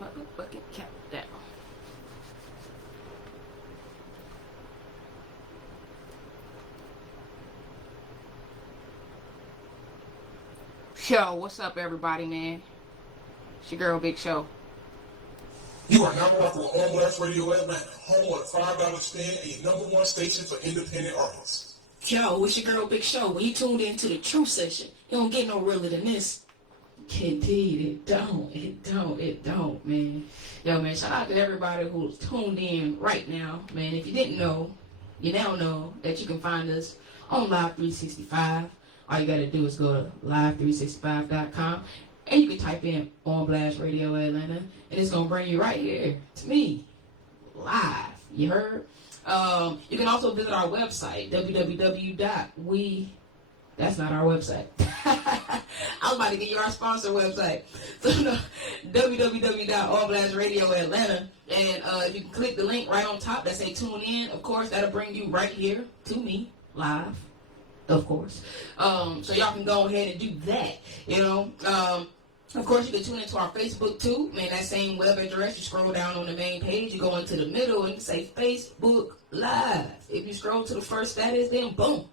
motherfucking countdown. Yo, what's up, everybody, man? It's your girl, Big Show. You are now rocking with On Blast Radio Atlanta, home of $5 spin and your number one station for independent artists. Yo, it's your girl, Big Show. When you tuned into the True Session, you don't get no realer than this. Indeed, it don't, man. Yo, man, shout out to everybody who's tuned in right now, man. If you didn't know, you now know that you can find us on Live 365. All you gotta do is go to live365.com and you can type in On Blast Radio Atlanta, and it's gonna bring you right here to me, live. You heard? You can also visit our website, That's not our website. I was about to give you our sponsor website. So, no, www.allblastradio.atlanta. And if you can click the link right on top that say tune in, of course, that'll bring you right here to me, live, of course. So y'all can go ahead and do that, you know. Of course, you can tune into our Facebook, too. Man, that same web address, you scroll down on the main page, you go into the middle, and you say Facebook Live. If you scroll to the first status, then boom,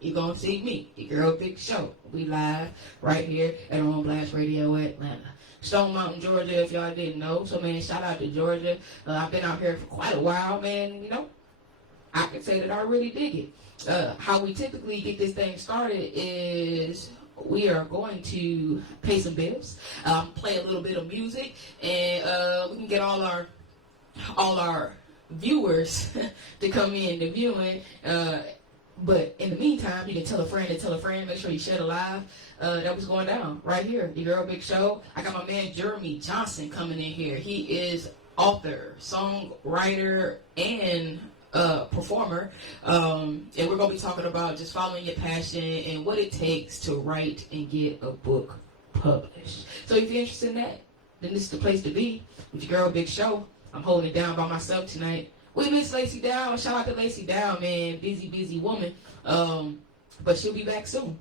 you're going to see me, your girl Big Show. We live right here at On Blast Radio Atlanta. Stone Mountain, Georgia, if y'all didn't know. So, man, shout out to Georgia. I've been out here for quite a while, man. You know, I can say that I really dig it. How we typically get this thing started is we are going to pay some bills, play a little bit of music, and we can get all our viewers to come in to viewing. But in the meantime, you can tell a friend to tell a friend. Make sure you share the live. That was going down right here. The Girl Big Show. I got my man Jeremy Johnson coming in here. He is author, songwriter, and performer. And we're going to be talking about just following your passion and what it takes to write and get a book published. So if you're interested in that, then this is the place to be with your Girl Big Show. I'm holding it down by myself tonight. We miss Lacey Down. Shout out to Lacey Down, man. Busy woman. But she'll be back soon.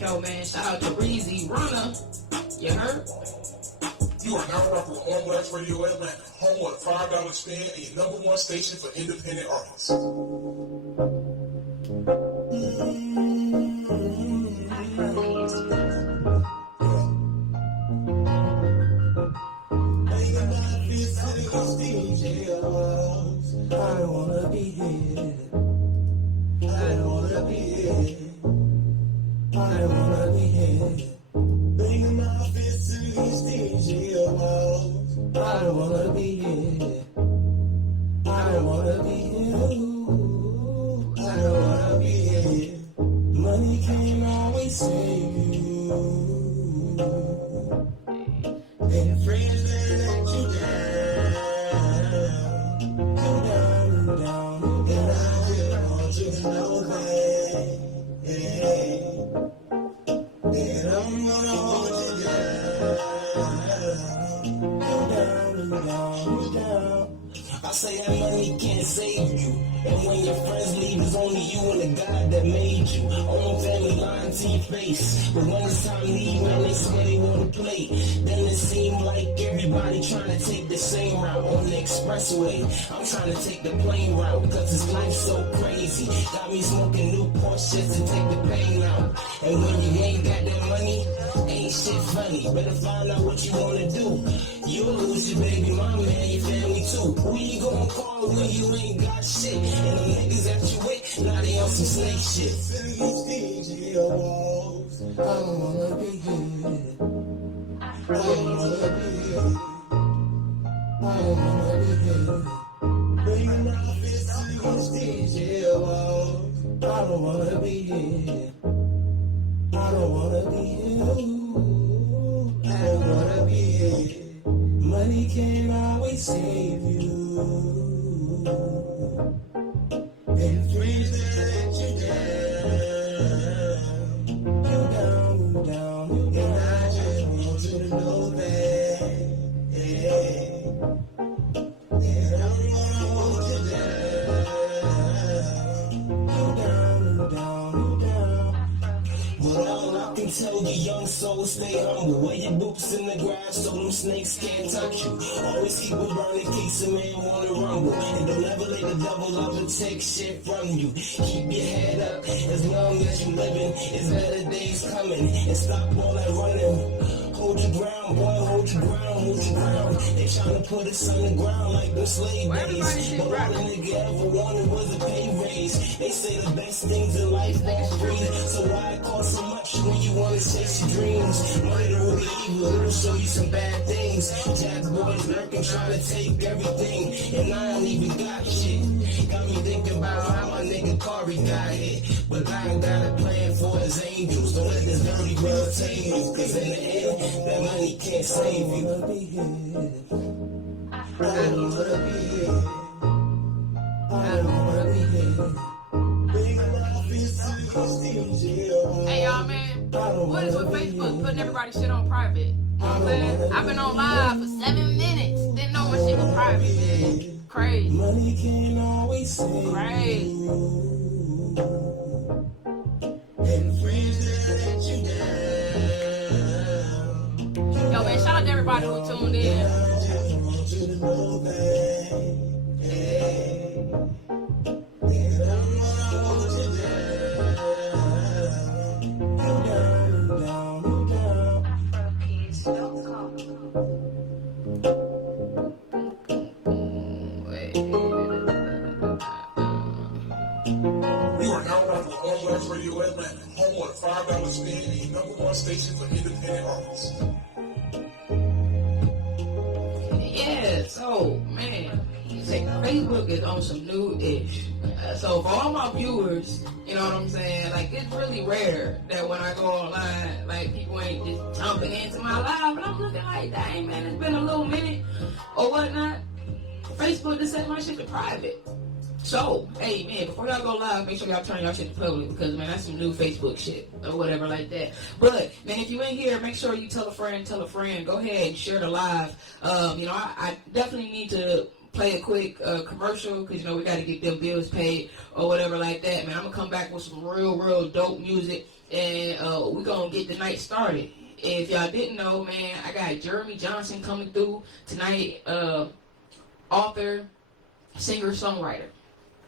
Yo, man, shout out to Breezy Runner. You heard? You are now rocking with On Blast Radio Atlanta, home of $5 spin and your number one station for independent artists. I wanna be here. I wanna be here. I wanna be here. Banging my fist in the your walls. I don't wanna be here. I don't wanna be here. I don't wanna be here. Money can't always save you. And friends that let you down. Down, down, and I just want you to know that. And I'm gonna hold you down. I say that money can't save you. And when your friends leave, it's only you and the God that made you. Own family lying to your face. But when it's time to leave, man, they swear they wanna play. Then it seem like everybody trying to take the same route on the expressway. I'm trying to take the plane route, cause this life's so crazy. Got me smoking Newport shit to take the pain out. And when you ain't got that money, ain't shit funny. Better find out what you wanna do. You'll lose your baby mama and your family too. Who you gonna call when you ain't got shit? And the niggas that you with, now they on some snake shit. Sitting on stage in your walls. I don't wanna be here. I don't wanna be here. I don't wanna be here. Bringing my fist to your stage in your walls. I don't wanna be here. I don't wanna be here. I don't wanna be here. Money can't always save you. And friends that let you down. Down, down, and I just want you to know that. And I'm gonna hold you down. Down. But all I can tell you, young soul, stay humble. Wear your boots in the grass so them snakes can't touch you. Always keep a burning case a man wanna rumble. And don't ever let the devil ever take shit from you. Keep your head up as long as you living. It's better days coming. And stop all that running. Hold your ground, boy, hold your ground, hold your ground. They tryna put us on the ground like them slave days. But all a nigga ever wanted was a pay raise. They say the best things in life are free. So why it cost so much when you wanna chase your dreams? Money the root of evil, it'll show you some bad things. Jack boys lurking, trying to take everything. And I don't even got shit. Got me thinking about how my nigga Corey got hit. But I ain't got a plan for his angels. Don't let this dirty world tame you. Cause in the end, that money can't save you. I don't wanna be here. I don't wanna be here. I don't wanna be here. Hey y'all, man. What is with Facebook putting everybody's shit on private? You know what I'm saying? I've been on live for 7 minutes. Didn't know my shit was private, man. Crazy. Money can't always save. Crazy. And friends that let you down. Yo, man, shout out to everybody who tuned in. I just want you to know that. And I'm gonna hold you You are now rocking with On Blast Radio Atlanta, home of $5 spin and your #1 station for independent artists. Yeah, so, man, Facebook is on some new-ish. So for all my viewers, you know what I'm saying, like, it's really rare that when I go online, like, people ain't just jumping into my live, and I'm looking like, dang, man, it's been a little minute, or whatnot. Facebook just set my shit to private. So, hey, man, before y'all go live, make sure y'all turn y'all shit to public, because, man, that's some new Facebook shit, or whatever like that. But, man, if you ain't here, make sure you tell a friend. Go ahead and share the live. You know, I definitely need to play a quick commercial, because, you know, we got to get them bills paid or whatever like that, man. I'm going to come back with some real dope music, and we're going to get the night started. If y'all didn't know, man, I got Jeremy Johnson coming through tonight, author, singer, songwriter.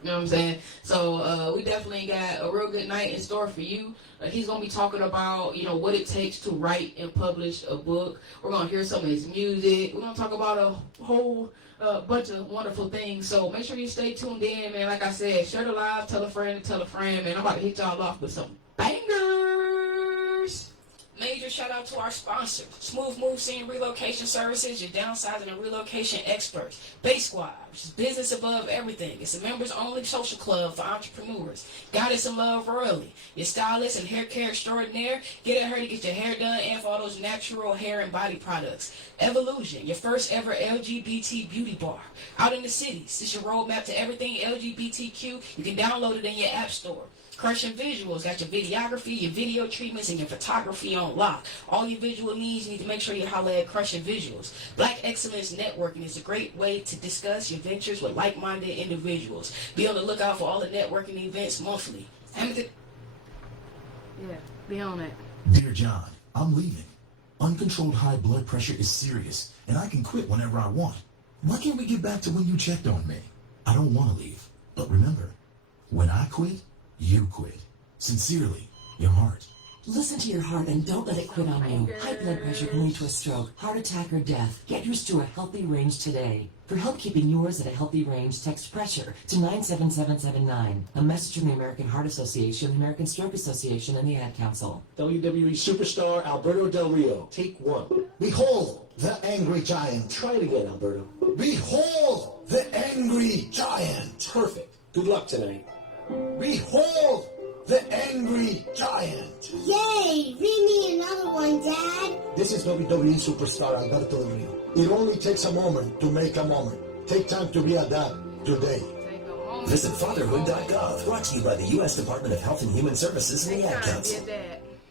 You know what I'm saying? So we definitely got a real good night in store for you. He's going to be talking about, you know, what it takes to write and publish a book. We're going to hear some of his music. We're going to talk about a whole bunch of wonderful things. So make sure you stay tuned in, man. Like I said, share the live, tell a friend, man. I'm about to hit y'all off with some bangers. Major shout out to our sponsor, Smooth Move Scene Relocation Services, your downsizing and relocation experts. Base Squad, which is business above everything. It's a members-only social club for entrepreneurs. Goddess of Love Royally, your stylist and hair care extraordinaire. Get at her to get your hair done and for all those natural hair and body products. Evolution, your first ever LGBT beauty bar. Out in the cities, it's your roadmap to everything LGBTQ. You can download it in your app store. Crushing Visuals got your videography, your video treatments, and your photography on lock. All your visual needs, you need to make sure you holler at Crushing Visuals. Black Excellence Networking is a great way to discuss your ventures with like-minded individuals. Be on the lookout for all the networking events monthly. Yeah, be on it. Dear John, I'm leaving. Uncontrolled high blood pressure is serious, and I can quit whenever I want. Why can't we get back to when you checked on me? I don't want to leave, but remember, when I quit, you quit. Sincerely, your heart. Listen to your heart and don't let it quit on you. High blood pressure can lead to a stroke, heart attack, or death. Get yours to a healthy range today. For help keeping yours at a healthy range, text PRESSURE to 97779. A message from the American Heart Association, the American Stroke Association, and the Ad Council. WWE superstar Alberto Del Rio. Take one. Behold the angry giant. Try it again, Alberto. Behold the angry giant. Perfect. Good luck tonight. Behold the angry giant. Yay! Read me another one, Dad. This is WWE superstar Alberto Del Rio. It only takes a moment to make a moment. Take time to be a dad today. Visit fatherhood.gov, brought to you by the U.S. Department of Health and Human Services and the Ad Council.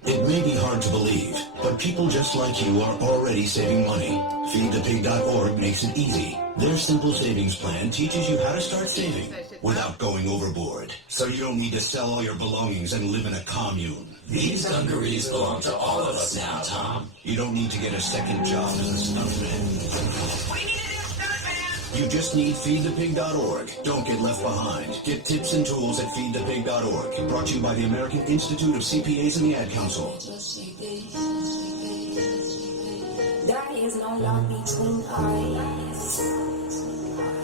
It may be hard to believe, but people just like you are already saving money. FeedThePig.org makes it easy. Their simple savings plan teaches you how to start saving without going overboard, so you don't need to sell all your belongings and live in a commune. These dungarees belong to all of us now, Tom. You don't need to get a second job as a stuntman. You just need FeedThePig.org. Don't get left behind. Get tips and tools at FeedThePig.org. Brought to you by the American Institute of CPAs and the Ad Council. There is no love between us.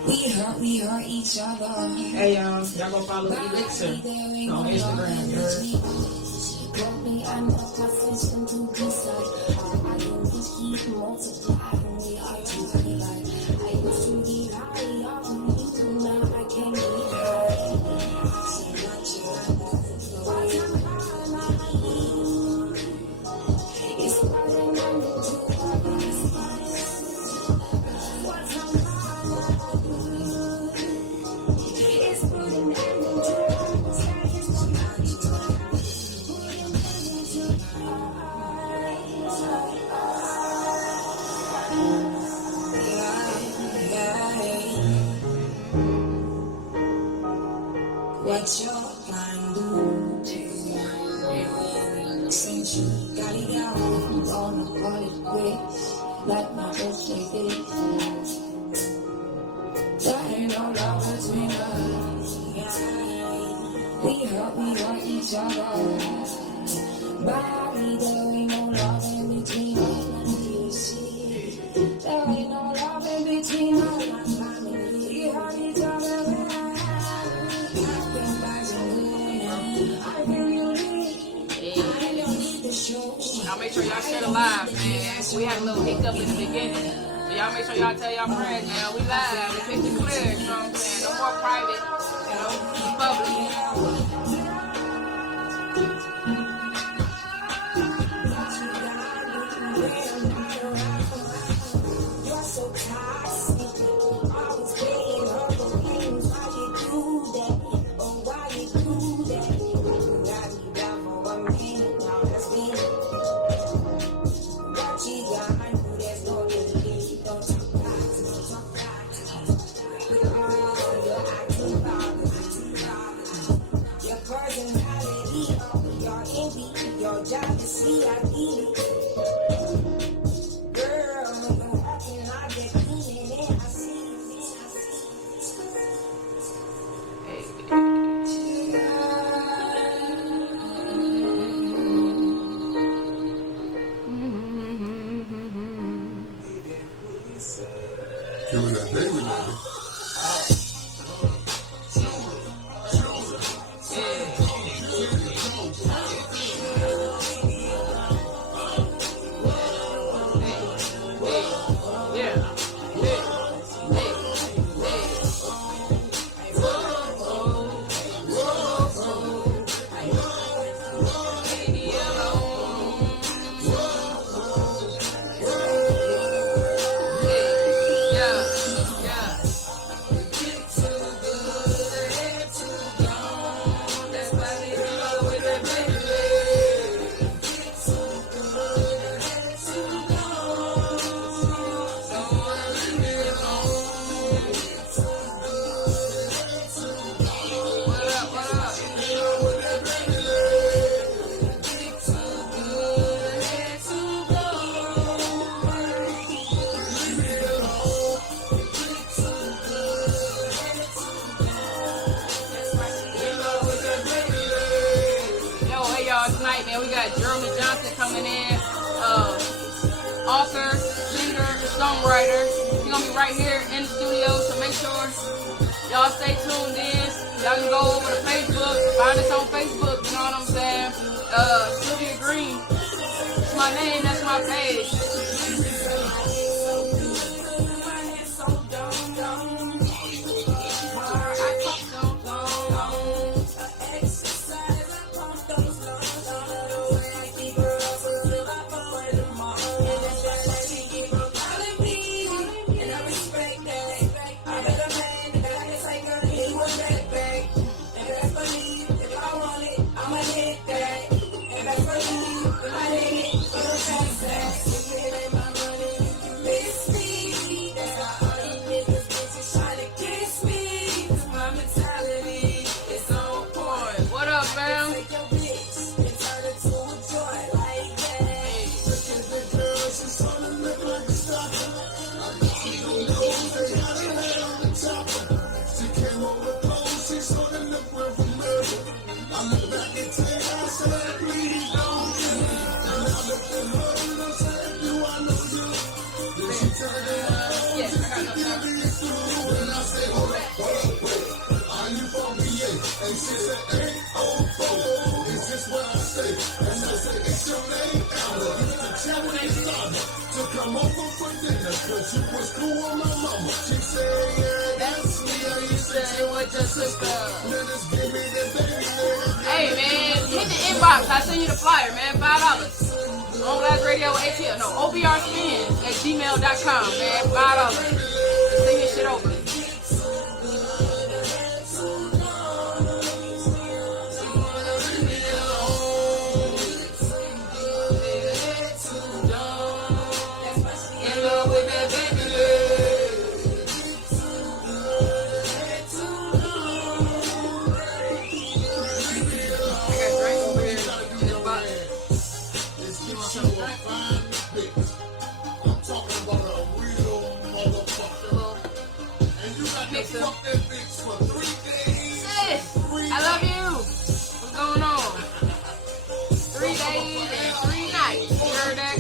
We hurt each other. Hey y'all go follow Elixir on Instagram, girl. Put me under position to decide how I can keep multiplying. We are too like I used to be high off of me, now I can't be high. It's what I'm gonna do. It's putting everything What your mind do? Since you got it out, I'm gonna call it quits. Like my birthday did. There ain't no love between us. We hurt each other. Body, there ain't no love in between us. There ain't no love in between us. We hurt each other. Y'all make sure y'all share the live, man. We had a little hiccup in the beginning. But y'all make sure y'all tell y'all friends, man. We live. We make it clear, you know what I'm saying? No more private, you know, be public. You're so toxic. Always playing other things. Why you do that? Oh, why you do that? Got you down for a minute. Now let's be what you got. I know there's no delay. Don't talk back. Don't talk back. Oh, you're acting wrong. Your personality, your envy, your jealousy, I need it. Killing that daily nigga. Tonight, man, we got Jeremy Johnson coming in, author, singer, songwriter. He's gonna be right here in the studio, so make sure y'all stay tuned in. Y'all can go over to Facebook, find us on Facebook, you know what I'm saying? Sylvia Green, that's my name, that's my page. Hey man, hit the inbox. I send you the flyer, man. $5. On Blast Radio ATL. No, obrspin@gmail.com, man. $5. Send your shit over. I love you. What's going on? 3 days and 3 nights. You heard that?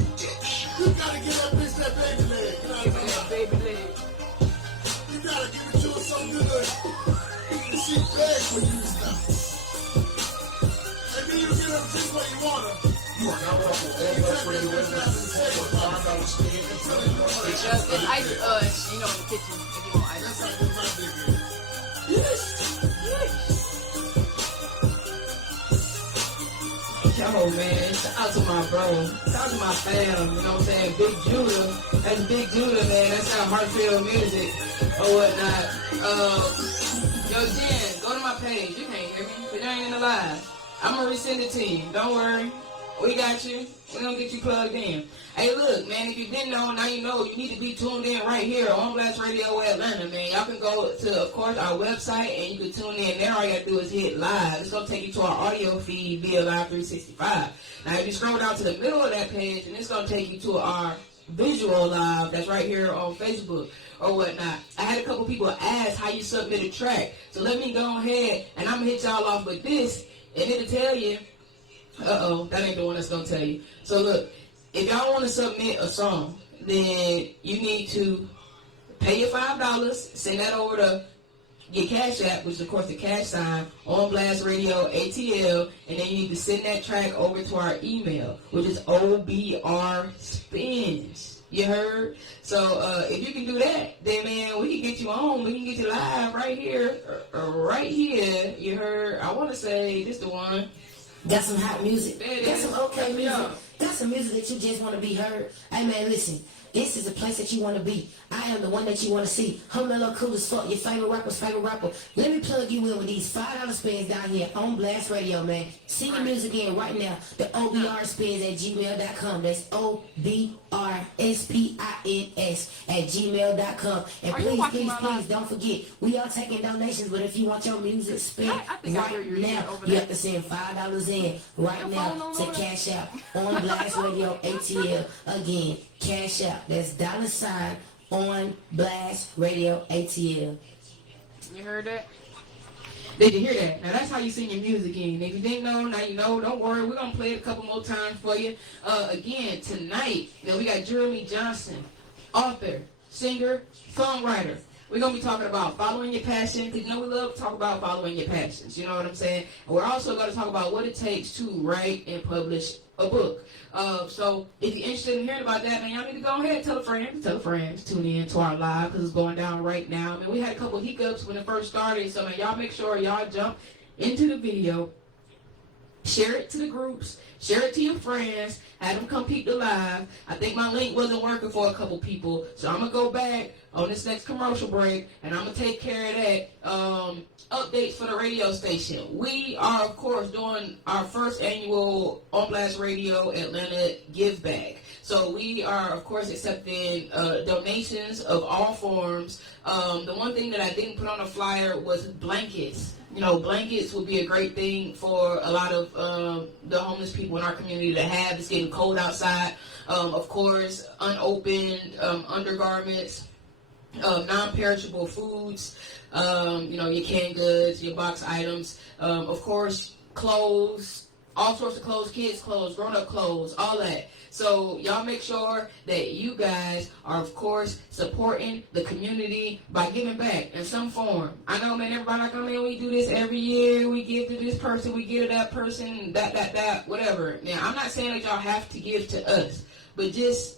You gotta give that bitch that baby leg. Give her that baby leg. You gotta give it to her so good. And she begs when you stop. And then you get her just where you want her. You are now welcome to All Blast Radio $5 spin and tell you your face. It's ice, you know, in the kitchen. If you want ice. That's like the my big Yo, man, shout out to my bro. Shout out to my fam, you know what I'm saying? Big Judah. That's Big Judah, man. That's that heartfelt music or whatnot. Yo, Jen, go to my page. You can't hear me, but you ain't in the live. I'm going to resend it to you. Don't worry. We got you. We're going to get you plugged in. Hey, look, man, if you didn't know, now you know. You need to be tuned in right here on Blast Radio Atlanta, man. Y'all can go to, of course, our website, and you can tune in there. All you got to do is hit live. It's going to take you to our audio feed via Live 365. Now, if you scroll down to the middle of that page, and it's going to take you to our visual live that's right here on Facebook or whatnot. I had a couple people ask how you submit a track. So let me go ahead, and I'm going to hit y'all off with this, and it'll tell you. That ain't the one that's going to tell you. So look, if y'all want to submit a song, then you need to pay your $5, send that over to your Cash App, which is of course the cash sign, on Blast Radio ATL, and then you need to send that track over to our email, which is OBRspins You heard? So if you can do that, then man, we can get you on. We can get you live right here, right here. You heard? I want to say this the one. Got some hot music. There it Got is. some okay music. Yeah. Got some music that you just want to be heard. Hey man, listen. This is the place that you want to be. I am the one that you want to see. Humble cool as fuck. Your favorite rapper's favorite rapper. Let me plug you in with these $5 spins down here on Blast Radio, man. Send your music in right now. The OBR spins at gmail.com. That's OBRSPINS@gmail.com. And please don't forget, we are taking donations, but if you want your music spent right now, you have to send $5 in right now to Cash Out on Blast Radio ATL. Again, Cash Out. That's $ on Blast Radio ATL. You heard that? Did you hear that? Now that's how you sing your music in. If you didn't know, now you know. Don't worry, we're gonna play it a couple more times for you. Again, tonight, we got Jeremy Johnson, author, singer, songwriter. We're gonna be talking about following your passion, because we love to talk about following your passions. You know what I'm saying? And we're also gonna talk about what it takes to write and publish a book. So if you're interested in hearing about that, man, y'all need to go ahead and tell a friend, tune in to our live, because it's going down right now. I mean, we had a couple hiccups when it first started, so man, y'all make sure y'all jump into the video, share it to the groups, share it to your friends, have them come peep the live. I think my link wasn't working for a couple people, so I'm gonna go back on this next commercial break, and I'm gonna take care of that. Updates for the radio station. We are, of course, doing our first annual On Blast Radio Atlanta Give Back. So we are, of course, accepting donations of all forms. The one thing that I didn't put on the flyer was blankets. You know, blankets would be a great thing for a lot of the homeless people in our community to have. It's getting cold outside. Of course, unopened undergarments, non-perishable foods, your canned goods, your box items, of course, clothes, all sorts of clothes, kids' clothes, grown-up clothes, all that. So y'all make sure that you guys are, of course, supporting the community by giving back in some form. I know, man, everybody like, man, we do this every year. We give to this person, we give to that person, that, whatever. Now, I'm not saying that y'all have to give to us, but just,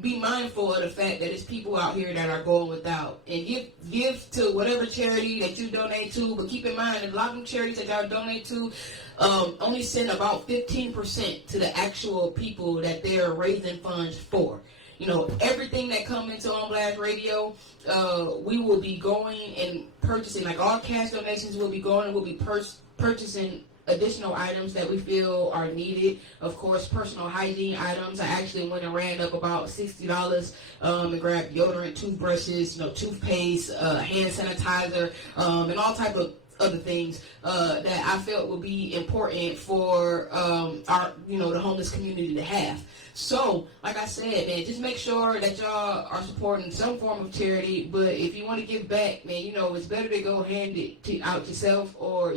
be mindful of the fact that there's people out here that are going without. And give to whatever charity that you donate to, but keep in mind that a lot of them charities that y'all donate to only send about 15% to the actual people that they're raising funds for. Everything that comes into On Blast Radio, we will be going and purchasing, like all cash donations will be going, we'll be purchasing additional items that we feel are needed. Of course, personal hygiene items. I actually went and ran up about $60 and grabbed deodorant, toothbrushes, toothpaste, hand sanitizer, and all type of other things that I felt would be important for our, the homeless community to have. So, like I said, man, just make sure that y'all are supporting some form of charity. But if you want to give back, man, it's better to go hand it out yourself, or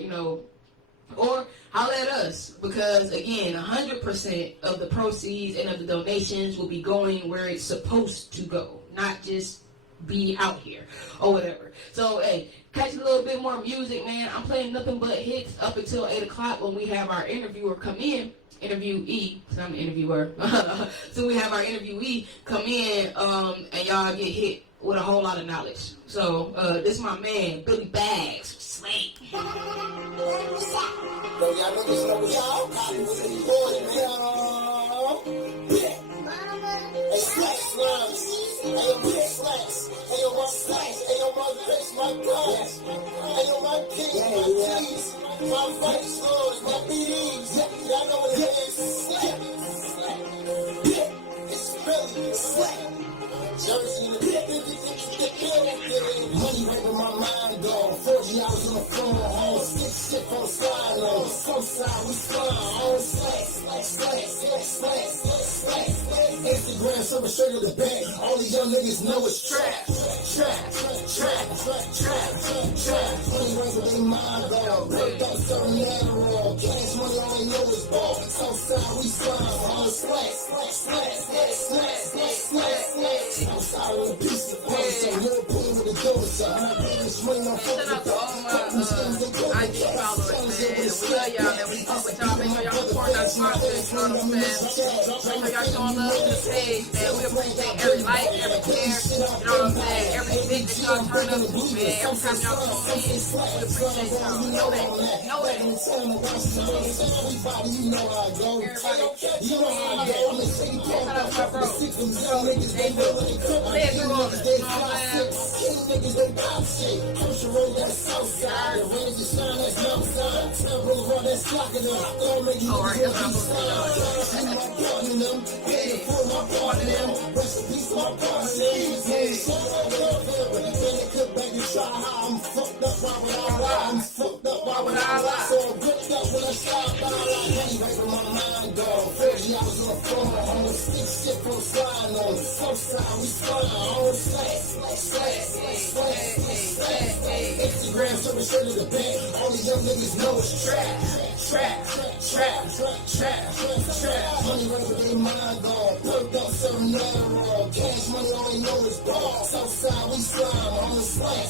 or holler at us, because again, 100% of the proceeds and of the donations will be going where it's supposed to go, not just be out here or whatever. So hey, catch a little bit more music, man. I'm playing nothing but hits up until 8 o'clock when we have our interviewer come in. Interviewee, because I'm an interviewer. So we have our interviewee come in, and y'all get hit with a whole lot of knowledge. So this is my man, Billy Bags, Slate. Yo, y'all niggas know what y'all poppin' with the boys, y'all. Hey, Slacks, Slums. Hey, yo, Big Slacks. Hey, yo, my Slacks. Hey, yo, my Chris, my Guns. Hey, yo, my King, my G's. My Vice Lords, my BDs. Y'all know what it is. Slack. It's Billy, Slack. Jersey, money right where my mind gone. 40 hours on the phone, home, stick shit on the sideline. Some side we flying, on slack. Instagram, so show you the bag. All these young niggas know it's trap. Money right where they mind gone. Break up certain narrow. Cash money, all they know is ball. Some side we flying, on slack. I'm sorry, with a piece of so little pulling with the door, so I'm not paying this money on Shout out to all my IG followers, man. love y'all, man. We fuck with y'all. Make sure y'all support our sponsors, you know what I'm saying? Make sure y'all showing love to the page, man. We appreciate every like, every share, you know what I'm saying? Every bit that y'all turn up to, man. Every time y'all tune in, we appreciate y'all. Know that. Know that. Everybody, you know how I go. Everybody. You know how I go. I'm gonna say you Shout out to my bro. Say it through all of it. You know what I'm saying? niggas, they pop shit. Push the road, that's south side. The range is shine, that's north side. Tell Boulevard, that's flocking them. Don't make you Alright, that's what I'm them. Pay for my part of them. Rest in peace, my part of them. But you better cook back and try how I'm fucked up. Why would I lie? I'm fucked up. Why would I lie? So I'm gripped up when I slide by like honey right from my mind, dog. 40 hours on the phone. I'm a stick shit from flying on the south side. We flying on slack. Instagram, so we straight to the bank. All the young niggas know it's trap. Money right with their mind gone. Perked up, serving raw. Cash money, all they know is ball. Southside, we slime on the slack.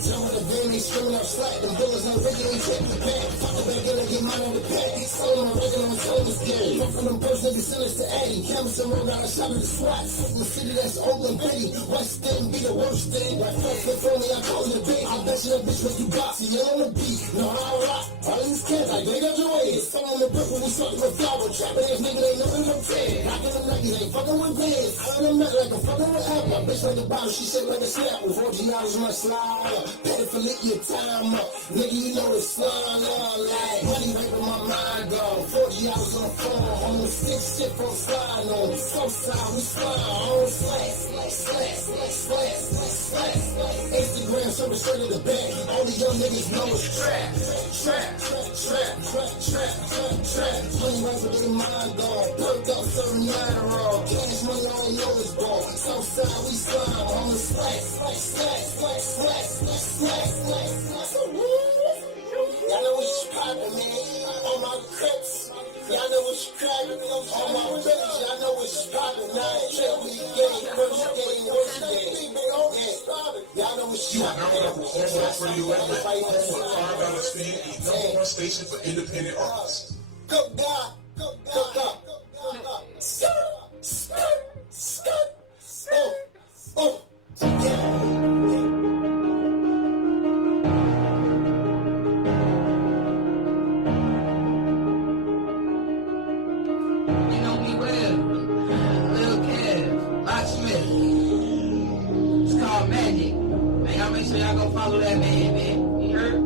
Tell me the van, they screaming up slack. Them bullets on regular, we take the back. Fuck the back, gonna get mine on the pack. Sold on the regular, and sold this game. Come from them birds, niggas send us to Addy. Cameras and roll down the shop of the SWAT. Fuck the city, that's Oakland City. West End be the worst thing. Like fuck for me, I call it a bait. I bet you that bitch make you boxy. You on the beat. No, I rock. All these kids, like they got your way. Some on the brick when we start with flower. Trapping ass nigga, they know no trade. Rockin' them like they fucking with bands. I let them met like a fucking with apple. My bitch like a bottle, she shit like a snap. With $40 on my slide. Pay for lit your time up. Nigga, you know the slide. Like money right with my mind, dog. $40 on the phone. On the stick shit from flying on. Southside, we flying on slack. Instagram, so it's straight to the bank. All the young niggas know it's trap. Money right with their mind gone. Perked up, serving raw. Cash money, all they know is ball. Southside, we slime on the slack. Y'all know what's poppin', man. On my crips. Y'all know what's crackin'. On my bitch, y'all know what's poppin'. Now it's every game. First game, worst game. Y'all know what's You are now up with All Blacks Radio Atlanta, home with $5 spin, a #1 station for independent artists. Go God. You know me well. Lil Kev, Locksmith. It's called Magic. Man, y'all make sure y'all go follow that man, man. You heard?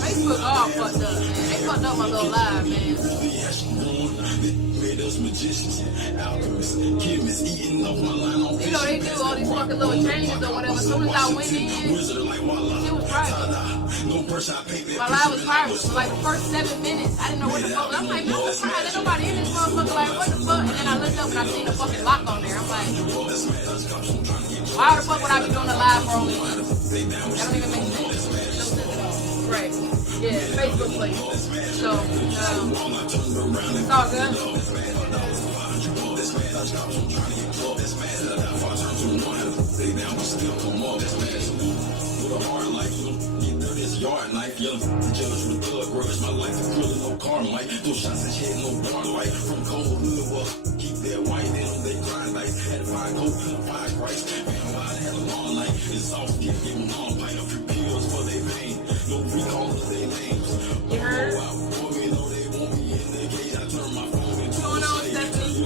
Facebook all fucked up, man. They fucked up my little live, man. You know, they do all these fucking little changes or whatever. As soon as I went in, it was private. My live was private for like the first 7 minutes. I didn't know what the fuck. I'm like, no, it's private. There's nobody in this motherfucker. Like, what the fuck? And then I looked up and I seen a fucking lock on there. I'm like, why the fuck would I be doing a live for only one? That don't even make sense. Right. Yeah, Facebook place. So, it's all good. yard knife. Young the judge with thug grudge. My life is really no car mic. No shots in head, no bar light. From cold hood, well, keep that white in on they grind lights. Had 5 coke and a 5 Christ. Man, why I had a long night. It's off, give me long bite. A few pills for they pain. No recall of their names. You heard? Boy, we know they want me in the gate. I turn my phone into going on, Stephanie?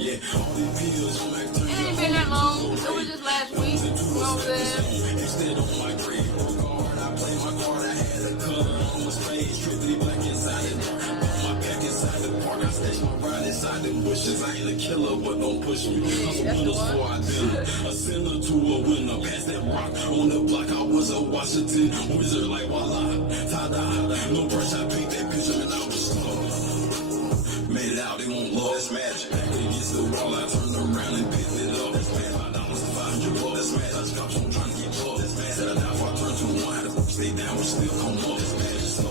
Yeah, all these pills on that turn. It ain't been that long. It was just last week. You know what I'm saying? Instead on my grave, guard, I play my card. I had a color on my spade, strictly black inside it. Put my pack inside the park. I stash my ride inside the bushes. I ain't a killer, but don't push me. I'm before I did a sinner to a winner. Pass that rock on the block. I was a Washington wizard like voila, ta-da. No pressure, I paint that picture and I was slow. Made it out, they won't love this magic. Back against the wall, I turned around and picked it up. That's mad, $5 to $500. That's mad, I stopped, I'm trying to get up. That's mad, said I died before I turned to one. Had to stay down, but still come up. That's mad, so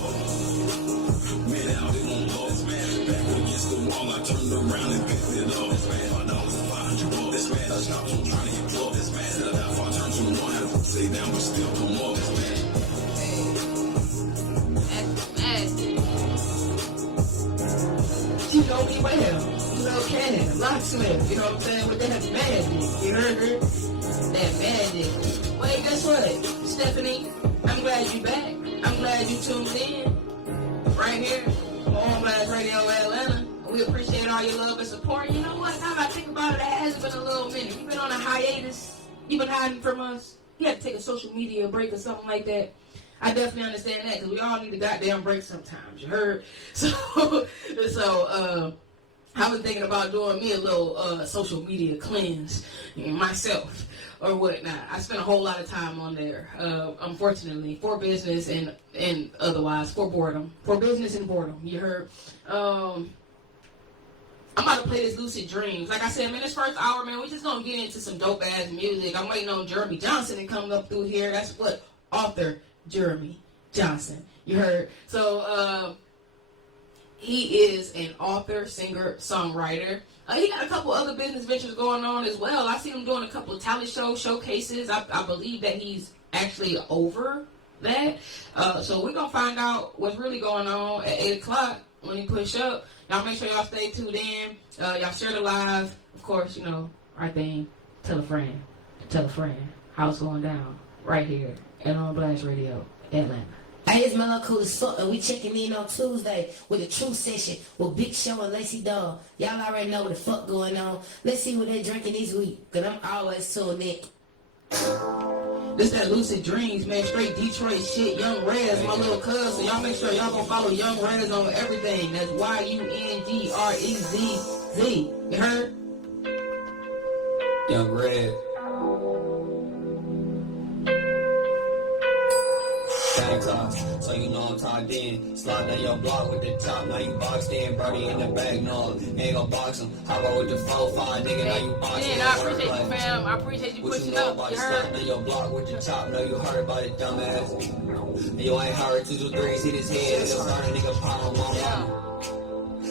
made it out, they won't love this mad. Back against the wall, I turned around and picked it up. That's mad, $5 to $500. That's mad, I stopped, I'm trying to get up. That's mad, said I died before I turned to one. Had to stay down, but still come up. That's mad. You know me well. You know Cannon, Locksmith, you know what I'm saying? With that magic, you heard her? That magic. Well, guess what? Stephanie, I'm glad you back. I'm glad you tuned in. Right here on Home Blast Radio Atlanta. We appreciate all your love and support. You know what? Now I think about it, it has been a little minute. You've been on a hiatus. You've been hiding from us. You had to take a social media break or something like that. I definitely understand that because we all need a goddamn break sometimes. You heard? So I was thinking about doing me a little social media cleanse myself or whatnot. I spent a whole lot of time on there, unfortunately, for business and otherwise, for boredom. For business and boredom. You heard? I'm about to play this Lucid Dreams. Like I said, man, this first hour, man, we just gonna get into some dope ass music. I'm waiting on Jeremy Johnson to come up through here. That's what author Jeremy Johnson. You heard? So he is an author, singer, songwriter. He got a couple other business ventures going on as well. I see him doing a couple of talent show showcases. I believe that he's actually over that. So we're gonna find out what's really going on at 8 o'clock when he push up. Y'all make sure y'all stay tuned in. Y'all share the live. Of course, you know, our thing. Tell a friend. Tell a friend how it's going down right here at On Blast Radio Atlanta. Hey, it's Mellow Cool as fuck, and we checking in on Tuesday with a true session with Big Show and Lacey Dog. Y'all already know what the fuck going on. Let's see what they drinking this week, because I'm always tuned in. This that Lucid Dreams, man. Straight Detroit shit. Young Rez, my little cuz. So y'all make sure y'all gonna follow Young Rez on everything. That's YUNGREZZ. You heard? Young Rez. So you know I'm tied in. Slide down your block with the top. Now you boxed in. Birdie in the back. No, ain't gon' box him. How about with the 4-5 nigga? Now you boxed in. I appreciate you, fam. I appreciate you pushing up. You heard? Slide down your block with the top. Know you heard about it, dumbass. And you ain't heard 2 to 3. Hit his head. It's a nigga power mama.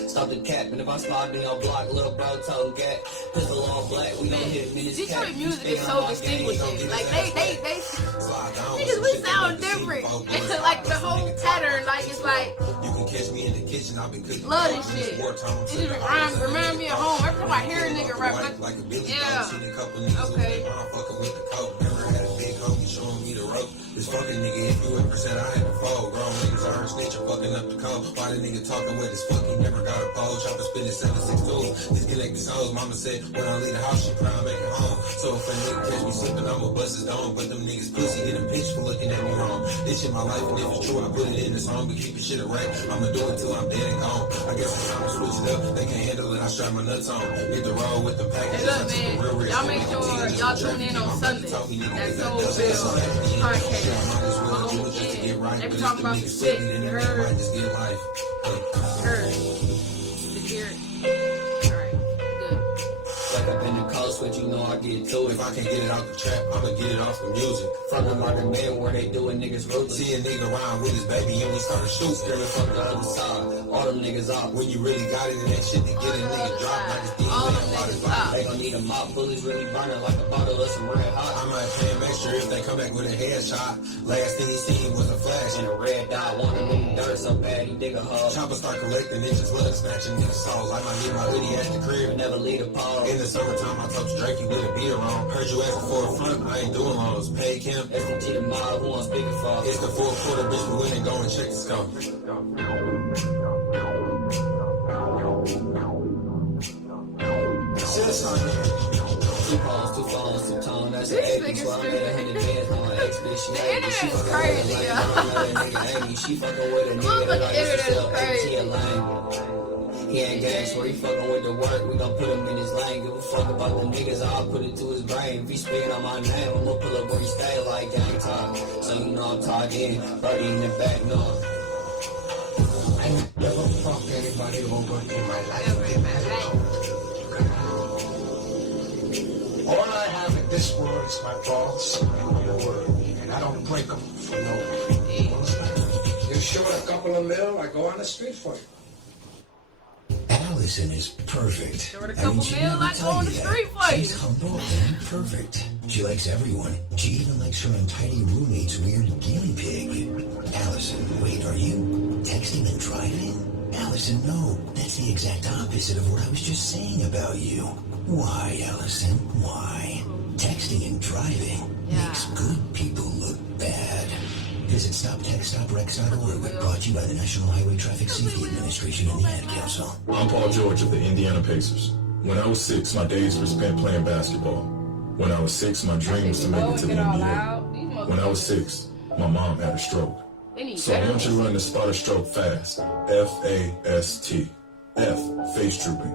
Stop the cap, and if I slide in your block, little bro told gat. Pistol all black, we don't hit minutes. Detroit music is so distinguishing. Like they niggas, we sound different. Like the whole pattern, like it's like you can catch me in the kitchen. I've been cooking. Love this shit. It just remind me of home. Every time I hear a nigga rap, like a Billy yeah. Okay. I'm fucking with the coke. Never had a big homie showing me the rope. This fucking nigga, if you ever said I had to fold, grown niggas are snitching, fucking up the code. Why the nigga talking with his fucking never got a pole? Chopper spinning 762. Disconnect the souls. Mama said when I leave the house, she proud make it home. So if a nigga catch me slipping, I'ma bust his dome. But them niggas pussy get a bitch for looking at me wrong. This shit my life, and if it's true, I put it in the song. But keep your shit a rap. I'ma do it till I'm dead and gone. I guess it's time to switch it up. They can't handle it. I strap my nuts on. Hit the road with the package. Hey, look, man. Y'all make sure y'all tune in on Sunday. That's so real podcast. They be talking about some shit. You heard? Heard. Did you hear it? Alright, good. Wake up in the coast, switch, you know I get to it. If I can get it off the trap, I'ma get it off the music. From the market man where they doing niggas ruthless. See a nigga around with his baby and we started shooting. Screaming fuck the other side. All them niggas out. When you really got it and that shit to get a nigga dropped like it's DNA. They gon' need a mop, bullets really burning like a bottle of some red hot. I might pay him extra if they come back with a headshot. Last thing he seen was a flash and a red dot. One of them dirt so bad he dig a hole. Chopper start collecting inches, blood snatching niggas souls. I might leave my hoodie at the crib, never leave a pause. In the summertime, I told Drake with a beater on. Heard you asking for a front, I ain't doing loans. Pay Kim, SDG the mob, who on speakerphone? It's the fourth quarter, bitch, we win and go and check the scope. Two phones, two tones, that's an 80. So I made 100 bands on my ex bitch. She hated me, she fucking with a lame. She fucking with a nigga that I used to sell 18 lane. He ain't gang, so he fucking with the work. We gon' put him in his lane. Give a fuck about the niggas, I'll put it to his brain. If he speaking on my name, I'ma pull up where he stay like gang talk. So you know I'm tied in, Brody in the back, no. I never fuck anybody over in my life. All I have in this world is my balls and my word, and I don't break them for no one. You're short a couple of mil, I go on the street for you. Allison is perfect. Short a couple mil, I go on the street for you. She's humble and perfect. She likes everyone. She even likes her untidy roommate's weird guinea pig. Allison, wait, are you texting and driving? Allison, no. That's the exact opposite of what I was just saying about you. Why, Allison? Why? Texting and driving makes good people look bad. Visit StopTextStopWrecks.org, brought to you by the National Highway Traffic Safety Administration and the Ad Council. I'm Paul George of the Indiana Pacers. When I was 6, my days were spent playing basketball. When I was 6, my dream was to make it to the NBA. When I was 6, my mom had a stroke. So I want you to learn to spot a stroke fast. F-A-S-T. F, face drooping.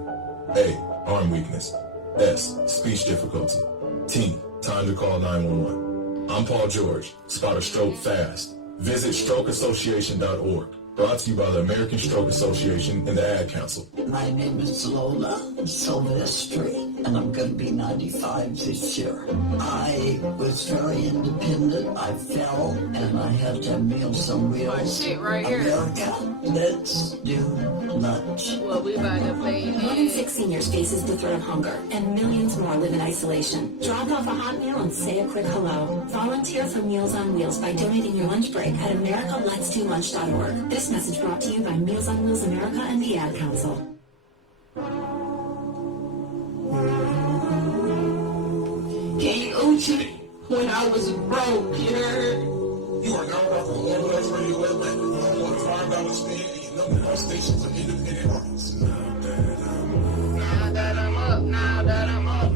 A, arm weakness. S, speech difficulty. T, time to call 911. I'm Paul George. Spot a stroke fast. Visit strokeassociation.org. Brought to you by the American Stroke Association and the Ad Council. My name is Lola Silvestri, and I'm going to be 95 this year. I was very independent. I fell, and I had to have Meals on Wheels. My shit right here. America, let's do lunch. Well, we about to play More than 6 seniors faces the threat of hunger, and millions more live in isolation. Drop off a hot meal and say a quick hello. Volunteer for Meals on Wheels by donating your lunch break at americaletsdolunch.org. This message brought to you by Meals on Wheels America and the Ad Council. King Uchi, when I was broke, you heard? You are now rocking All Blacks Radio Atlanta. Home of $5 spin and your number one station for independent artists. Now that I'm up, now that I'm up.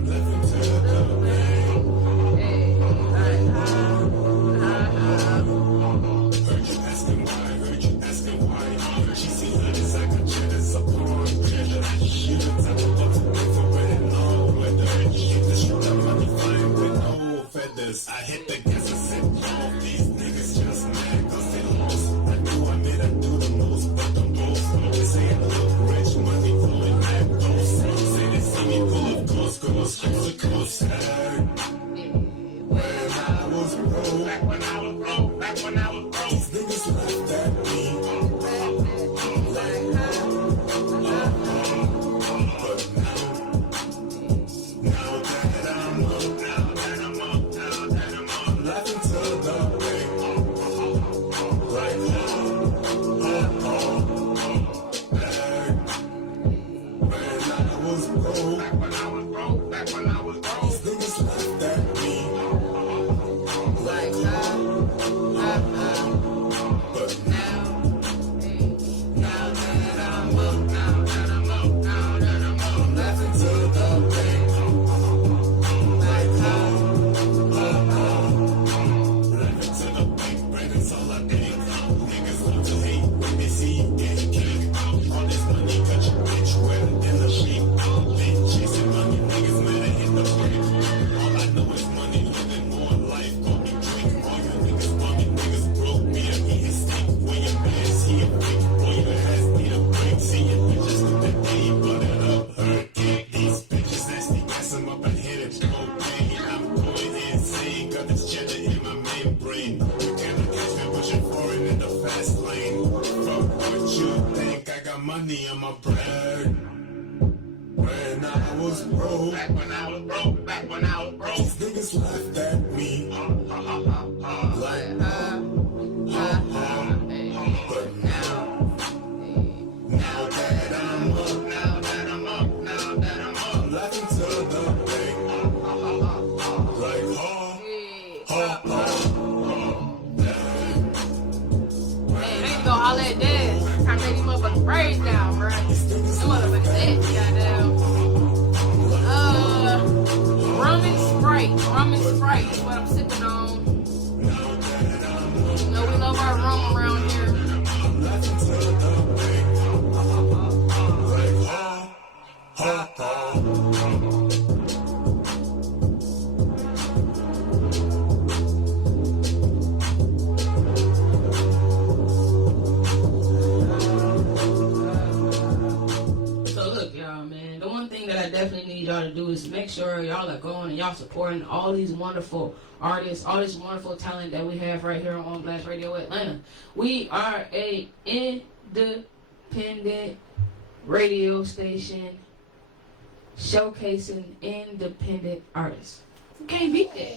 I hit the gas and said, all these niggas just mad cause they lost. I knew I made them do the most, but them both they say I look rich, money flowing back those. Say they see me full of coast to coast. When I was broke, back when I was broke, these niggas laughed at me. But now that I'm up, laughing to the bank. Right now, when I was broke, these niggas laughed at me. Like that. money in my bread. When I was broke, back when I was broke, these niggas laughed at me. Like, but now that I'm up, I'm laughing to the bank. Like, Hey, I ain't gonna holler at Dad. Trying to take these motherfucking braids down, bro. Them motherfuckers dead, goddamn. Rum and Sprite is what I'm sipping on. You know, we love our rum around here. Definitely need y'all to do is make sure y'all are going and y'all supporting all these wonderful artists, all this wonderful talent that we have right here on Blast Radio Atlanta. We are a independent radio station showcasing independent artists. You can't beat that.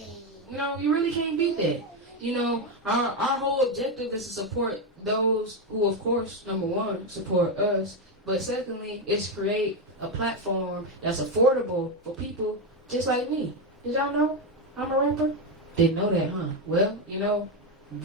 You know, you really can't beat that. You know, our whole objective is to support those who, of course, number one, support us, but secondly, is create a platform that's affordable for people just like me. Did y'all know I'm a rapper? Didn't know that, huh? Well, you know,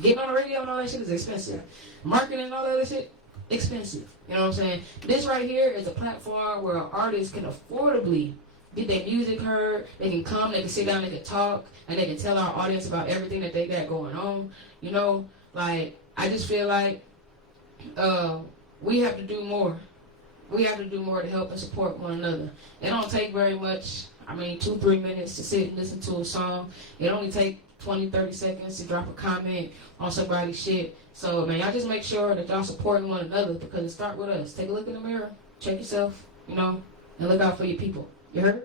getting on the radio and all that shit is expensive. Marketing and all that other shit, expensive. You know what I'm saying? This right here is a platform where artists can affordably get their music heard. They can come, they can sit down, they can talk, and they can tell our audience about everything that they got going on. You know, like, I just feel like we have to do more. We have to do more to help and support one another. It don't take very much. I mean, 2-3 minutes to sit and listen to a song. It only take 20-30 seconds to drop a comment on somebody's shit. So, man, y'all just make sure that y'all supporting one another because it starts with us. Take a look in the mirror. Check yourself, you know, and look out for your people. You heard?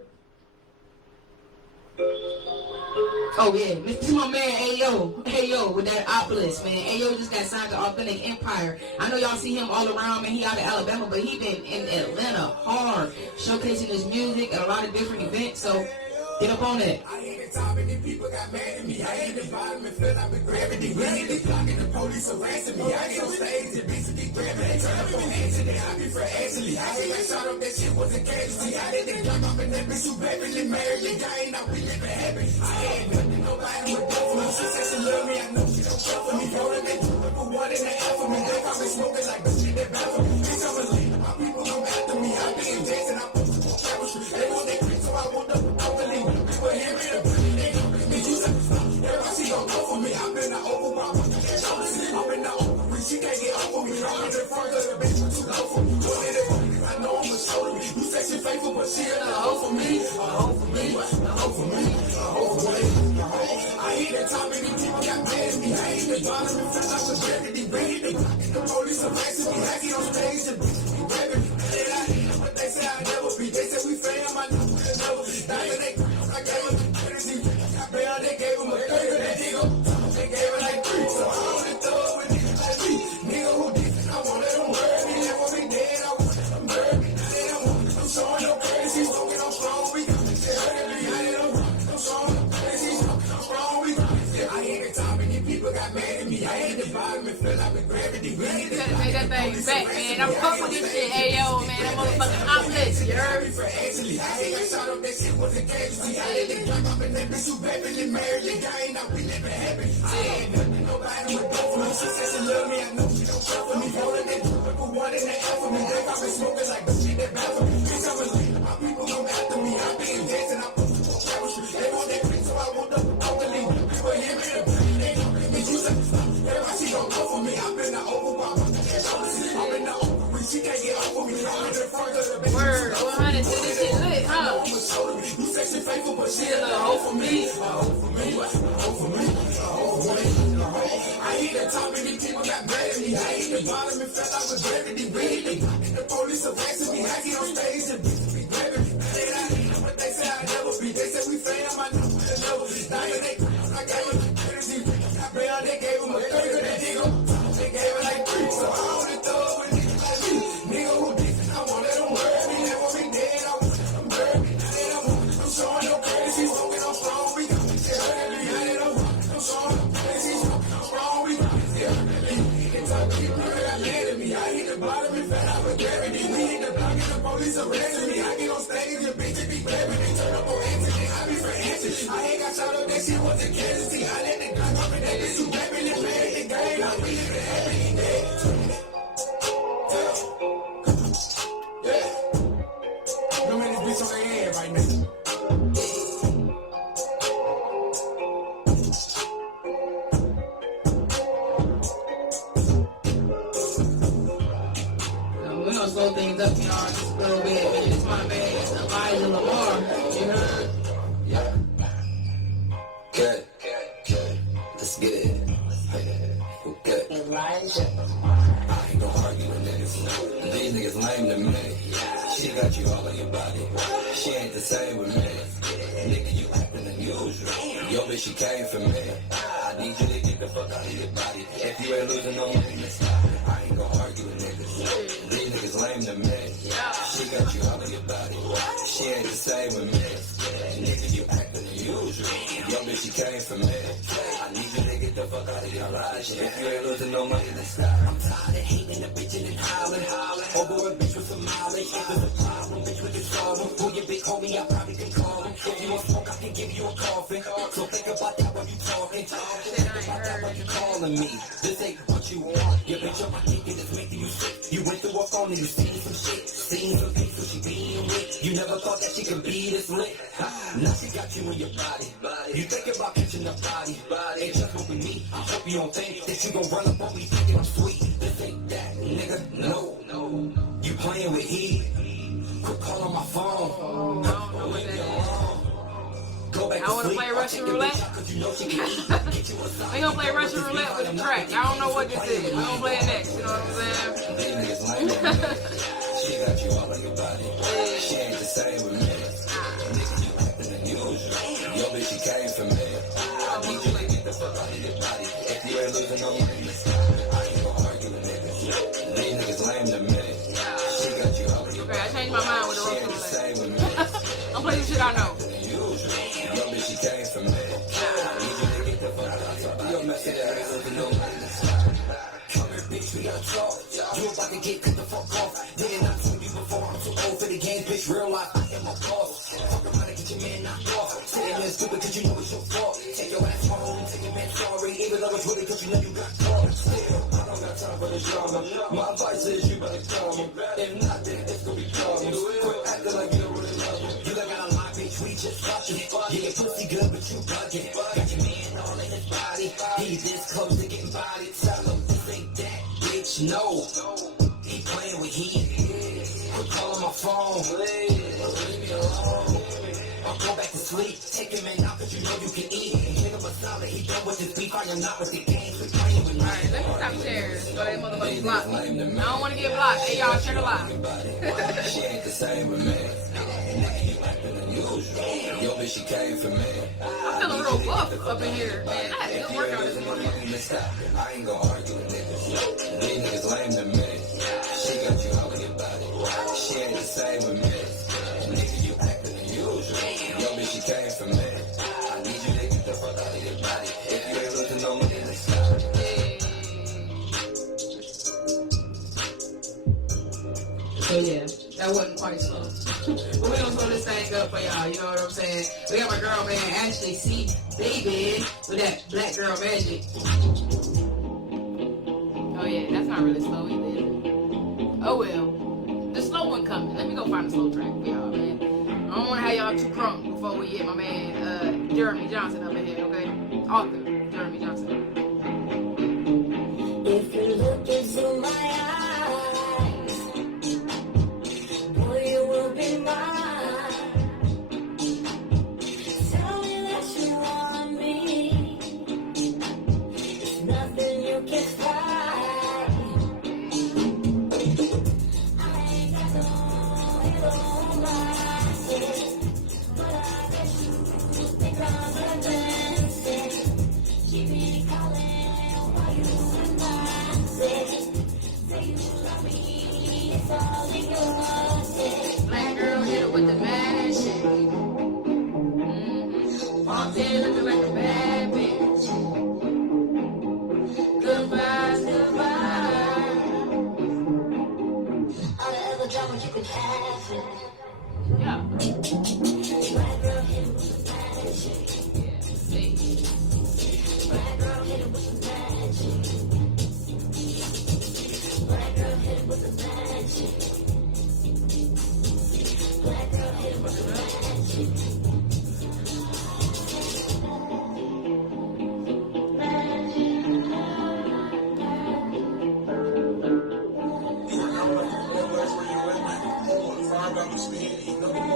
Oh, yeah. This is my man, Ayo, with that Obelisk, man. Ayo just got signed to Authentic Empire. I know y'all see him all around, man. He out of Alabama, but he been in Atlanta hard, showcasing his music at a lot of different events. So, get up on that. Top and the people got mad at me. I hit the bottom and fell out with gravity. We hit the clock and the police harassing me. I get on stage and bitches get grabbing. They turn up on Anthony. I be for Ashley. I get like shot up, that shit was a casualty. I did the jump up and that bitch who Beverly married. The guy ain't out, we never happen. I ain't nothing, nobody would go for me. She said she love me, I know she don't care for me. Rolling that two with one in the air for me. They call me smoking like the shit that bad for me. Bitch, I'm a leader. My people come after me. I be in Jackson, I put the travel street. They want that quick, so I want the believe. People hear me, everybody gon' go for me. I've been the over my shoulders. I've been the over. She can't get over me. I'm in the front of the bitch, but too low for me. What did it for me? I know I'm a shoulder me. You say she faithful, but she ain't a hoe for me. A hoe for me. A hoe for me. A hoe for me. I hear that time many people got mad at me. I ain't the bottom and fell out with gravity. Ready to block it. The police arrested me. I get on stage and bitches be grabbing me. But they say I never be. They say we fam. I never be. I gave them energy. They gave him a 30, that nigga. They gave it like 3, so I only throw it with niggas like me. Nigga who did it, I wanted them hurt me. They want me dead, I wanted them hurt me. They don't want me, I'm showing no crazy. Smoking on strong, we got me. They hurting me, I didn't know. I'm showing no crazy. Smoking on strong, we got me. I hear the top and these people got mad at me. I hit the bottom and fell out with gravity. You gotta take that thing back, man. I'm fuck with this shit, Ayo, man. That motherfucking Obelisk, you heard? I ain't got shot up, that shit was a casualty. I did the jump up and that bitch who Beverly married. The guy ain't out, we never happen. I ain't nothing, nobody would go for me. She said she love me, I know she don't care for me. Rolling that put one in the air for me. They got me smoking like the shit that bad for me. Bitch, I'm a leader, my people come after me. I be in Jackson, I put the travel street. They want that quick, so I want the believe. People hear me, they gon' bitch, you say everybody she gon' go for me. I've been the over my shoulders. I've been the over. She can't get over me. I'm in the front of the bitch. Word, 100 to this shit lit, huh? You say she faithful, but she a little hoe for me. A hoe for me. A hoe for me. A hoe for me. I hear that top many people got mad at me. I hit the bottom and fell out with gravity. Ready the police arrested me. I get on stage and bitches be grabbing me. But they say I never be. They say we fam. I know I never be. Now I gave them energy. They gave him a 30, that nigga. They gave it like 3, so I only throw it with niggas like me. Nigga who did fucking brother got mad at me. I hit the bottom and fell out with gravity. We hit the block and the police arrested me. I get on stage and bitches be blabbing. They turn up on Anthony. I be for answers. I ain't got shot up, that shit was a casualty. I let the gun up and that bitch who rapping and playing the game. I'm really the happy day. Yeah. No man, this bitch on their head right now. We're gonna slow things up, y'all, just a little bit. It's my man, Elijah Lamar. You heard? Yeah. Good. That's good. Good. Elijah. I ain't gonna argue with niggas. These niggas lame to me. She got you all on your body. She ain't the same with me. Nigga, you acting unusual. Yo, bitch, she came for me. I need you to get the fuck out of your body. If you ain't losing no money, I ain't gonna argue with niggas. These niggas lame to me. She got you all on your body. She ain't the same with me. Nigga, you acting unusual. Yo, bitch, she came for me. I need you to get the fuck out of your life. If you ain't losing no money, let's stop. I'm tired of hating the bitch and hollering. Over a bitch with some mileage. If there's a problem, bitch, we can solve them. Who your big homie, I probably can call him. If you want smoke, I can give you a coffin. So think about that when you talking. Think about that when you calling me. This ain't what you want. Your bitch on my dick and it's making you sick. You went through a phone and you seen some shit. Seen some things so she being lit. You never thought that she could be this lit. Now she got you in your body. You think about catching the body. Ain't just with me. I hope you don't think that you gon' run up on me thinking I'm sweet. This ain't that, nigga. No. You playing with heat. Quit calling my phone. Go back I want to play Russian roulette. We gonna play Russian roulette with the track. I don't know what this is. We gonna play it next. You know what I'm saying? She got you all on your body. She ain't the same with me. Nigga, you acting unusual. Yo, bitch, she came for me. I need you to get the fuck out of your body. If you ain't losing no money, I ain't gonna argue with niggas. These niggas lame to me. She got you all on your body. I changed my mind with the Russian roulette. I'm playing shit I know. Yo, bitch, she came for me. I need you to get the fuck out of your body. Yo, messy that ain't losing no money. Come here, bitch, we gotta talk. You about to get cut the fuck off. Didn't I told you before, I'm too old for the game, bitch. Real life, I am a boss. Fuck around and get your man knocked off. Sitting there stupid cause you know it's your fault. Take your ass home, take your man sorry. Even though it's really cause you know you got caught. Still, I don't got time for this drama. My advice is you better call me. If not, then it's gonna be problems. Quit acting like you don't really love me. You done got a lie, bitch, we just fucking. Yeah, your pussy good, but you bugging. Got your man all in his body. He's this close to getting bodied. Tell him this ain't that, bitch, no. He playing with heat. Quit calling my phone. Leave me alone. I'll go back to sleep. Take him in out cause you know you can eat. Give him a solid. He done with his beef. I am not with the game. Quit playing with me. Alright, let me stop sharing. So that motherfucker's blocked. I don't want to get blocked. Hey, y'all, share the live. She ain't the same with me. You acting unusual. Yo, bitch, she came for me. I'm feeling real buff up in here, man. I had a good workout this morning. I ain't gonna argue with niggas. These niggas lame to me. She got you all in your body. She ain't the same with me. Nigga, you acting unusual. Yo, bitch, she came for me. I need you to get the fuck out of your body. If you ain't looking no money, let's stop. So yeah, that wasn't quite slow. But we gonna slow this thing up for y'all, you know what I'm saying? We got my girl, man, Ashley C. Baby, with that Black Girl Magic. Oh yeah, that's not really slow either, is it? Oh well. The slow one coming. Let me go find a slow track for y'all, man. I don't wanna have y'all too crunk before we get my man Jeremy Johnson up in here, okay? Author Jeremy Johnson. If you look into my eyes, boy, you will be mine. Tell me that you want me. There's nothing you can find. I ain't got no romances, but I bet you think I'm dancing. Keep me calling while you and I say you Yeah.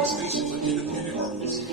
Stations of independent artists.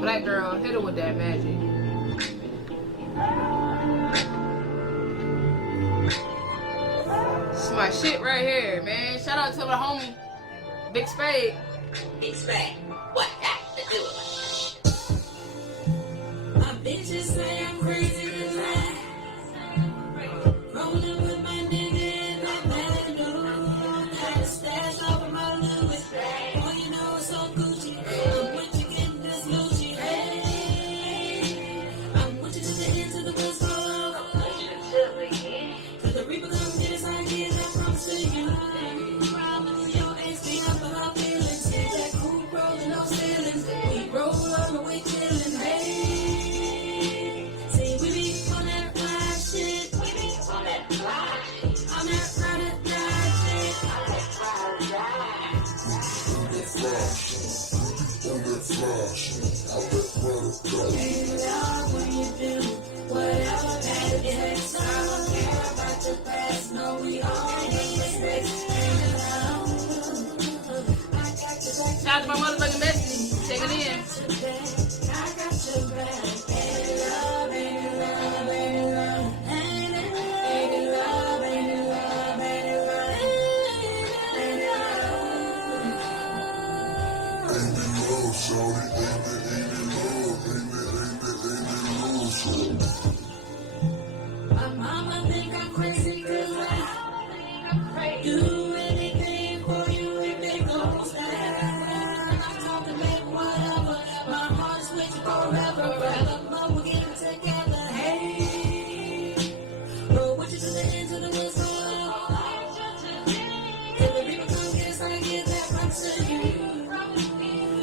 Black girl, hit her with that magic. This is my shit right here, man. Shout out to my homie, Big Spade. Big Spade, what got to do with it? My bitches say I'm crazy tonight. Rolling with my nigga in that Malibu. Got a stash over my Louis. Oh, you know it's so Gucci. I'm with you getting this Gucci. Hey, I'm with you to the end of the West Coast. Till the Reaper comes get us, I get that promise to you. Promise your ass be up on our feelings. That cool rolling off ceilings. We roll up and we chillin'. Hey, see we be on that fly shit. We be on that fly. On that ride or die shit. On that ride or die. Baby, love when you do whatever that it takes. I don't care about your past. No, we all need mistakes. Shout out to my motherfucking bestie. Check it in. I got your back. Baby, love, baby, love, baby, love. Baby, love, baby, love, baby, love. Baby, my mama think I'm crazy 'cause I do anything for you if they gon' stand. I'm talking make whatever. My heart's with you forever. Forever, we'll get it together. Hey, roll with you to the end of the woods. Till the people come get us, I get that promise to you.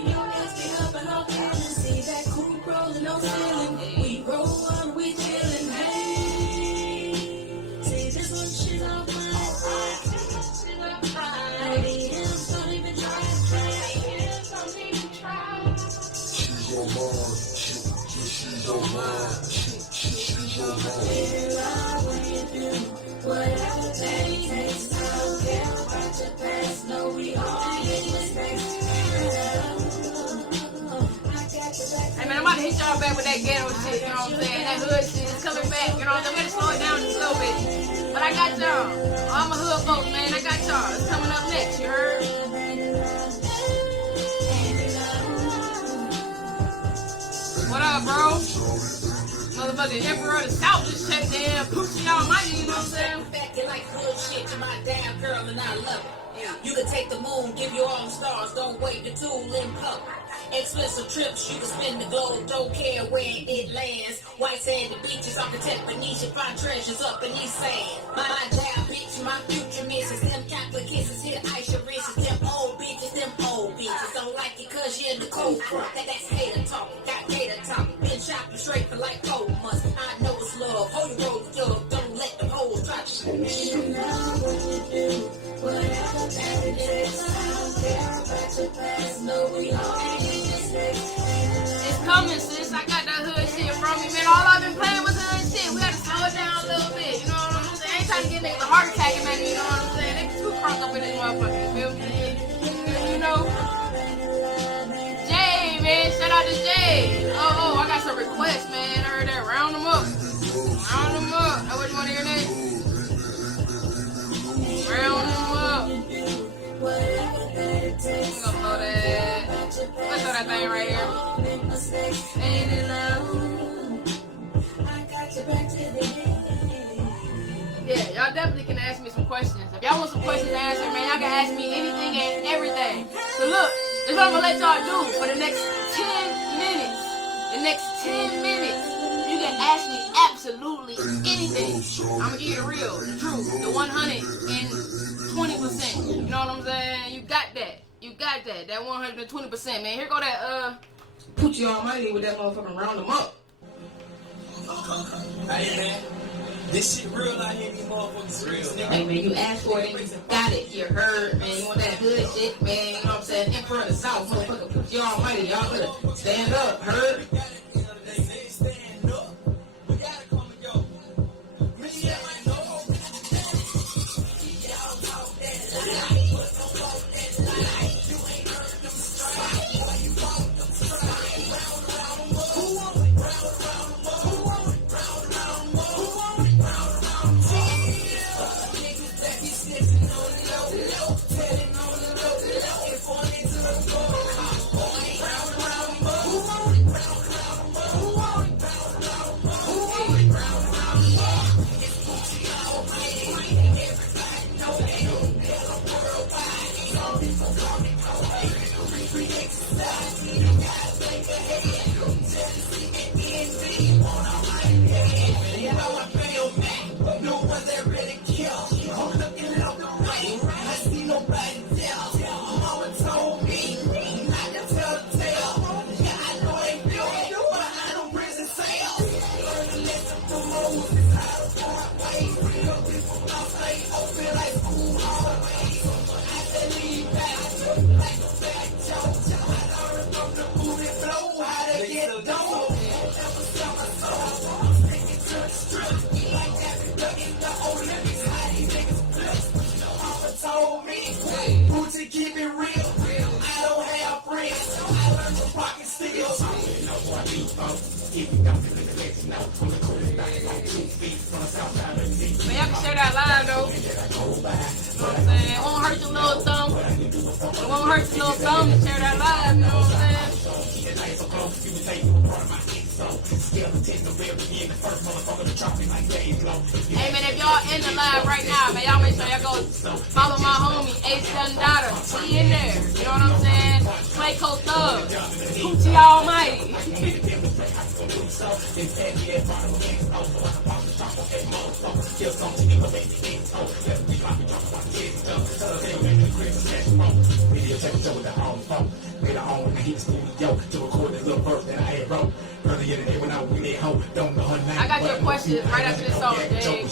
Your ass be up and off and see that cool rolling on ceiling. We roll on, we chillin'. Hey, see this one shit on my side. Baby, hands don't even try. Hands don't even try. She's on mine. She's on mine. She's on mine. Baby, love when you do whatever that it takes. I don't care about your past. No, we all need mistakes. Hey man, I'm about to hit y'all back with that ghetto shit, you know what I'm saying? That hood shit is coming back, you know what I'm saying? I'm gonna slow it down just a little bit. But I got y'all. All my hood folks, man, I got y'all. It's coming up next, you heard? What up, bro? Motherfucking Emperor of the South just checked in. Poochie Almighty, you know what I'm saying? You like hood shit to my damn girl and I love it. You can take the moon, give you all the stars, don't wait the tool in public. Expensive trips, you can spin the globe, don't care where it lands. White sand, the beaches, architect Benicia, find treasures up in these sand. My damn bitch, my future misses, them chocolate kisses, here Aisha riches, them old bitches don't like it cause you're in the cold front. That's hater talk, got gator talk, been shopping straight for like 4 months. I know it's love, hold your road, don't let the hoes drop you. Baby, love what you do. Whatever that it is, I don't care about your past. No, we all need this next. It's coming, sis. I got that hood shit from me, man. All I've been playing was hood shit. We gotta slow it down a little bit. You know what I'm saying? I ain't trying to get niggas a heart attack and that, you know what I'm saying? They too crunk up in this motherfucker. You feel me? You know? Jay, man. Shout out to Jay. Oh, I got some requests, man. I heard that. Round them up. Round them up. I wouldn't want to hear that. Round them up. I'm gonna blow that. Let's throw that thing right here. Ain't it love? Yeah, y'all definitely can ask me some questions. If y'all want some questions answered, man, y'all can ask me anything and everything. So look, this is what I'm gonna let y'all do for the next 10 minutes. The next 10 minutes, you can ask me absolutely anything. I'm gonna give you the real, the truth, the 120%. You know what I'm saying? You got that. You got that. That 120%, man. Here go that, Poochie Almighty with that motherfucking round them up. Hey, man. This shit real out here, these motherfuckers real. Hey, man, you asked for it and you got it. You heard, man. You want that good shit, man. You know what I'm saying? In front of the South, motherfucker. Poochie Almighty. Y'all better stand up. Heard? Keep it real. I don't have friends. I learned to pocket steals. I know what I do, folks. If you don't believe it, let you know. I'm the coolest guy on 2 feet from the south side of the city. Man, y'all can share that live, though. You know what I'm saying? It won't hurt your little thumb. It won't hurt your little thumb to share that live, you know what I'm saying? Hey, man, if y'all in the live right now, man, y'all make sure y'all go follow my homie, Ace Dundada. He in there. You know what I'm saying? Playco Thug. Poochie Almighty. I got your questions right after this song, Dave.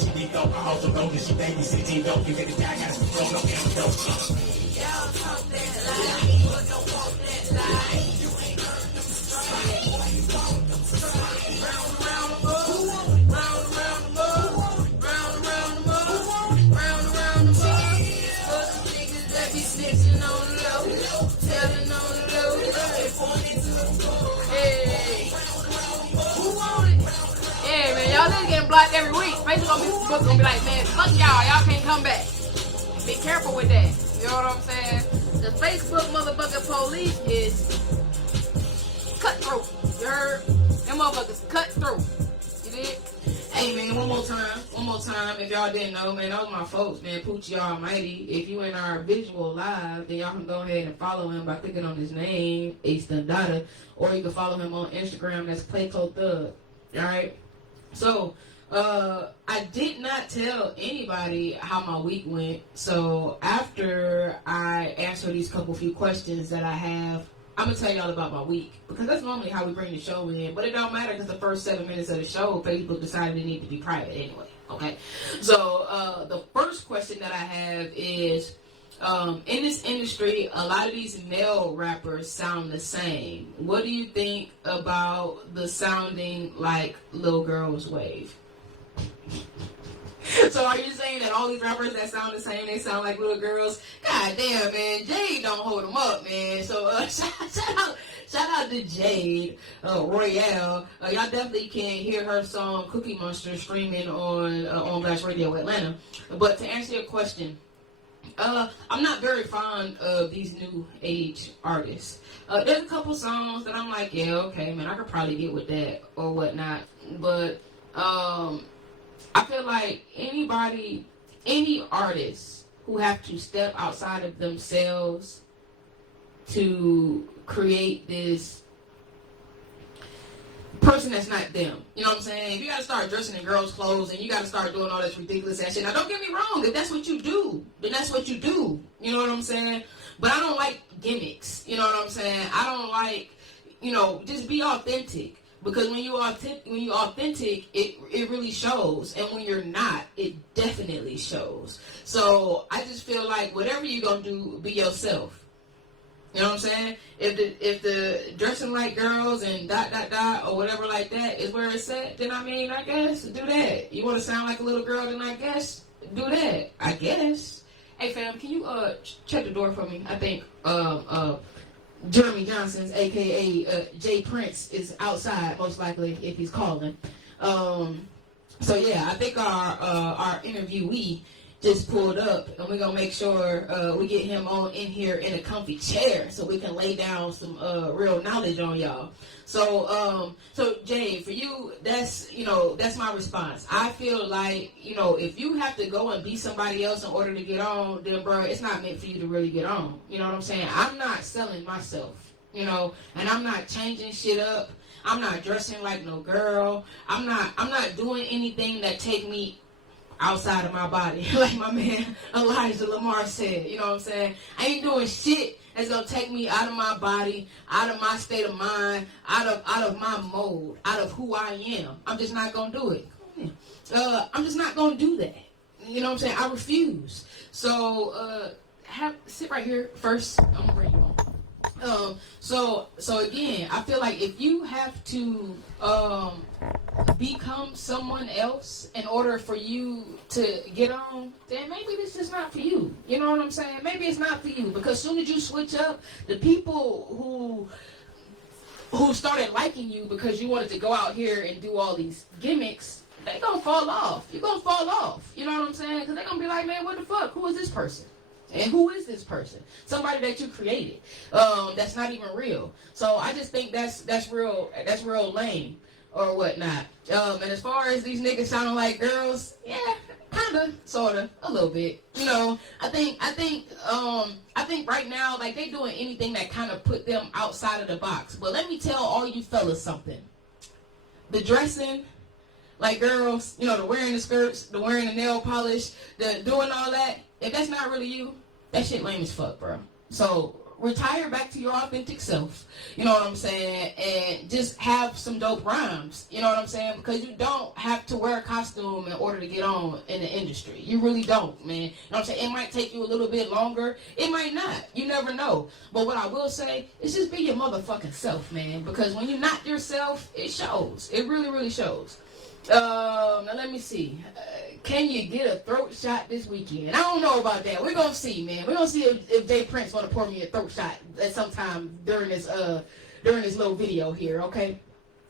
Y'all niggas getting blocked every week. Facebook gonna be like, man, fuck y'all can't come back. Be careful with that. You know what I'm saying? The Facebook motherfucking police is cutthroat. You heard? Them motherfuckers cutthroat. You did? Hey, man, one more time. If y'all didn't know, man, those my folks, man, Poochie Almighty. If you in our visual live, then y'all can go ahead and follow him by clicking on his name, Ace Dundada, or you can follow him on Instagram. That's Playco Thug. Alright? So, I did not tell anybody how my week went. So, after I answer these few questions that I have, I'm going to tell y'all about my week. Because that's normally how we bring the show in. But it don't matter because the first 7 minutes of the show, Facebook decided it needed to be private anyway. Okay, so the first question that I have is, in this industry, a lot of these male rappers sound the same. What do you think about the sounding like Lil Girls Wave? So are you saying that all these rappers that sound the same, they sound like little girls? God damn, man, Jade don't hold them up, man. So shout out to Jade Royale. Y'all definitely can hear her song Cookie Monster streaming on Blast Radio Atlanta. But to answer your question, I'm not very fond of these new age artists. There's a couple songs that I'm like, yeah, okay, man, I could probably get with that or whatnot. But I feel like any artist who have to step outside of themselves to create this person that's not them. You know what I'm saying? If you gotta start dressing in girls' clothes and you gotta start doing all this ridiculous ass shit. Now don't get me wrong, if that's what you do, then that's what you do. You know what I'm saying? But I don't like gimmicks. You know what I'm saying? I don't like, just be authentic. Because when you authentic, it really shows, and when you're not, it definitely shows. So I just feel like whatever you're gonna do, be yourself. You know what I'm saying? If the dressing like girls and ... or whatever like that is where it's at, then I guess do that. You want to sound like a little girl, then I guess do that. I guess. Hey fam, can you check the door for me? I think Jeremy Johnson's, aka Jay Prince, is outside most likely if he's calling. So yeah, I think our interviewee just pulled up, and we're gonna make sure we get him on in here in a comfy chair so we can lay down some real knowledge on y'all. So Jay, for you, that's my response. I feel like if you have to go and be somebody else in order to get on, then bro, it's not meant for you to really get on. You know what I'm saying? I'm not selling myself, and I'm not changing shit up. I'm not dressing like no girl. I'm not doing anything that take me outside of my body, like my man Elijah Lamar said. You know what I'm saying? I ain't doing shit that's gonna take me out of my body, out of my state of mind, out of my mode, out of who I am. I'm just not gonna do it. I'm just not gonna do that. You know what I'm saying? I refuse. So sit right here first. I'm gonna bring you on. So again, I feel like if you have to become someone else in order for you to get on, then maybe this is not for you. You know what I'm saying? Maybe it's not for you, because as soon as you switch up, the people who started liking you because you wanted to go out here and do all these gimmicks, they gonna fall off. You're gonna fall off. You know what I'm saying? Because they're gonna be like, man, what the fuck? Who is this person? And who is this person? Somebody that you created. That's not even real. So I just think that's real lame or whatnot. And as far as these niggas sounding like girls, yeah, kinda, sorta, a little bit. I think right now, like, they doing anything that kind of put them outside of the box. But let me tell all you fellas something. The dressing like girls, the wearing the skirts, the wearing the nail polish, the doing all that, if that's not really you, that shit lame as fuck, bro. So retire back to your authentic self, you know what I'm saying, and just have some dope rhymes, you know what I'm saying, because you don't have to wear a costume in order to get on in the industry. You really don't, man. You know what I'm saying? It might take you a little bit longer. It might not. You never know. But what I will say is just be your motherfucking self, man, because when you're not yourself, it shows. It really, really shows. Now let me see. Can you get a throat shot this weekend? I don't know about that. We're gonna see, man. We're gonna see if Jay Prince wanna pour me a throat shot at some time during this little video here, okay?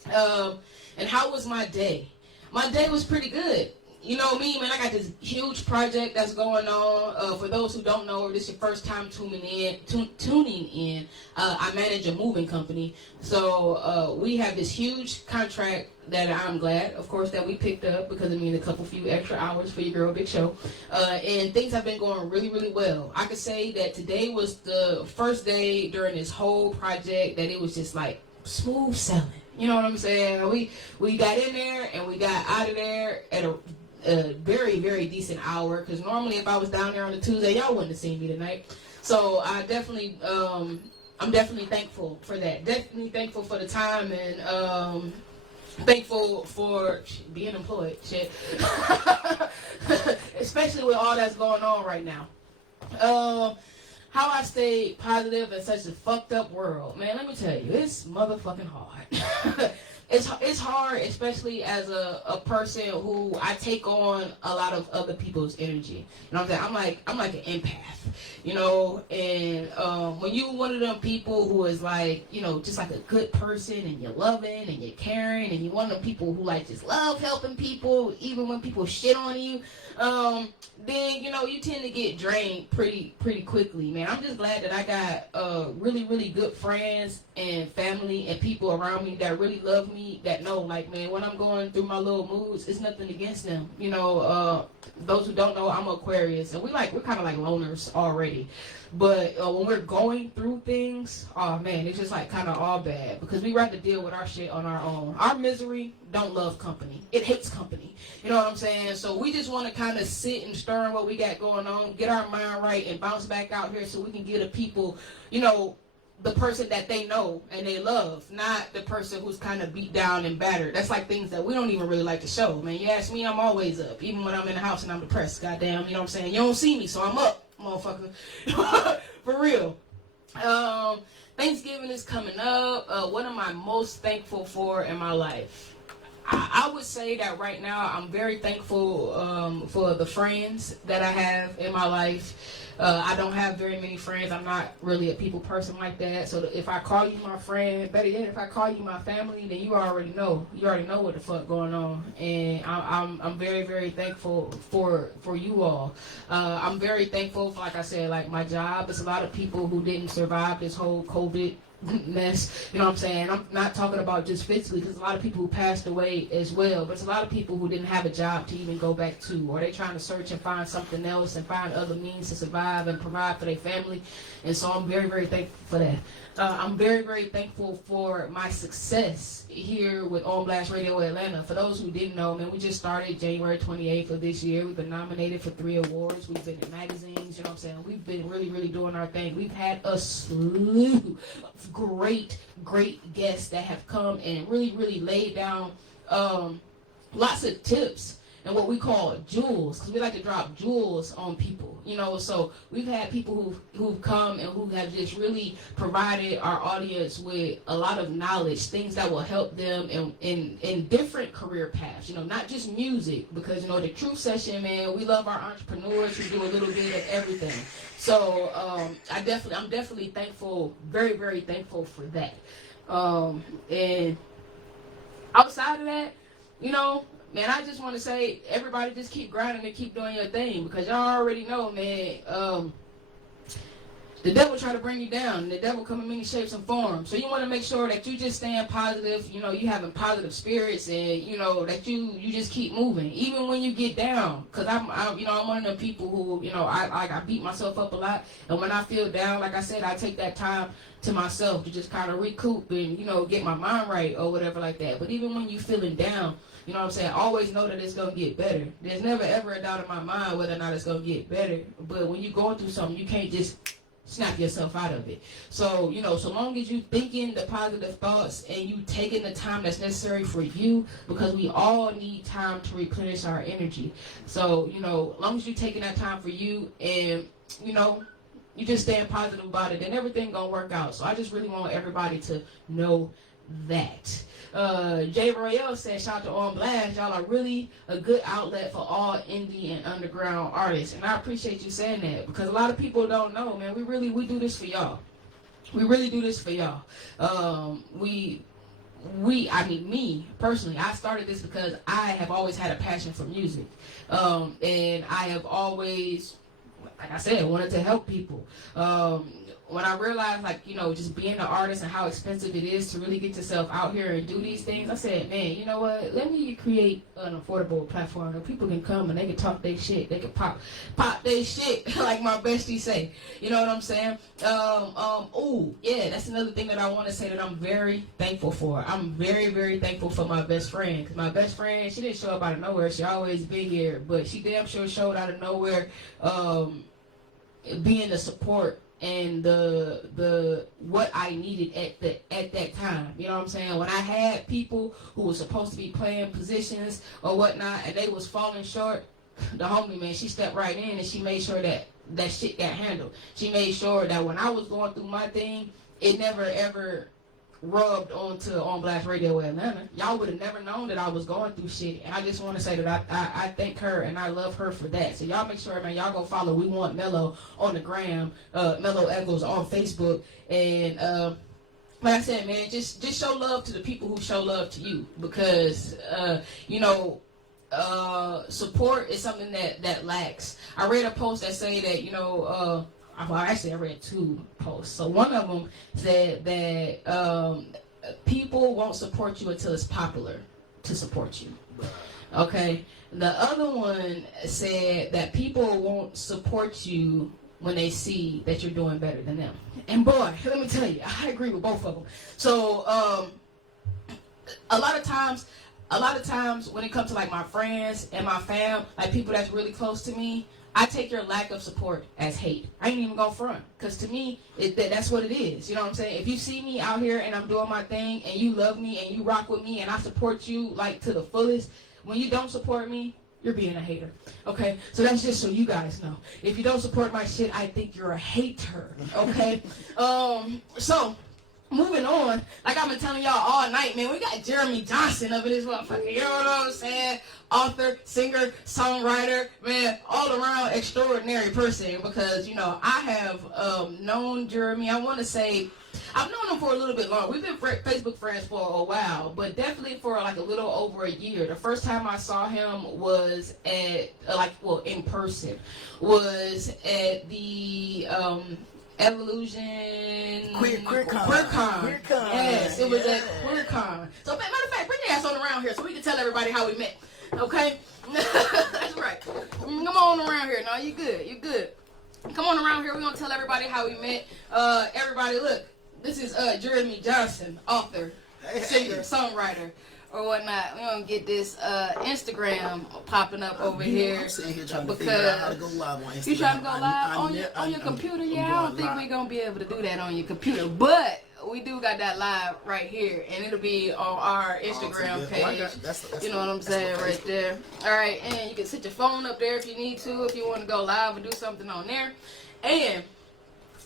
And how was my day? My day was pretty good. You know me, man, I got this huge project that's going on. For those who don't know, or this is your first time tuning in, I manage a moving company. So we have this huge contract that I'm glad, of course, that we picked up, because it means a few extra hours for your girl Big Show. And things have been going really, really well. I could say that today was the first day during this whole project that it was just like smooth sailing. You know what I'm saying? We got in there and we got out of there at a very, very decent hour, because normally if I was down there on a Tuesday, y'all wouldn't have seen me tonight. So I definitely, I'm definitely thankful for that. Definitely thankful for the time and thankful for being employed, shit. Especially with all that's going on right now. How I stay positive in such a fucked up world, man. Let me tell you, it's motherfucking hard. It's hard, especially as a person who I take on a lot of other people's energy. You know what I'm saying? I'm like an empath, you know. And when you one of them people who is like, you know, just like a good person, and you're loving and you're caring, and you're one of them people who like just love helping people, even when people shit on you, then you know you tend to get drained pretty quickly, man. I'm just glad that I got really good friends and family and people around me that really love me, that know, like, man, when I'm going through my little moods, it's nothing against them. You know, those who don't know, I'm Aquarius, and we're kind of like loners already. But when we're going through things, oh man, it's just like kind of all bad, because we rather deal with our shit on our own. Our misery don't love company. It hates company. You know what I'm saying? So we just want to kind of sit and stir in what we got going on, get our mind right, and bounce back out here so we can get the people, you know, the person that they know and they love, not the person who's kind of beat down and battered. That's like things that we don't even really like to show, man. You ask me, I'm always up, even when I'm in the house and I'm depressed. Goddamn, you know what I'm saying? You don't see me, so I'm up, motherfucker. For real. Thanksgiving is coming up. What am I most thankful for in my life? I would say that right now I'm very thankful for the friends that I have in my life. I don't have very many friends. I'm not really a people person like that. So if I call you my friend, better yet, if I call you my family, then you already know. You already know what the fuck going on. And I'm very thankful for you all. I'm very thankful for, like I said, like my job. There's a lot of people who didn't survive this whole COVID mess, you know what I'm saying? I'm not talking about just physically, because a lot of people who passed away as well, but it's a lot of people who didn't have a job to even go back to, or they trying to search and find something else and find other means to survive and provide for their family. And so I'm very thankful for that. I'm very thankful for my success here with On Blast Radio Atlanta. For those who didn't know, man, we just started January 28th of this year. We've been nominated for 3 awards. We've been in magazines, you know what I'm saying? We've been really doing our thing. We've had a slew of great guests that have come and really laid down lots of tips and what we call jewels, because we like to drop jewels on people, you know. So we've had people who've come and who have just really provided our audience with a lot of knowledge, things that will help them in different career paths, you know, not just music, because, you know, the Truth Session, man, we love our entrepreneurs who do a little bit of everything. So I'm definitely thankful, very thankful for that. And outside of that, you know, man, I just want to say, everybody just keep grinding and keep doing your thing, because y'all already know, man, the devil try to bring you down, and the devil come in many shapes and forms. So you want to make sure that you just staying positive, you know, you having positive spirits, and, you know, that you just keep moving, even when you get down. Because I'm one of them people who, you know, I beat myself up a lot, and when I feel down, like I said, I take that time to myself to just kind of recoup and, you know, get my mind right or whatever like that. But even when you feeling down, you know what I'm saying, always know that it's going to get better. There's never ever a doubt in my mind whether or not it's going to get better. But when you're going through something, you can't just snap yourself out of it. So, you know, so long as you thinking the positive thoughts and you taking the time that's necessary for you, because we all need time to replenish our energy. So, you know, as long as you taking that time for you and, you know, you just staying positive about it, then everything going to work out. So I just really want everybody to know that. Jay Royale said, shout out to On Blast. Y'all are really a good outlet for all indie and underground artists. And I appreciate you saying that, because a lot of people don't know, man. We do this for y'all. We really do this for y'all. Me personally, I started this because I have always had a passion for music. And I have always, like I said, wanted to help people. When I realized, like, you know, just being an artist and how expensive it is to really get yourself out here and do these things, I said, man, you know what? Let me create an affordable platform where people can come and they can talk their shit. They can pop their shit, like my bestie say. You know what I'm saying? Yeah, that's another thing that I want to say that I'm very thankful for. I'm very thankful for my best friend. Because my best friend, she didn't show up out of nowhere. She always been here. But she damn sure showed out of nowhere, being the support and the what I needed at that time. You know what I'm saying? When I had people who were supposed to be playing positions or whatnot, and they was falling short, the homie, man, she stepped right in and she made sure that shit got handled. She made sure that when I was going through my thing, it never ever rubbed onto On Blast Radio Atlanta. Y'all would have never known that I was going through shit. And I just want to say that I thank her and I love her for that. So y'all make sure, man, y'all go follow We Want Mellow on the gram, Mellow Echoes on Facebook. And like I said, man, just show love to the people who show love to you, because you know, support is something that lacks. I read a post that say that, you know, well, actually I read 2 posts. So one of them said that people won't support you until it's popular to support you. Okay. The other one said that people won't support you when they see that you're doing better than them. And boy, let me tell you, I agree with both of them. So a lot of times when it comes to like my friends and my fam, like people that's really close to me, I take your lack of support as hate. I ain't even gonna front, because to me, that's what it is. You know what I'm saying? If you see me out here and I'm doing my thing and you love me and you rock with me and I support you like to the fullest, when you don't support me, you're being a hater. Okay? So that's just so you guys know. If you don't support my shit, I think you're a hater. Okay? So moving on, like I've been telling y'all all night, man, we got Jeremy Johnson up in this motherfucker. You know what I'm saying? Author, singer, songwriter, man, all around extraordinary person, because, you know, I have known Jeremy, I want to say, I've known him for a little bit longer. We've been Facebook friends for a while, but definitely for like a little over a year. The first time I saw him was at, in person, was at the Evolution QueerCon. Yes, it was at QueerCon. So matter of fact, bring your ass on around here so we can tell everybody how we met. Okay? That's right. Come on around here. No, you good. You good. Come on around here. We're going to tell everybody how we met. Everybody, look. This is Jeremy Johnson, author, singer, songwriter, or whatnot. We're going to get this Instagram popping up over here. I'm sitting here trying to figure out how to go live on Instagram. You trying to go live on your computer? Yeah, I don't think we're going to be able to do that on your computer. But we do got that live right here, and it'll be on our Instagram page. You know what I'm saying right there. All right, and you can set your phone up there if you need to, if you want to go live and do something on there. And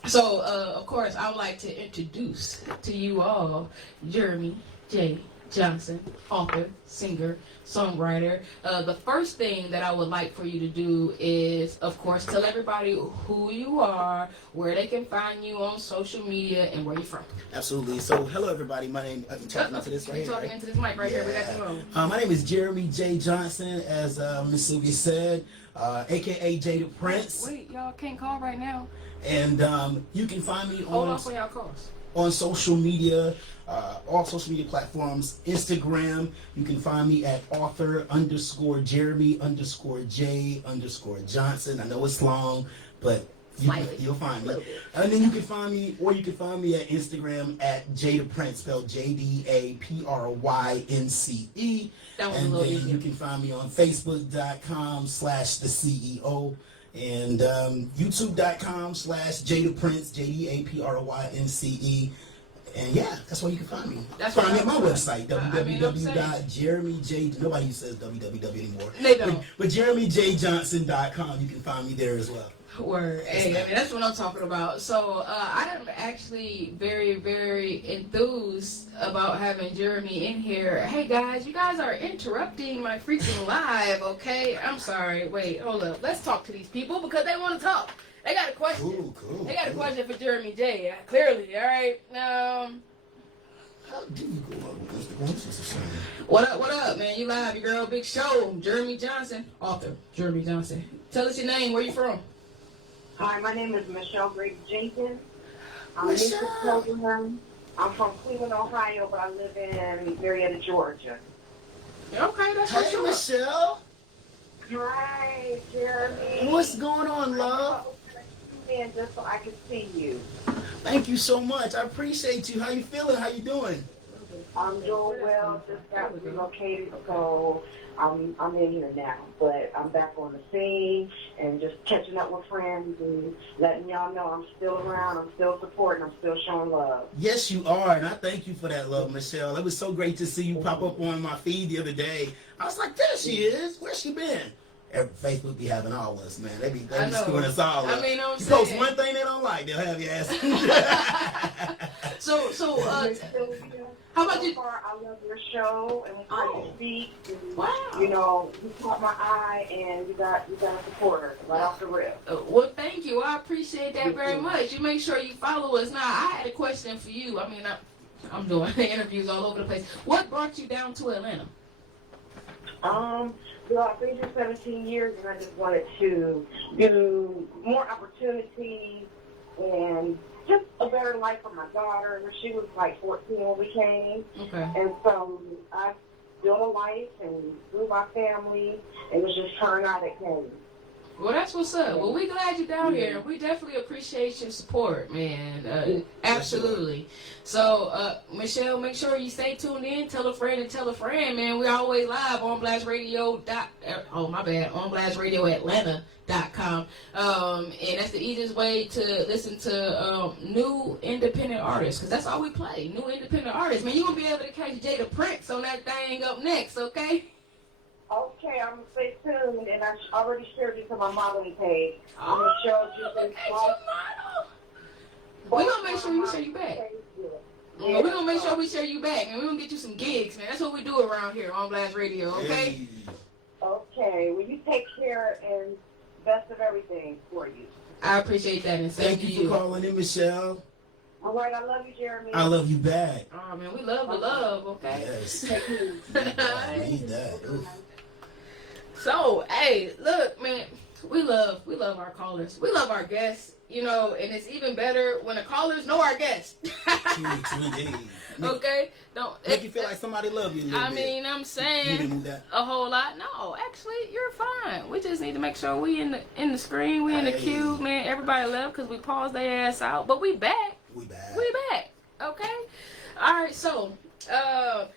so, of course, I would like to introduce to you all Jeremy J. Johnson, author, singer, songwriter. The first thing that I would like for you to do is, of course, tell everybody who you are, where they can find you on social media, and where you're from. Absolutely. So, hello, everybody. My name, I'm talking into this right here. Talking into this mic right here. We got you on. My name is Jeremy J. Johnson, as Miss Sylvia said, a.k.a. Jada Prince. Wait, y'all can't call right now. And you can find me on social media, all social media platforms. Instagram, you can find me at author_Jeremy_J_Johnson. I know it's long, but you'll find me. And then you can find me at Instagram at Jada Prince, spelled JDAPRYNCE. And then you can find me on Facebook.com/TheCEO. And YouTube.com/Jada Prince, JDAPRYNCE. And yeah, that's where you can find me. Find me at my website, www.jeremyj. Nobody says www anymore. They don't. But JeremyJJohnson.com, you can find me there as well. Word. Hey, I mean, that's what I'm talking about. So I am actually very, very enthused about having Jeremy in here. Hey guys, you guys are interrupting my freaking live, okay? I'm sorry. Wait, hold up. Let's talk to these people because they want to talk. They got a question. Cool. They got a question for Jeremy J. Clearly, all right. How do you go up with Instagram? What up, man? You live, your girl, big show. Jeremy Johnson, author. Jeremy Johnson. Tell us your name. Where you from? Hi, my name is Michelle Brady Jenkins. I'm new to program. I'm from Cleveland, Ohio, but I live in Marietta, Georgia. Okay, that's right. Hey, Michelle. Hi, Jeremy. What's going on, love? In just so I can see you. Thank you so much. I appreciate you. How you feeling? How you doing? I'm doing well. Just got relocated, so I'm in here now. But I'm back on the scene and just catching up with friends and letting y'all know I'm still around, I'm still supporting, I'm still showing love. Yes, you are, and I thank you for that love, Michelle. It was so great to see you pop up on my feed the other day. I was like, there she is. Where's she been? Facebook be having all us, man. They be screwing us all up. I mean, you post one thing they don't like, they'll have your ass. How about you? I love your show and how you speak. And, you know, you caught my eye, and you got a supporter right off the rip. Well, thank you. I appreciate that very much. You make sure you follow us. Now, I had a question for you. I mean, I'm doing interviews all over the place. What brought you down to Atlanta? Well, I've been here 17 years, and I just wanted to do more opportunities and just a better life for my daughter. She was like 14 when we came. Okay. And so I built a life and grew my family, and it was just turned out it came. Well, that's what's up. Well, we glad you're down here. We definitely appreciate your support, man. Absolutely. So, Michelle, make sure you stay tuned in. Tell a friend, man. We always live on Blast Radio. On BlastRadioAtlanta.com. And that's the easiest way to listen to new independent artists, because that's all we play. New independent artists. Man, you're going to be able to catch Jada Prince on that thing up next, okay? Okay, I'm going to stay tuned, and I already shared it to my modeling page. I'm going to show you this model. We're going to make sure we share you back. We're going to make sure we share you back, and we're going to get you some gigs, man. That's what we do around here on Blast Radio, okay? Hey. Okay, well, you take care, and best of everything for you. I appreciate that, and thank you for calling in, Michelle. All right, I love you, Jeremy. I love you back. Oh, man, we love the love, okay? Yes. I need that. Ooh. So, hey, look, man, we love our callers. We love our guests, you know, and it's even better when the callers know our guests. Okay? Make you feel like somebody love you a little bit. mean, I'm saying a whole lot. No, actually, you're fine. We just need to make sure we in the screen, we in the queue, man. Everybody left because we paused their ass out, but we back. We back. Okay? All right, so I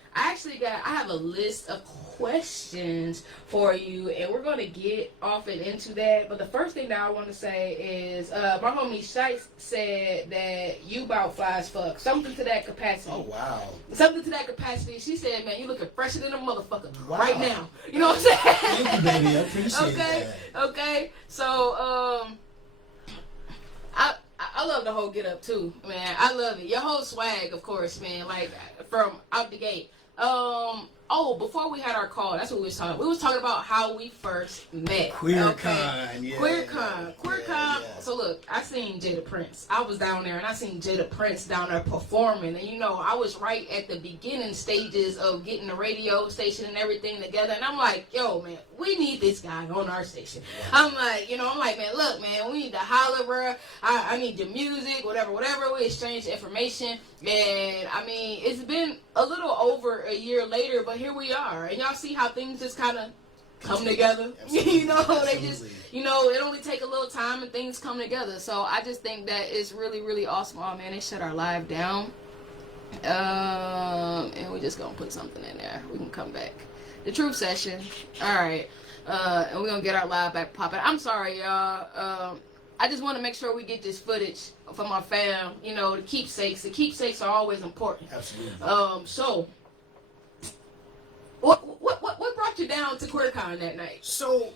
have a list of questions for you, and we're going to get off and into that. But the first thing that I want to say is my homie Shites said that you about fly as fuck. Something to that capacity. Oh, wow. Something to that capacity. She said, man, you looking fresher than a motherfucker right now. You know what I'm saying? Thank you, baby. I appreciate that. Okay. So, I love the whole get up too, man. I love it. Your whole swag, of course, man. Like from out the gate. Before we had our call, that's what we was talking about. We was talking about how we first met. QueerCon, yeah. QueerCon. Yeah. So look, I seen Jada Prince. I was down there and I seen Jada Prince down there performing. And you know, I was right at the beginning stages of getting the radio station and everything together. And I'm like, yo, man, we need this guy on our station. I'm like, man, look, man, we need to holler, bro. I need your music, whatever. We exchange information. And I mean, it's been a little over a year later, but here we are. And y'all see how things just kind of come together. You know, they just, it only take a little time and things come together. So I just think that it's really, really awesome. Oh man, they shut our live down. And we're just gonna put something in there. We can come back. The truth session. All right. And we're gonna get our live back popping. I'm sorry, y'all. I just want to make sure we get this footage for my fam. You know, the keepsakes. The keepsakes are always important. Absolutely. So, what brought you down to QueerCon that night? So,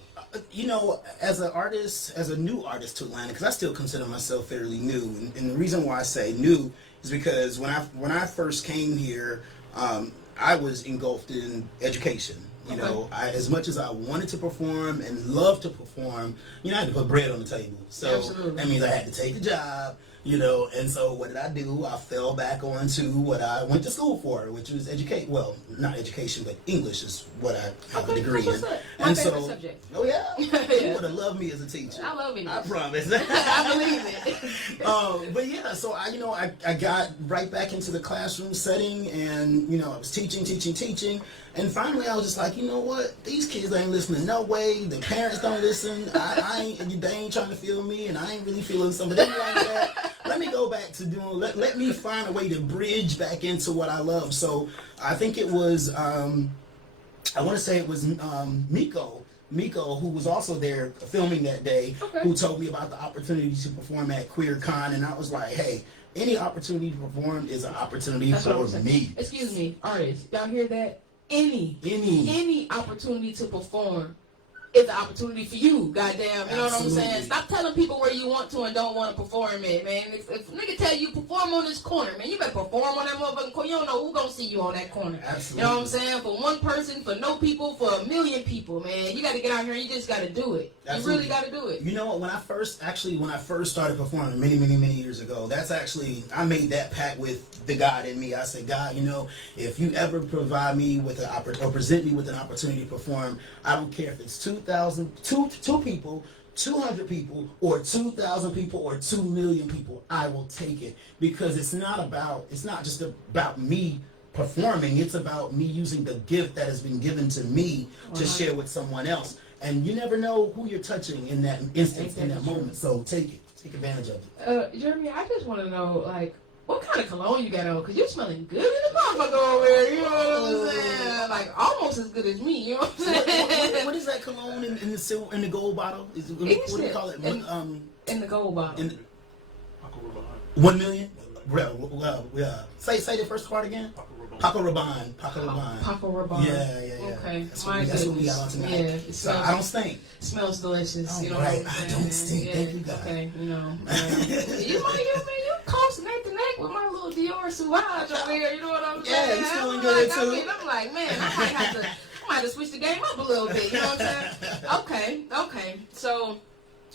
as an artist, as a new artist to Atlanta, because I still consider myself fairly new, and the reason why I say new is because when I first came here, I was engulfed in education. You know, as much as I wanted to perform and love to perform, I had to put bread on the table. So that means I had to take a job, and so what did I do? I fell back onto what I went to school for, which was educate. Well, not education, but English is what I have a degree in. My favorite subject. Oh yeah, you would have loved me as a teacher. I love English. I promise. I believe it. But yeah, so I got right back into the classroom setting, and I was teaching. And finally, I was just like, you know what? These kids ain't listening no way. Their parents don't listen. They ain't trying to feel me, and I ain't really feeling some of them like that. let me go back to doing. Let me find a way to bridge back into what I love. So I think it was. I want to say it was Miko, who was also there filming that day, who told me about the opportunity to perform at QueerCon, and I was like, hey, any opportunity to perform is an opportunity for me. Excuse me, artists, y'all hear that? Any opportunity to perform is an opportunity for you, goddamn. You know what I'm saying? Stop telling people where you want to and don't want to perform it, man. If nigga tell you perform on this corner, man, you better perform on that motherfucking corner. You don't know who gonna see you on that corner. Absolutely. You know what I'm saying? For one person, for no people, for a million people, man. You gotta get out here and you just gotta do it. Absolutely. You really gotta do it. You know what? When I first started performing many years ago, I made that pact with the God in me. I said, God, you know, if you ever provide me with or present me with an opportunity to perform, I don't care if it's 2,000, two people, 200 people, or 2,000 people, or 2 million people, I will take it. Because it's not just about me performing, it's about me using the gift that has been given to me to share with someone else. And you never know who you're touching in that instance, in that moment. So take advantage of it. Jeremy, I just want to know, like, what kind of cologne you got on? Because you're smelling good in the motherfucker over there. You know what I'm saying? Like, almost as good as me. You know what I'm saying? What is that cologne in the gold bottle? What do you call it? In the gold bottle. 1 million? Say the first part again. Paco Rabanne. Paco Rabanne. Yeah. Okay. That's what we got on tonight. Yeah. So I don't stink. Smells delicious. You know right. What I'm I don't stink. Yeah. Thank you, God. Okay. You know. You close neck to neck with my little Dior Sauvage over here. You know what I'm saying? Yeah, you smelling good too. I'm like, man, I might have to switch the game up a little bit. You know what I'm saying? Okay. So,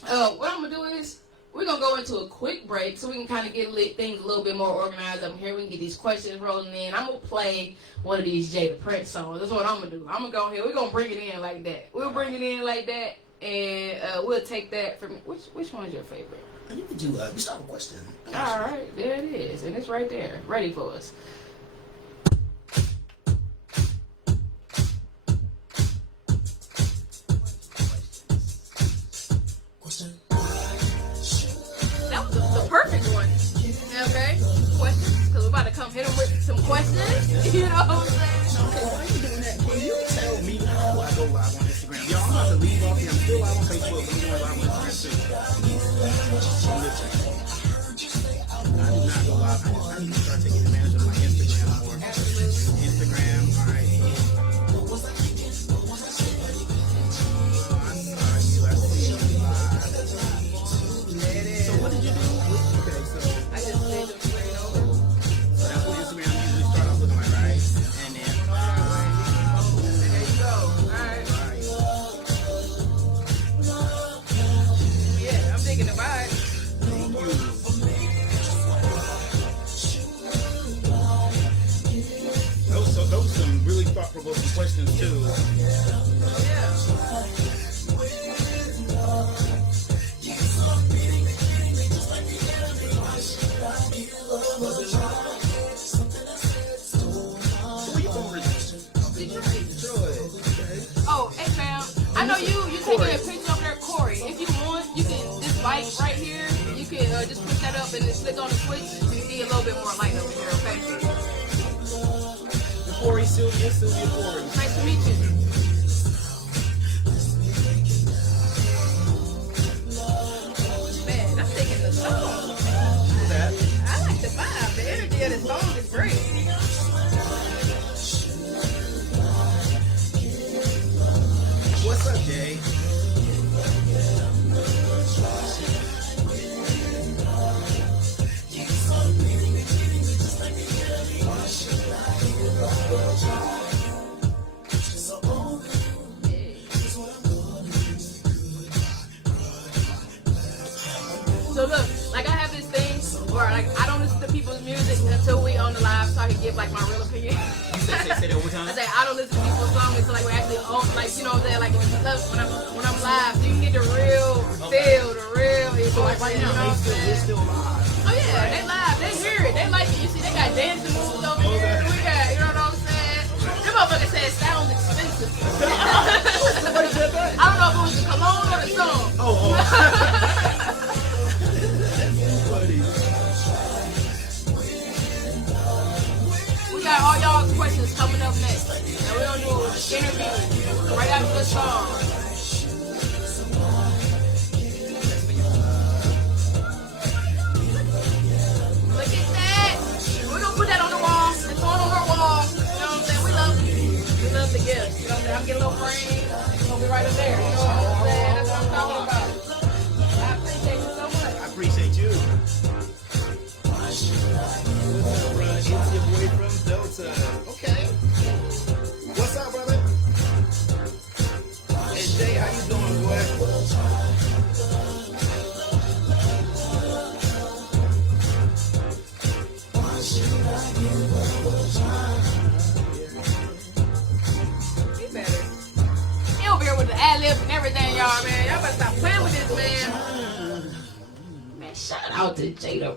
what I'm gonna do is, we're going to go into a quick break so we can kind of get things a little bit more organized up here. We can get these questions rolling in. I'm going to play one of these Jada Prince songs. That's what I'm going to do. I'm going to go here. We're going to bring it in like that. We'll bring it in like that, and we'll take that from... Which one's your favorite? You can do we start with a question. All right. There it is. And it's right there. Ready for us. Perfect one. Okay? Questions? Because we're about to come hit them with some questions. You know what I'm saying? Okay, why are you doing that? Can you tell me how I go live on Instagram? Y'all, I'm about to leave off here. I'm still live on Facebook, but I'm going live on Instagram too. I do not go live. I need to start taking advantage of my Instagram more. Instagram, alright. So what did you do? Okay, so I just did them straight over. So that's what Instagram usually start off looking like, right? And then there you go. Alright. Yeah, I'm digging the vibe. Thank you. Those are some really thought-provoking questions too. Yeah. Oh, hey fam, I know you taking a picture of there, Corey. If you want, you can, this light right here, you can just put that up and then click on the switch. You see a little bit more light over here, okay? Corey, Sylvia Corey. Nice to meet you. Man, I'm digging the song. I like the vibe. The energy of the song is great. What's up, Jay? So look, like I have this thing where like I don't listen to people's music until we on the live, so I can give like my real opinion. Say that over time. I say I don't listen to people's songs until like we're actually on, like you know what I'm saying, like when I'm live, so you can get the real feel, the real. So like right now, we're still live. Oh yeah, right? They live, they hear it, they like it. You see, they got dancing moves over here. We got, you know what I'm saying? Them motherfuckers said it sounds expensive. I don't know if it was the cologne or the song. song. Look at that. We're gonna put that on the wall. It's on her wall. You know what I'm saying? We love the gifts. You know what I'm saying? I'm getting a little frame. It's gonna be right up there. You know what I'm saying? That's what I'm talking about. I appreciate you so much. I appreciate you. It's your boy from Delta. Okay. What's up, brother? Hey, Jay, how you doing, boy? He better. He over here with the ad-libs and everything, y'all, man. Y'all better stop playing with this, man. Man, shout out to Jada.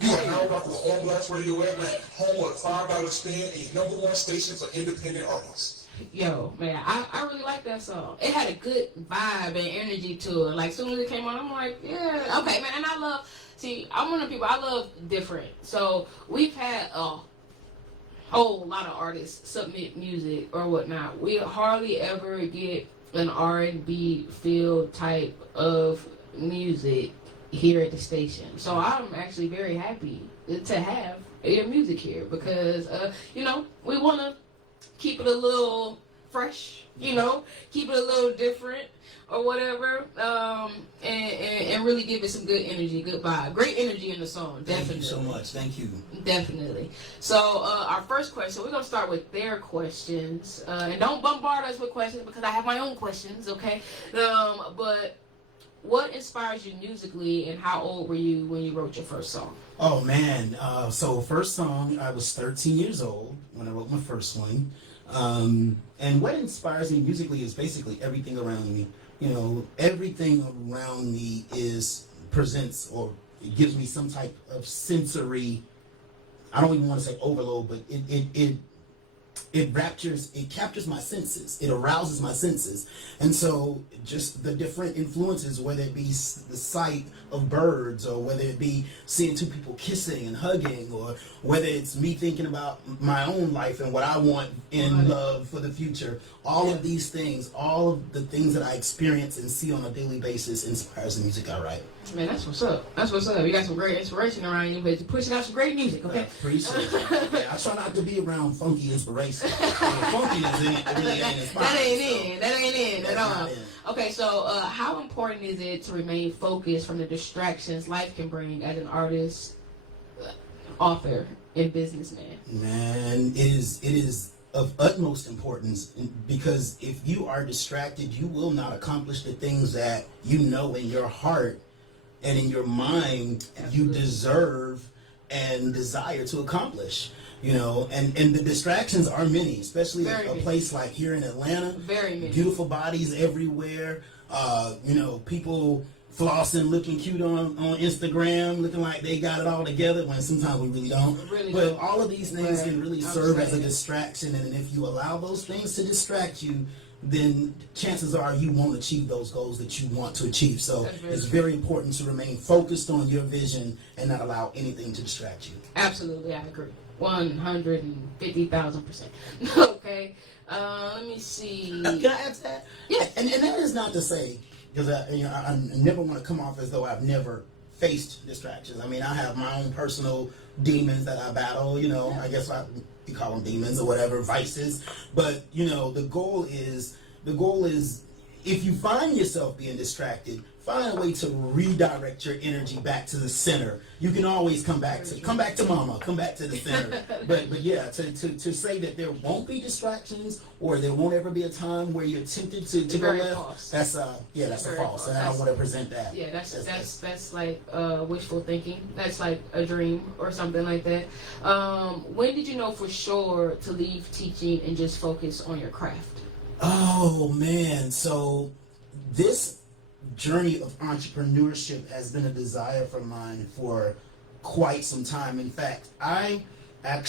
You are now about the All Blacks Radio Atlanta, home of the $5 spin and your #1 station for independent artists. Yo, man, I really like that song. It had a good vibe and energy to it. Like, as soon as it came on, I'm like, yeah, okay, man. And I love, see, I'm one of the people, I love different. So, we've had a whole lot of artists submit music or whatnot. We hardly ever get an R&B feel type of music here at the station. So I'm actually very happy to have your music here because, you know, we want to keep it a little fresh, you know, keep it a little different or whatever, and really give it some good energy, good vibe. Great energy in the song, definitely. Thank you so much. Thank you. Definitely. So our first question, we're going to start with their questions. And don't bombard us with questions because I have my own questions, okay? But what inspires you musically and how old were you when you wrote your first song? Oh, man. So first song, I was 13 years old when I wrote my first one. And what inspires me musically is basically everything around me. You know, everything around me presents or it gives me some type of sensory, I don't even want to say overload, but it captures my senses. It arouses my senses. And so just the different influences, whether it be the sight of birds or whether it be seeing two people kissing and hugging or whether it's me thinking about my own life and what I want in love for the future, all of these things, all of the things that I experience and see on a daily basis inspires the music I write. Man, that's what's up. That's what's up. You got some great inspiration around you, but you're pushing out some great music, okay? I appreciate it. Yeah, I try not to be around funky inspiration. Funky really ain't inspiring. That ain't in at all. Okay, so how important is it to remain focused from the distractions life can bring as an artist, author, and businessman? Man, it is of utmost importance because if you are distracted, you will not accomplish the things that you know in your heart and in your mind you deserve and desire to accomplish. You know, and the distractions are many, especially a place like here in Atlanta. Very many. Beautiful bodies everywhere. You know, people flossing, looking cute on Instagram, looking like they got it all together when sometimes we really don't. But all of these things can really serve as a distraction, and if you allow those things to distract you, then chances are you won't achieve those goals that you want to achieve. So it's very important to remain focused on your vision and not allow anything to distract you. Absolutely, I agree. 150,000%. Okay. Let me see. Can I add to that? Yeah. And that is not to say, because I never want to come off as though I've never faced distractions. I mean, I have my own personal demons that I battle, you know, I guess you call them demons or whatever, vices. But, you know, the goal is if you find yourself being distracted, find a way to redirect your energy back to the center. You can always come back to mama, come back to the center. But yeah, to say that there won't be distractions or there won't ever be a time where you're tempted to go left, false. That's a false, and I don't want to present that. Yeah, that's like wishful thinking. That's like a dream or something like that. When did you know for sure to leave teaching and just focus on your craft? Oh man, so this journey of entrepreneurship has been a desire for mine for quite some time. In fact, I'd like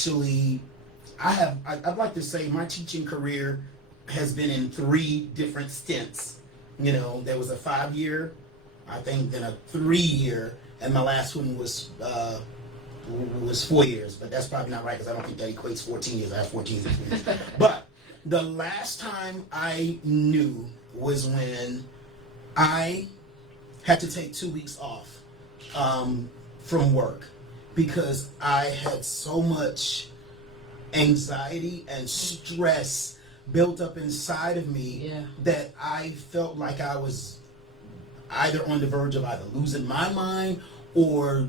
to say my teaching career has been in 3 different stints. You know, there was a 5-year, I think, then a 3-year, and my last one was 4 years, but that's probably not right because I don't think that equates 14 years. I have 14 years. But The last time I knew was when I had to take 2 weeks off from work because I had so much anxiety and stress built up inside of me that I felt like I was either on the verge of either losing my mind or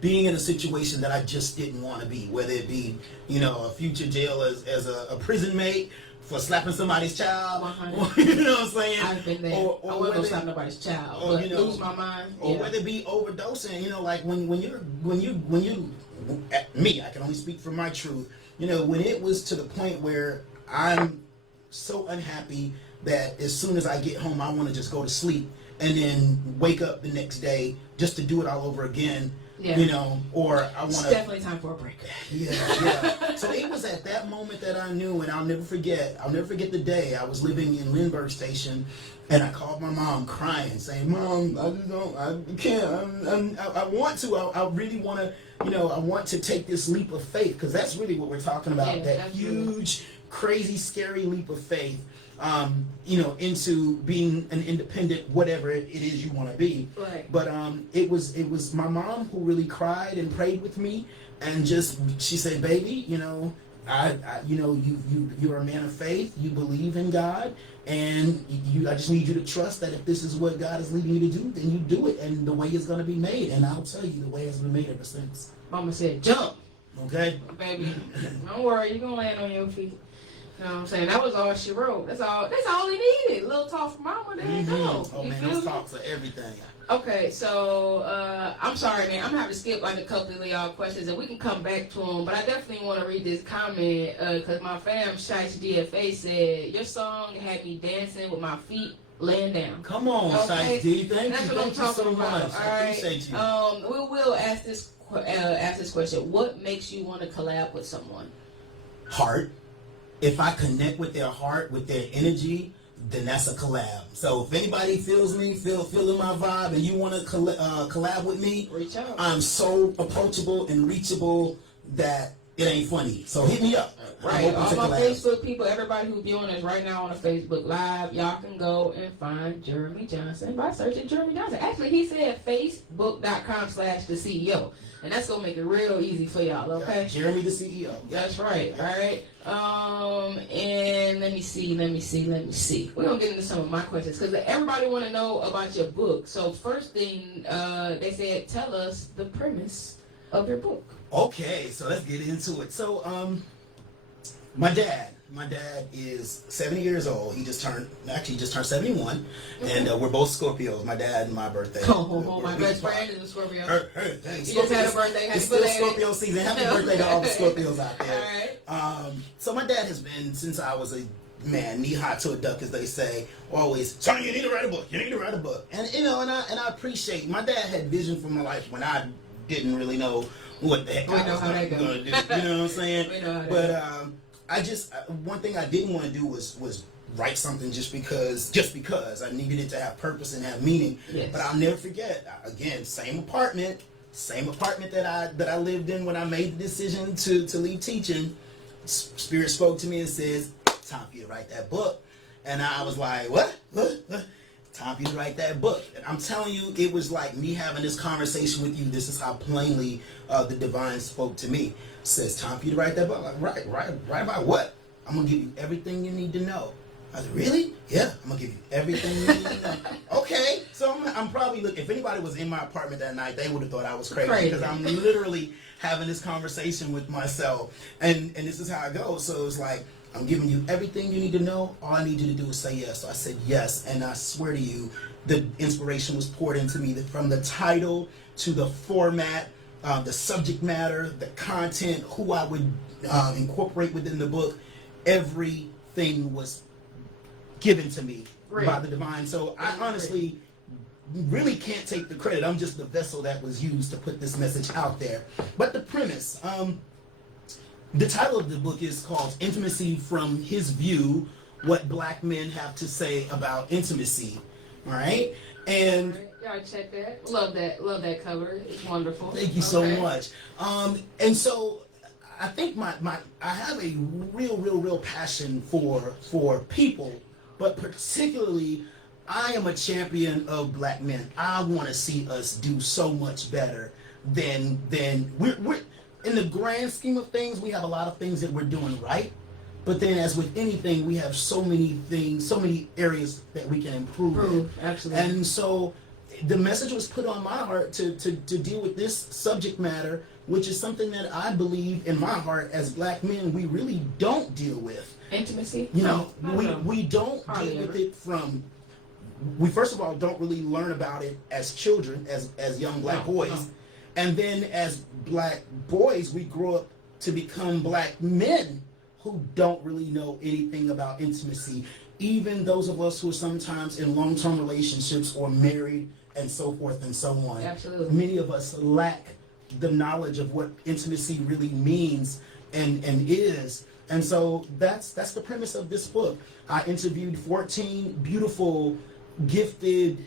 being in a situation that I just didn't want to be, whether it be, you know, a future jail as a prison mate for slapping somebody's child, or, you know what I'm saying? I've been there. Or I wasn't gonna slap nobody's child, or, but you know, lose my mind. or whether it be overdosing, you know, like when you, me, I can only speak from my truth. You know, when it was to the point where I'm so unhappy that as soon as I get home, I want to just go to sleep and then wake up the next day just to do it all over again. Yeah. You know, or I want to. It's definitely time for a break. Yeah. So it was at that moment that I knew, and I'll never forget the day I was living in Lindbergh Station, and I called my mom crying, saying, "Mom, I can't. I want to. I really want to. You know, I want to take this leap of faith, because that's really what we're talking about. Yeah, that huge, crazy, scary leap of faith. You know, into being an independent, whatever it is you want to be." Right. But it was my mom who really cried and prayed with me, and she said, "Baby, you know, I you know, you're a man of faith. You believe in God, and I just need you to trust that if this is what God is leading you to do, then you do it, and the way is going to be made." And I'll tell you, the way has been made ever since. Mama said, "Jump." Okay. Baby, don't worry, you're gonna land on your feet. You know what I'm saying? That was all she wrote. That's all he needed. A little talk from mama, there you go. Oh You man, feel those me? talks are everything. Okay, so I'm sorry, man. I'm gonna have to skip like a couple of y'all questions, and we can come back to them. But I definitely want to read this comment because my fam, Shice DFA, said your song had me dancing with my feet laying down. Come on, Shice D. Thank That's you. what I'm Thank you so talking about. much. All I right. appreciate you. We will ask this question. What makes you want to collab with someone? Heart. If I connect with their heart, with their energy, then that's a collab. So if anybody feels me, feeling my vibe, and you want to collab with me, reach out. I'm so approachable and reachable that it ain't funny. So hit me up. Right, all my Facebook people, everybody who's viewing us right now on the Facebook Live, y'all can go and find Jeremy Johnson by searching Jeremy Johnson. Actually, he said facebook.com/the CEO. And that's going to make it real easy for y'all, okay? Yeah, Jeremy the CEO. That's right, all right? And let me see. We're going to get into some of my questions because everybody want to know about your book. So first thing, they said, tell us the premise of your book. Okay, so let's get into it. So, my dad is 70 years old. He just turned 71, and we're both Scorpios. My dad and my birthday. Oh, my best friend is a Scorpio. Thanks. You just had a birthday. It's still Scorpio season. Happy birthday to all the Scorpios out there. All right. So my dad has been, since I was a man, knee high to a duck, as they say, always, "Son, you need to write a book. You need to write a book." And you know, and I appreciate. My dad had vision for my life when I didn't really know what the heck I was going to do. You know what I'm saying? We know how that But I just, one thing I didn't want to do was write something just because I needed it to have purpose and have meaning. Yes. But I'll never forget, again, same apartment that I lived in when I made the decision to leave teaching. Spirit spoke to me and says, "Time for you to write that book." And I was like, what? Time for you to write that book. And I'm telling you, it was like me having this conversation with you. This is how plainly the divine spoke to me. Says, "Time for you to write that book." Like, write about what? "I'm going to give you everything you need to know." I said, "Really?" "Yeah, I'm going to give you everything you need to know." Okay. So I'm probably, look, if anybody was in my apartment that night, they would have thought I was crazy. Because I'm literally having this conversation with myself. And this is how it goes. So it's like, "I'm giving you everything you need to know. All I need you to do is say yes." So I said yes. And I swear to you, the inspiration was poured into me from the title to the format, the subject matter, the content, who I would incorporate within the book. Everything was given to me by the divine. So I honestly really can't take the credit. I'm just the vessel that was used to put this message out there. But the premise, the title of the book is called Intimacy from His View, What Black Men Have to Say About Intimacy. All right? And y'all check that. Love that cover. It's wonderful. Thank you so much. And so I think I have a real passion for people, but particularly I am a champion of black men. I want to see us do so much better than we're in the grand scheme of things. We have a lot of things that we're doing right, but then as with anything, we have so many things, so many areas that we can improve. Absolutely. And so the message was put on my heart to deal with this subject matter, which is something that I believe in my heart as black men we really don't deal with. Intimacy? We don't deal with it from. We first of all don't really learn about it as children, as young black boys, and then as black boys we grow up to become black men who don't really know anything about intimacy. Even those of us who are sometimes in long-term relationships or married and so forth and so on. Absolutely. Many of us lack the knowledge of what intimacy really means and is. And so that's the premise of this book. I interviewed 14 beautiful, gifted,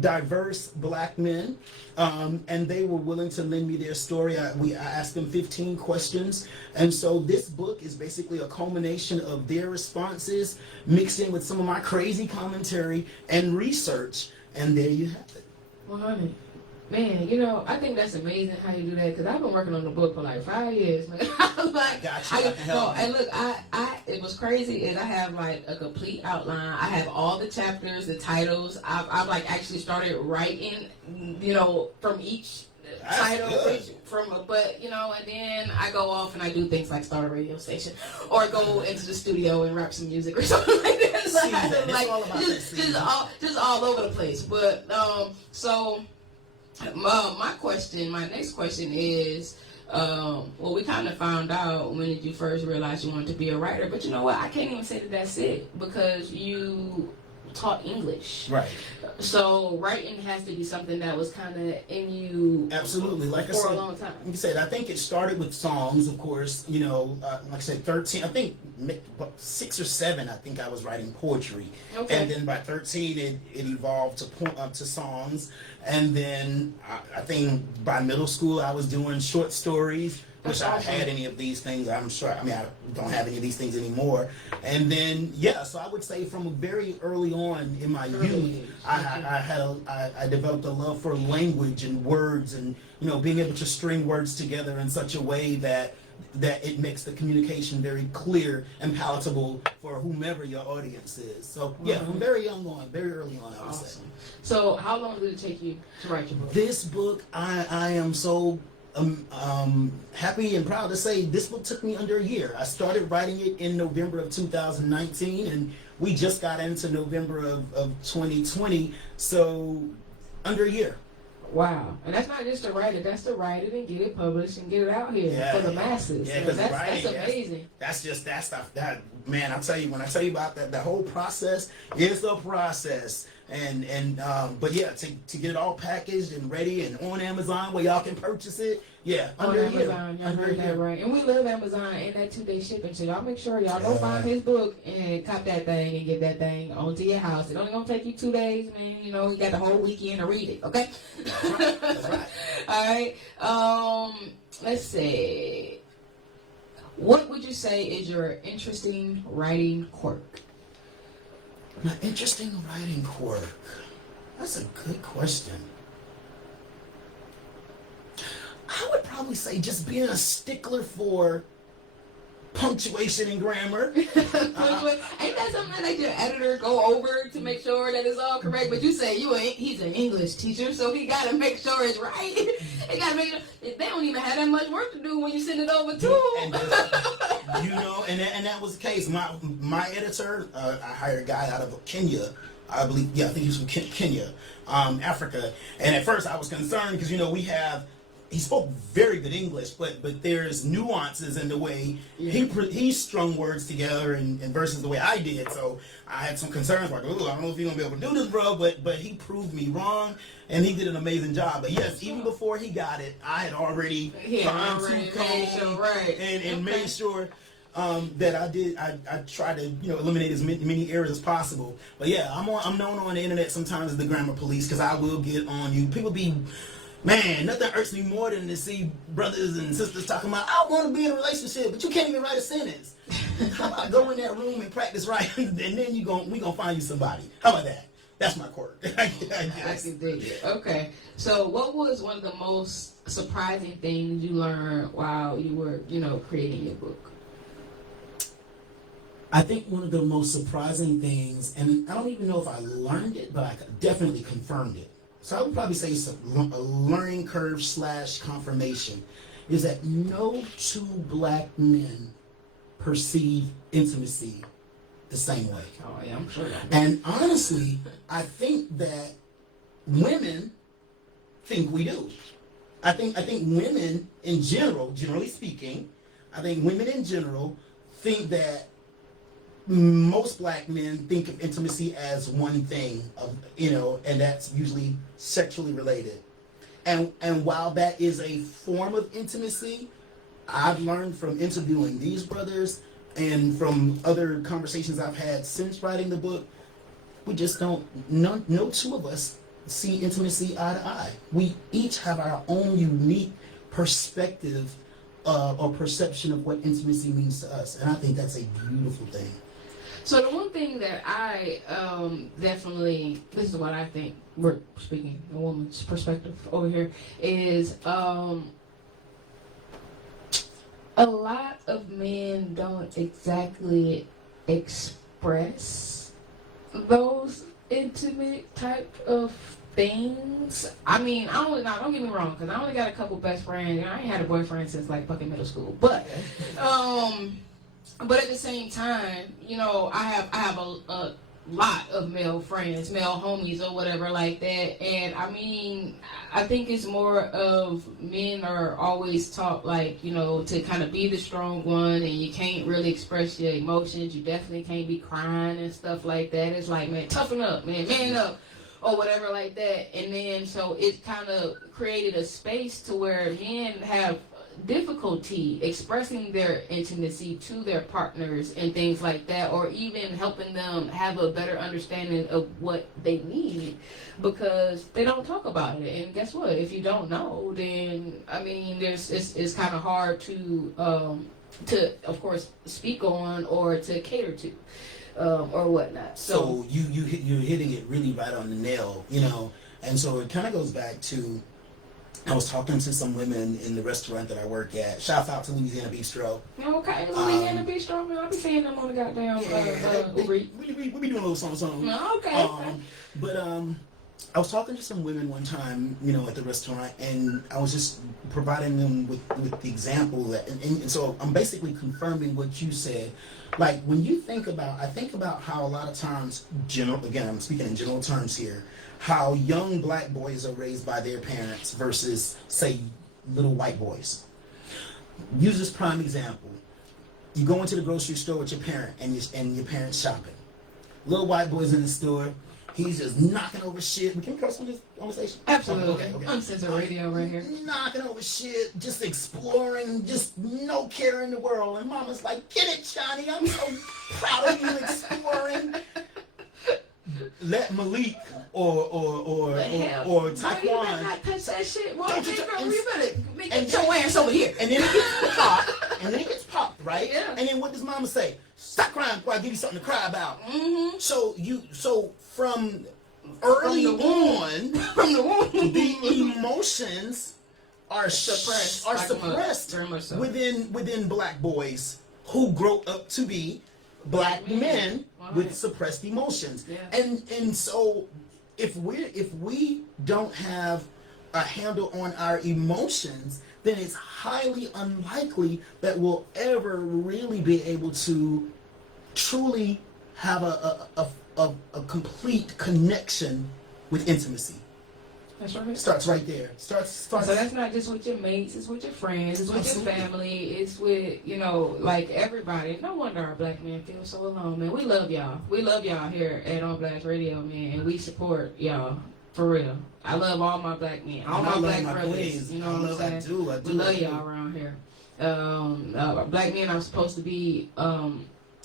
diverse black men, and they were willing to lend me their story. I asked them 15 questions, and so this book is basically a culmination of their responses mixed in with some of my crazy commentary and research, and there you have it. 100. Man, you know, I think that's amazing how you do that, because I've been working on the book for like 5 years, man. And look, it was crazy is I have like a complete outline. I have all the chapters, the titles. I've like actually started writing, you know, from each title, but you know, and then I go off and I do things like start a radio station or go into the studio and rap some music or something like that. Just all over the place. But so my next question is, well, we kind of found out when did you first realize you wanted to be a writer, but you know what? I can't even say that that's it, because you taught English. Right. So writing has to be something that was kind of in you. Absolutely. Like for I said, a long time. Like I said, I think it started with songs, of course. You know, like I said, 13. I think 6 or 7. I think I was writing poetry, and then by 13, it evolved to songs, and then I think by middle school I was doing short stories. Wish I had any of these things. I'm sure. I mean, I don't have any of these things anymore. And then, so I would say from very early on in my youth, I developed a love for language and words, and you know, being able to string words together in such a way that it makes the communication very clear and palatable for whomever your audience is. So from very early on, I would say. So how long did it take you to write your book? This book, I am so happy and proud to say this book took me under a year. I started writing it in November of 2019, and we just got into November of 2020, so under a year. Wow. And that's not just to write it, that's to write it and get it published and get it out here for the masses. Yeah, because that's amazing. That's that man, I'll tell you, when I tell you about that, the whole process is a process. But yeah, to get it all packaged and ready and on Amazon where y'all can purchase it, under Amazon, y'all heard that right. And we love Amazon and that 2-day shipping, so y'all make sure y'all go find his book and cop that thing and get that thing onto your house. It only gonna take you 2 days, man. You know, you got the whole weekend to read it, okay? That's right. All right. Let's see. What would you say is your interesting writing quirk? My interesting writing quirk. That's a good question. I would probably say just being a stickler for punctuation and grammar. Ain't that something that your editor go over to make sure that it's all correct? But you say he's an English teacher, so he got to make sure it's right. He got to make sure they don't even have that much work to do when you send it over to them. You know, and that was the case. My editor, I hired a guy out of Kenya. I believe, I think he was from Kenya, Africa. And at first I was concerned because, you know, he spoke very good English, but there's nuances in the way he strung words together and versus the way I did. So I had some concerns like, I don't know if you're gonna be able to do this, bro. But he proved me wrong, and he did an amazing job. But yes, even before he got it, I had already made sure that I try to eliminate as many errors as possible. But yeah, I'm known on the internet sometimes as the grammar police because I will get on you. People be Man, nothing irks me more than to see brothers and sisters talking about, I want to be in a relationship, but you can't even write a sentence. How about go in that room and practice writing, and then we gonna find you somebody. How about that? That's my quirk. I can dig it. Okay. So what was one of the most surprising things you learned while you were, creating your book? I think one of the most surprising things, and I don't even know if I learned it, but I definitely confirmed it. So I would probably say it's a learning curve / confirmation, is that no two black men perceive intimacy the same way. Oh yeah, I'm sure. And honestly, I think that women think we do. I think women in general, generally speaking, I think women in general think that most black men think of intimacy as one thing, and that's usually sexually related. And while that is a form of intimacy, I've learned from interviewing these brothers and from other conversations I've had since writing the book, we just don't, no two of us see intimacy eye to eye. We each have our own unique perspective or perception of what intimacy means to us. And I think that's a beautiful thing. So the one thing that I definitely, this is what I think, we're speaking a woman's perspective over here, is a lot of men don't exactly express those intimate type of things. I mean, don't get me wrong, because I only got a couple best friends, and I ain't had a boyfriend since like fucking middle school. But at the same time, I have a lot of male friends, male homies or whatever like that. And I mean, I think it's more of men are always taught like, to kind of be the strong one, and you can't really express your emotions. You definitely can't be crying and stuff like that. It's like, man, toughen up, man up, or whatever like that. And then so it kind of created a space to where men have difficulty expressing their intimacy to their partners and things like that, or even helping them have a better understanding of what they need, because they don't talk about it. And guess what? If you don't know, then I mean, it's kind of hard to of course speak on or to cater to or whatnot. So you're hitting it really right on the nail, and so it kind of goes back to, I was talking to some women in the restaurant that I work at. Shout out to Louisiana Bistro. Okay, Louisiana Bistro, man. I be seeing them on the goddamn we be doing a little something. Okay. But I was talking to some women one time, at the restaurant, and I was just providing them with the example that, and so I'm basically confirming what you said. Like when you think about how a lot of times, again, I'm speaking in general terms here, how young black boys are raised by their parents versus, say, little white boys. Use this prime example. You go into the grocery store with your parent and your parent's shopping. Little white boy's in the store. He's just knocking over shit. We can curse on this conversation? Absolutely. Okay. Uncensored radio right here. Knocking over shit, just exploring, just no care in the world. And mama's like, get it, Johnny. I'm so proud of you exploring. Let Malik or Taekwon. You better not touch that shit. Well, you better get your ass over here. And then it gets popped. Right? Yeah. And then what does mama say? Stop crying before I give you something to cry about. Mm-hmm. So from early on, the emotions are suppressed very much so. within black boys who grow up to be black men with suppressed emotions. Yeah. And so if we don't have a handle on our emotions, then it's highly unlikely that we'll ever really be able to truly have a complete connection with intimacy. That's right. Starts right there. Starts. So that's not just with your mates, it's with your friends, it's with your family, it's with, like everybody. No wonder our black men feel so alone, man. We love y'all. We love y'all here at On Blast Radio, man, and we support y'all. For real. I love all my black men. All my black brothers. Queens. You know what I'm saying? I do. We love y'all around here. Black men are supposed to be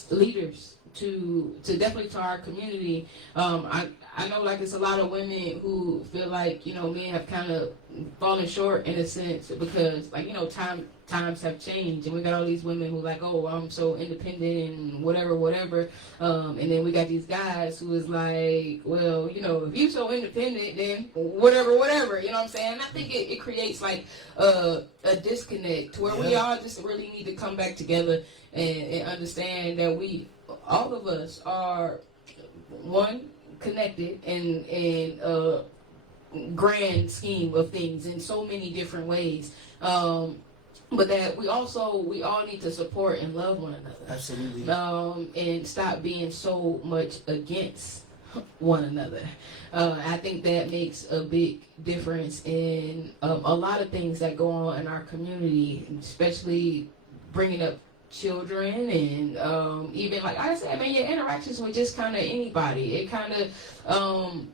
leaders to definitely to our community. I know like it's a lot of women who feel like, men have kind of falling short in a sense because, like, you know, times have changed, and we got all these women who like, oh, I'm so independent and whatever, and then we got these guys who is like, well, you know, if you so independent, then whatever, you know what I'm saying? And I think it creates like a disconnect to where we all just really need to come back together and understand that we, all of us, are one, connected in grand scheme of things in so many different ways, but that we all need to support and love one another. Absolutely. And stop being so much against one another. I think that makes a big difference in a lot of things that go on in our community, especially bringing up children and even, like I said, I mean, your interactions with just kind of anybody. It kind of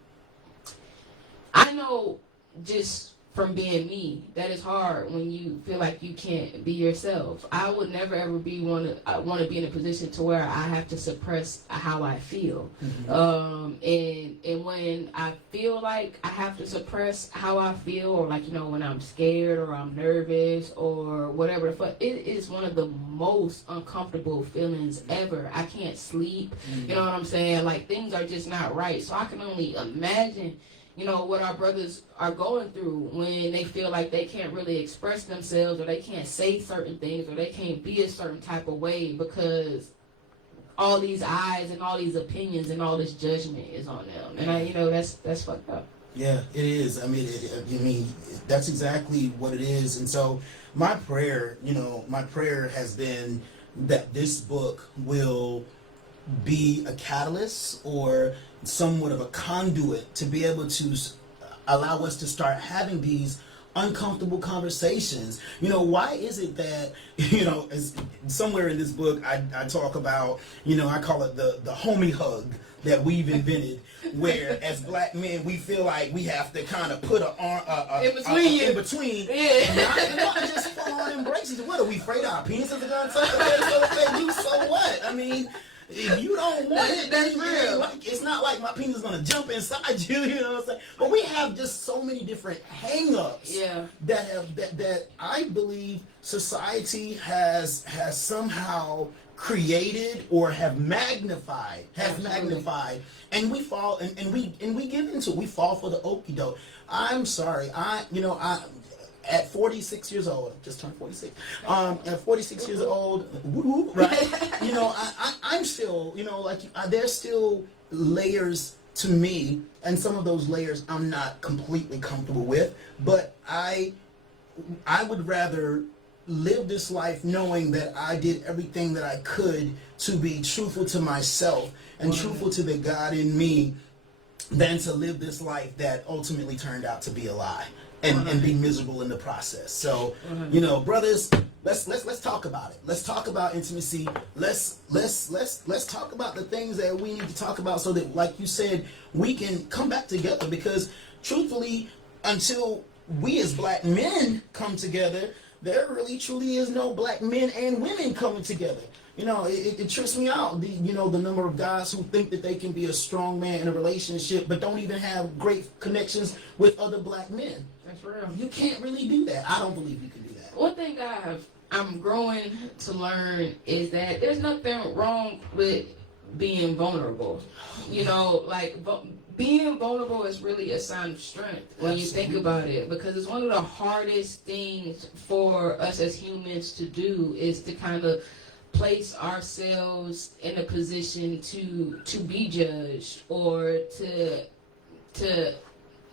I know just from being me that it's hard when you feel like you can't be yourself. I would never ever want to be in a position to where I have to suppress how I feel. And when I feel like I have to suppress how I feel, or like, you know, when I'm scared or I'm nervous or whatever the fuck, it is one of the most uncomfortable feelings ever. I can't sleep. You know what I'm saying? Like, things are just not right. So I can only imagine, you know, what our brothers are going through when they feel like they can't really express themselves, or they can't say certain things, or they can't be a certain type of way because all these eyes and all these opinions and all this judgment is on them. And you know, that's fucked up. Yeah, it is. I mean, that's exactly what it is. And so my prayer has been that this book will be a catalyst or somewhat of a conduit to be able to allow us to start having these uncomfortable conversations. You know, why is it that, you know, as somewhere in this book I talk about, you know, I call it the homie hug that we've invented, where as black men we feel like we have to kind of put in between, not just full on embraces. What are we afraid our penises are gonna touch you? So what? I mean, if you don't want it, that's real. Like, it's not like my penis is gonna jump inside you, you know what I'm saying? But we have just so many different hang-ups that I believe society has somehow created or have magnified, and we fall and we give into it. We fall for the okie doke. I'm sorry, at 46 years old, just turned 46. At 46 years old, right? You know, I'm still, you know, like, there's still layers to me, and some of those layers I'm not completely comfortable with. But I would rather live this life knowing that I did everything that I could to be truthful to myself and truthful to the God in me, than to live this life that ultimately turned out to be a lie. And be miserable in the process. So, you know, brothers, let's talk about it. Let's talk about intimacy. Let's talk about the things that we need to talk about, so that, like you said, we can come back together. Because truthfully, until we as black men come together, there really truly is no black men and women coming together. You know, it trips me out, the number of guys who think that they can be a strong man in a relationship but don't even have great connections with other black men. That's real. You can't really do that. I don't believe you can do that. One thing I'm growing to learn is that there's nothing wrong with being vulnerable. You know, like, being vulnerable is really a sign of strength when you think about it, because it's one of the hardest things for us as humans to do, is to kind of place ourselves in a position to be judged, or to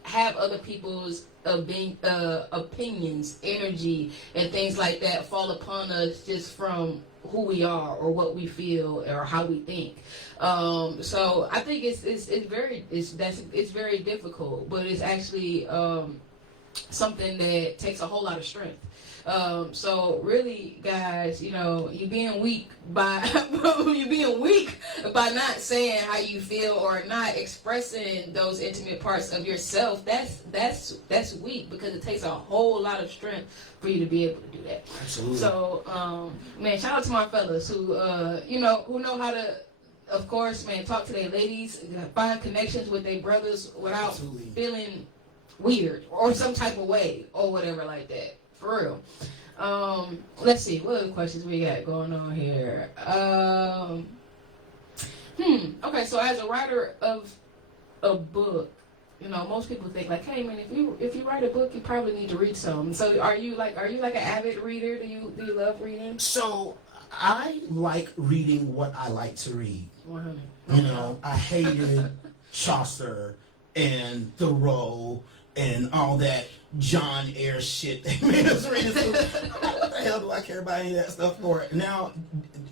have other people's opinions, energy, and things like that fall upon us just from who we are or what we feel or how we think. So I think it's very difficult, but it's actually something that takes a whole lot of strength. So really, guys, you know, you're being weak by not saying how you feel or not expressing those intimate parts of yourself. That's weak, because it takes a whole lot of strength for you to be able to do that. Absolutely. So, man, shout out to my fellas who know how to, of course, man, talk to their ladies, find connections with their brothers without feeling weird or some type of way or whatever like that. For real. Let's see. What other questions we got going on here? Okay, so as a writer of a book, you know, most people think like, hey man, if you write a book, you probably need to read some. So are you like an avid reader? Do you love reading? So I like reading what I like to read. 100. You know, I hated Chaucer and Thoreau and all that John Eyre shit they made us read. So, what the hell do I care about any of that stuff for? Now,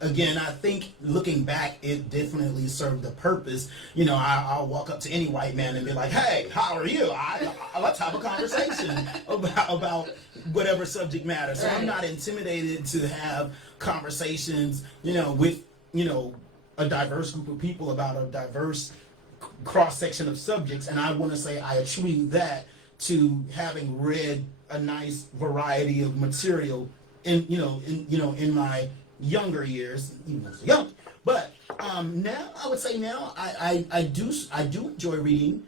again, I think looking back, it definitely served a purpose. You know, I'll walk up to any white man and be like, hey, how are you? Let's have a conversation about whatever subject matter. So I'm not intimidated to have conversations, you know, with, you know, a diverse group of people about a diverse cross-section of subjects. And I want to say I attribute that to having read a nice variety of material in my younger years, even though I was young. But now I would say now I do enjoy reading.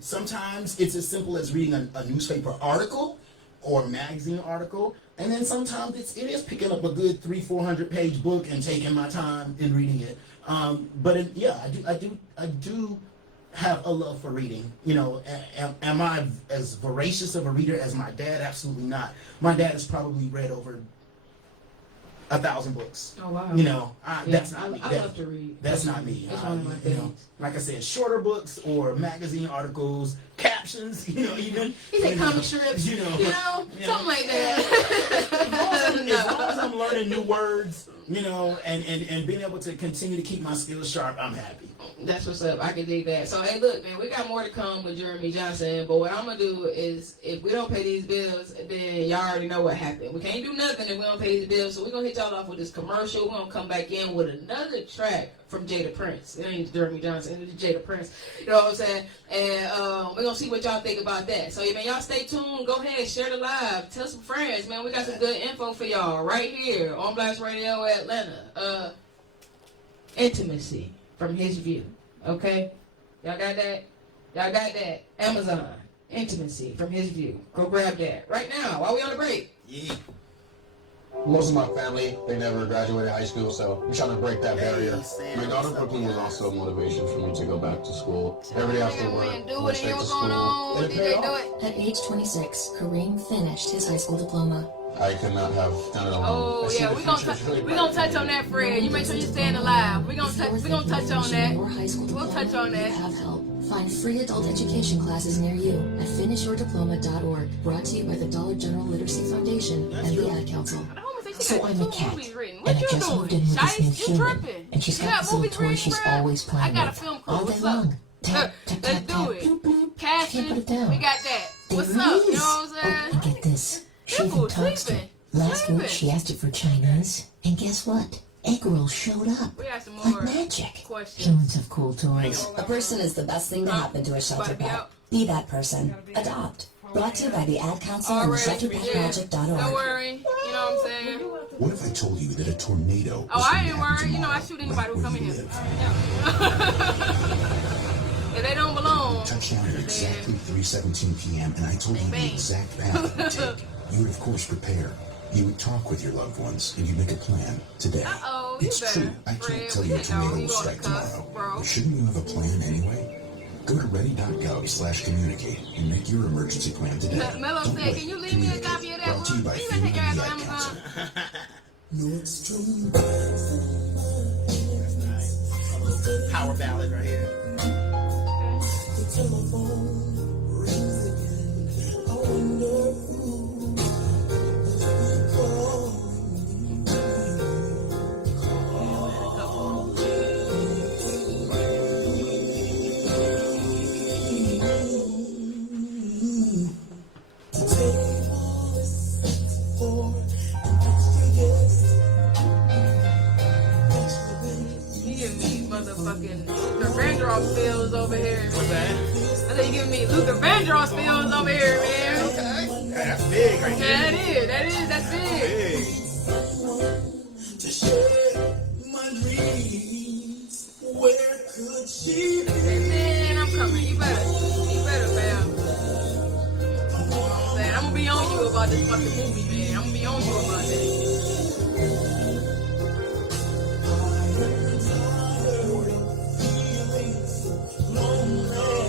Sometimes it's as simple as reading a newspaper article or magazine article, and then sometimes it is picking up a good 300-400 page book and taking my time in reading it. I do have a love for reading. You know, am I as voracious of a reader as my dad? Absolutely not. My dad has probably read over 1,000 books. Oh wow! You know, that's not me. I love to read. That's not me. It's one of my things. You know, like I said, shorter books or magazine articles, captions. You know, even he said comic strips. You know, something like that. As long as I'm learning new words, you know, and being able to continue to keep my skills sharp, I'm happy. That's what's up. I can dig that. So, hey, look, man, we got more to come with Jeremy Johnson. But what I'm going to do is, if we don't pay these bills, then y'all already know what happened. We can't do nothing if we don't pay these bills. So, we're going to hit y'all off with this commercial. We're going to come back in with another track from Jada Prince. It ain't Jeremy Johnson. It's Jada Prince. You know what I'm saying? And we're going to see what y'all think about that. So, yeah, man, y'all stay tuned. Go ahead. Share the live. Tell some friends, man. We got some good info for y'all right here on Blast Radio Atlanta. Intimacy from his view. Okay? Y'all got that? Y'all got that? Amazon. Intimacy from his view. Go grab that right now while we on the break. Yeah. Most of my family, they never graduated high school, so I'm trying to break that barrier. My daughter Brooklyn was also a motivation for me to go back to school. Every day after work, I went straight to school. And it paid off. At age 26, Kareem finished his high school diploma. I could not have done it alone. Oh yeah, we're gonna touch on that, Fred. You make sure you're staying alive. We're gonna touch on that. We'll touch on that. Have help. Find free adult education classes near you at finishyourdiploma.org. Brought to you by the Dollar General Literacy Foundation and the Ad Council. So I'm a cat, and I just moved in with this new human, and she's got this little toy she's always playing with all day long. Tap, tap, tap, tap, bloop, bloop. Can't put it down. We got that. What's There up? it You is. know what I'm saying? Oh, and get this. She even talks to it. Last week she asked it for Chinese, and guess what? Egg rolls showed up. We got some Like more magic. questions. Humans have cool toys. A person is the best thing to happen to a shelter pet. Be that person. Adopt. Brought to you by the Ad Council and ShelterPetProject.org. Don't worry. You know what I'm saying? What if I told you that a tornado Oh, I ain't worried. You know, I shoot anybody who come in here. If they don't belong, touchdown at exactly 3:17 p.m. and I told you the exact path it would take, you would of course prepare. You would talk with your loved ones and you'd make a plan today. It's true. I can't tell you a tornado will strike tomorrow. But shouldn't you have a plan anyway? Go to ready.gov/communicate and make your emergency plan today. Mello Don't said, wait. can you leave me a copy of that Brought to you one? by You can take your ass FEMA on and the Ad Amazon. That's nice. Power ballad right here. You giving me motherfucking Luther Vandross feels over here. What's that? I said you giving me Luther Vandross feels over here, man. Okay. That's big right Yeah, there. that's big. To share my dreams, where could she be? Man, I'm coming. You better, fam. on you about this fucking movie, man. I'm gonna be on you about that.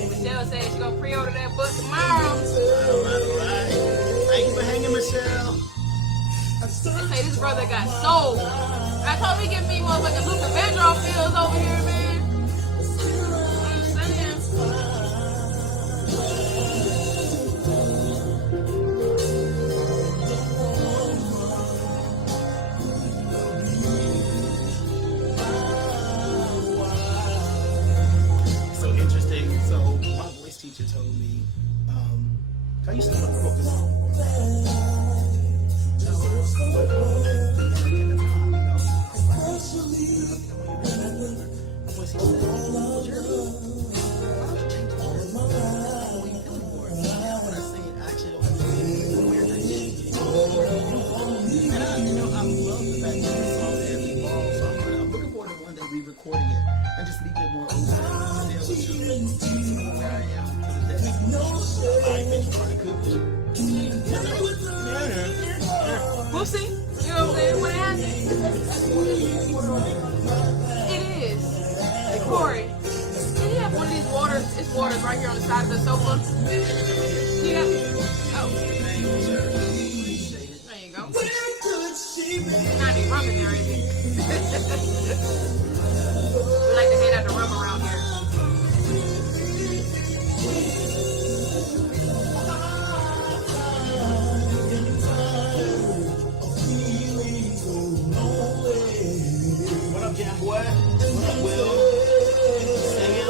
Michelle said she gonna pre-order that book tomorrow. Alright. Thank you for hanging, Michelle. They say this brother got soul. I told him he give me motherfucking Luther Vandross feels over here, man. I'm saying. So interesting. So my voice teacher told me, I used to quote this song. Recording it and just leave it more open and still to where I am to the day. We'll see. You know what I'm saying? What happened? It is. Hey, Corey, can you have one of these waters? It's waters right here on the side of the sofa. Yeah. Oh. There you go. Not any rum in there, is it? We like to hand out the rum around here. What up, Jam Boy? What up, Will? Sam.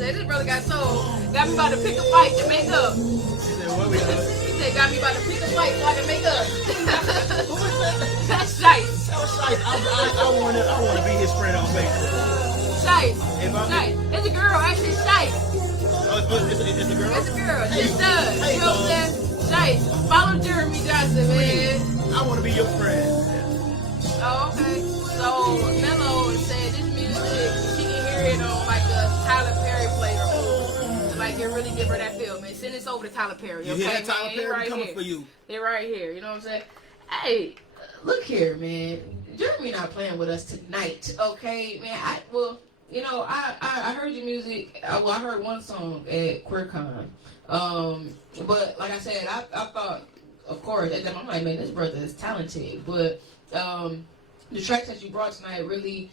This brother got sold. Got me about to pick a fight to make up. He said, got me about to pick a fight so I can make up. Who is that? That's Shice. Oh, Shice. I want to be his friend on Facebook. Shice. Shice. It's a girl. Actually, Shice. Oh, it's a girl? It's a girl. Just does. You know what I'm saying? Shice. Follow Jeremy Johnson, man. I want to be your friend. Oh, okay. So, Mello said this music, she can hear it on like a Tyler Perry player. Like, it really give her that feel, man. Send this over to Tyler Perry, okay? You hear that, Tyler man? Perry? Right Coming here. for you. They're right here, you know what I'm saying? Hey, look here, man. Jeremy not playing with us tonight, okay, man? I heard your music. I heard one song at QueerCon. But like I said, I thought, of course, at that moment, I'm like, man, this brother is talented. But the tracks that you brought tonight really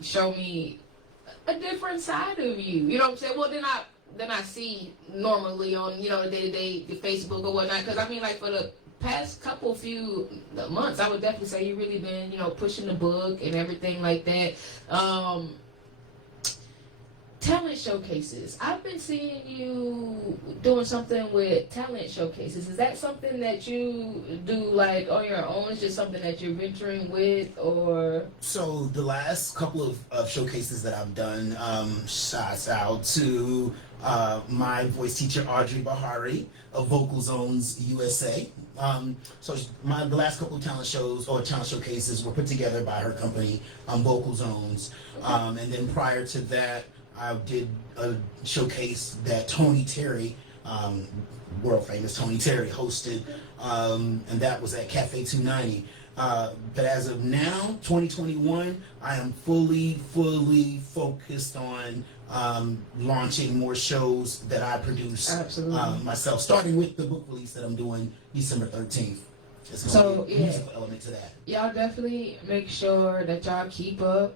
show me a different side of you. You know what I'm saying? Well, than I see normally on, the day-to-day, the Facebook or whatnot. Because, I mean, like, for the past few months, I would definitely say you really been, pushing the book and everything like that. Talent showcases. I've been seeing you doing something with talent showcases. Is that something that you do like on your own? It's just something that you're venturing with, or? So the last couple of showcases that I've done, shouts out to my voice teacher Audrey Bahari of Vocal Zones USA. So the last couple of talent shows or talent showcases were put together by her company, Vocal Zones. And then prior to that, I did a showcase that Tony Terry, world famous Tony Terry, hosted, and that was at Cafe 290. But as of now, 2021, I am fully focused on launching more shows that I produce myself, starting with the book release that I'm doing December 13th. So a musical element to that. Y'all definitely make sure that y'all keep up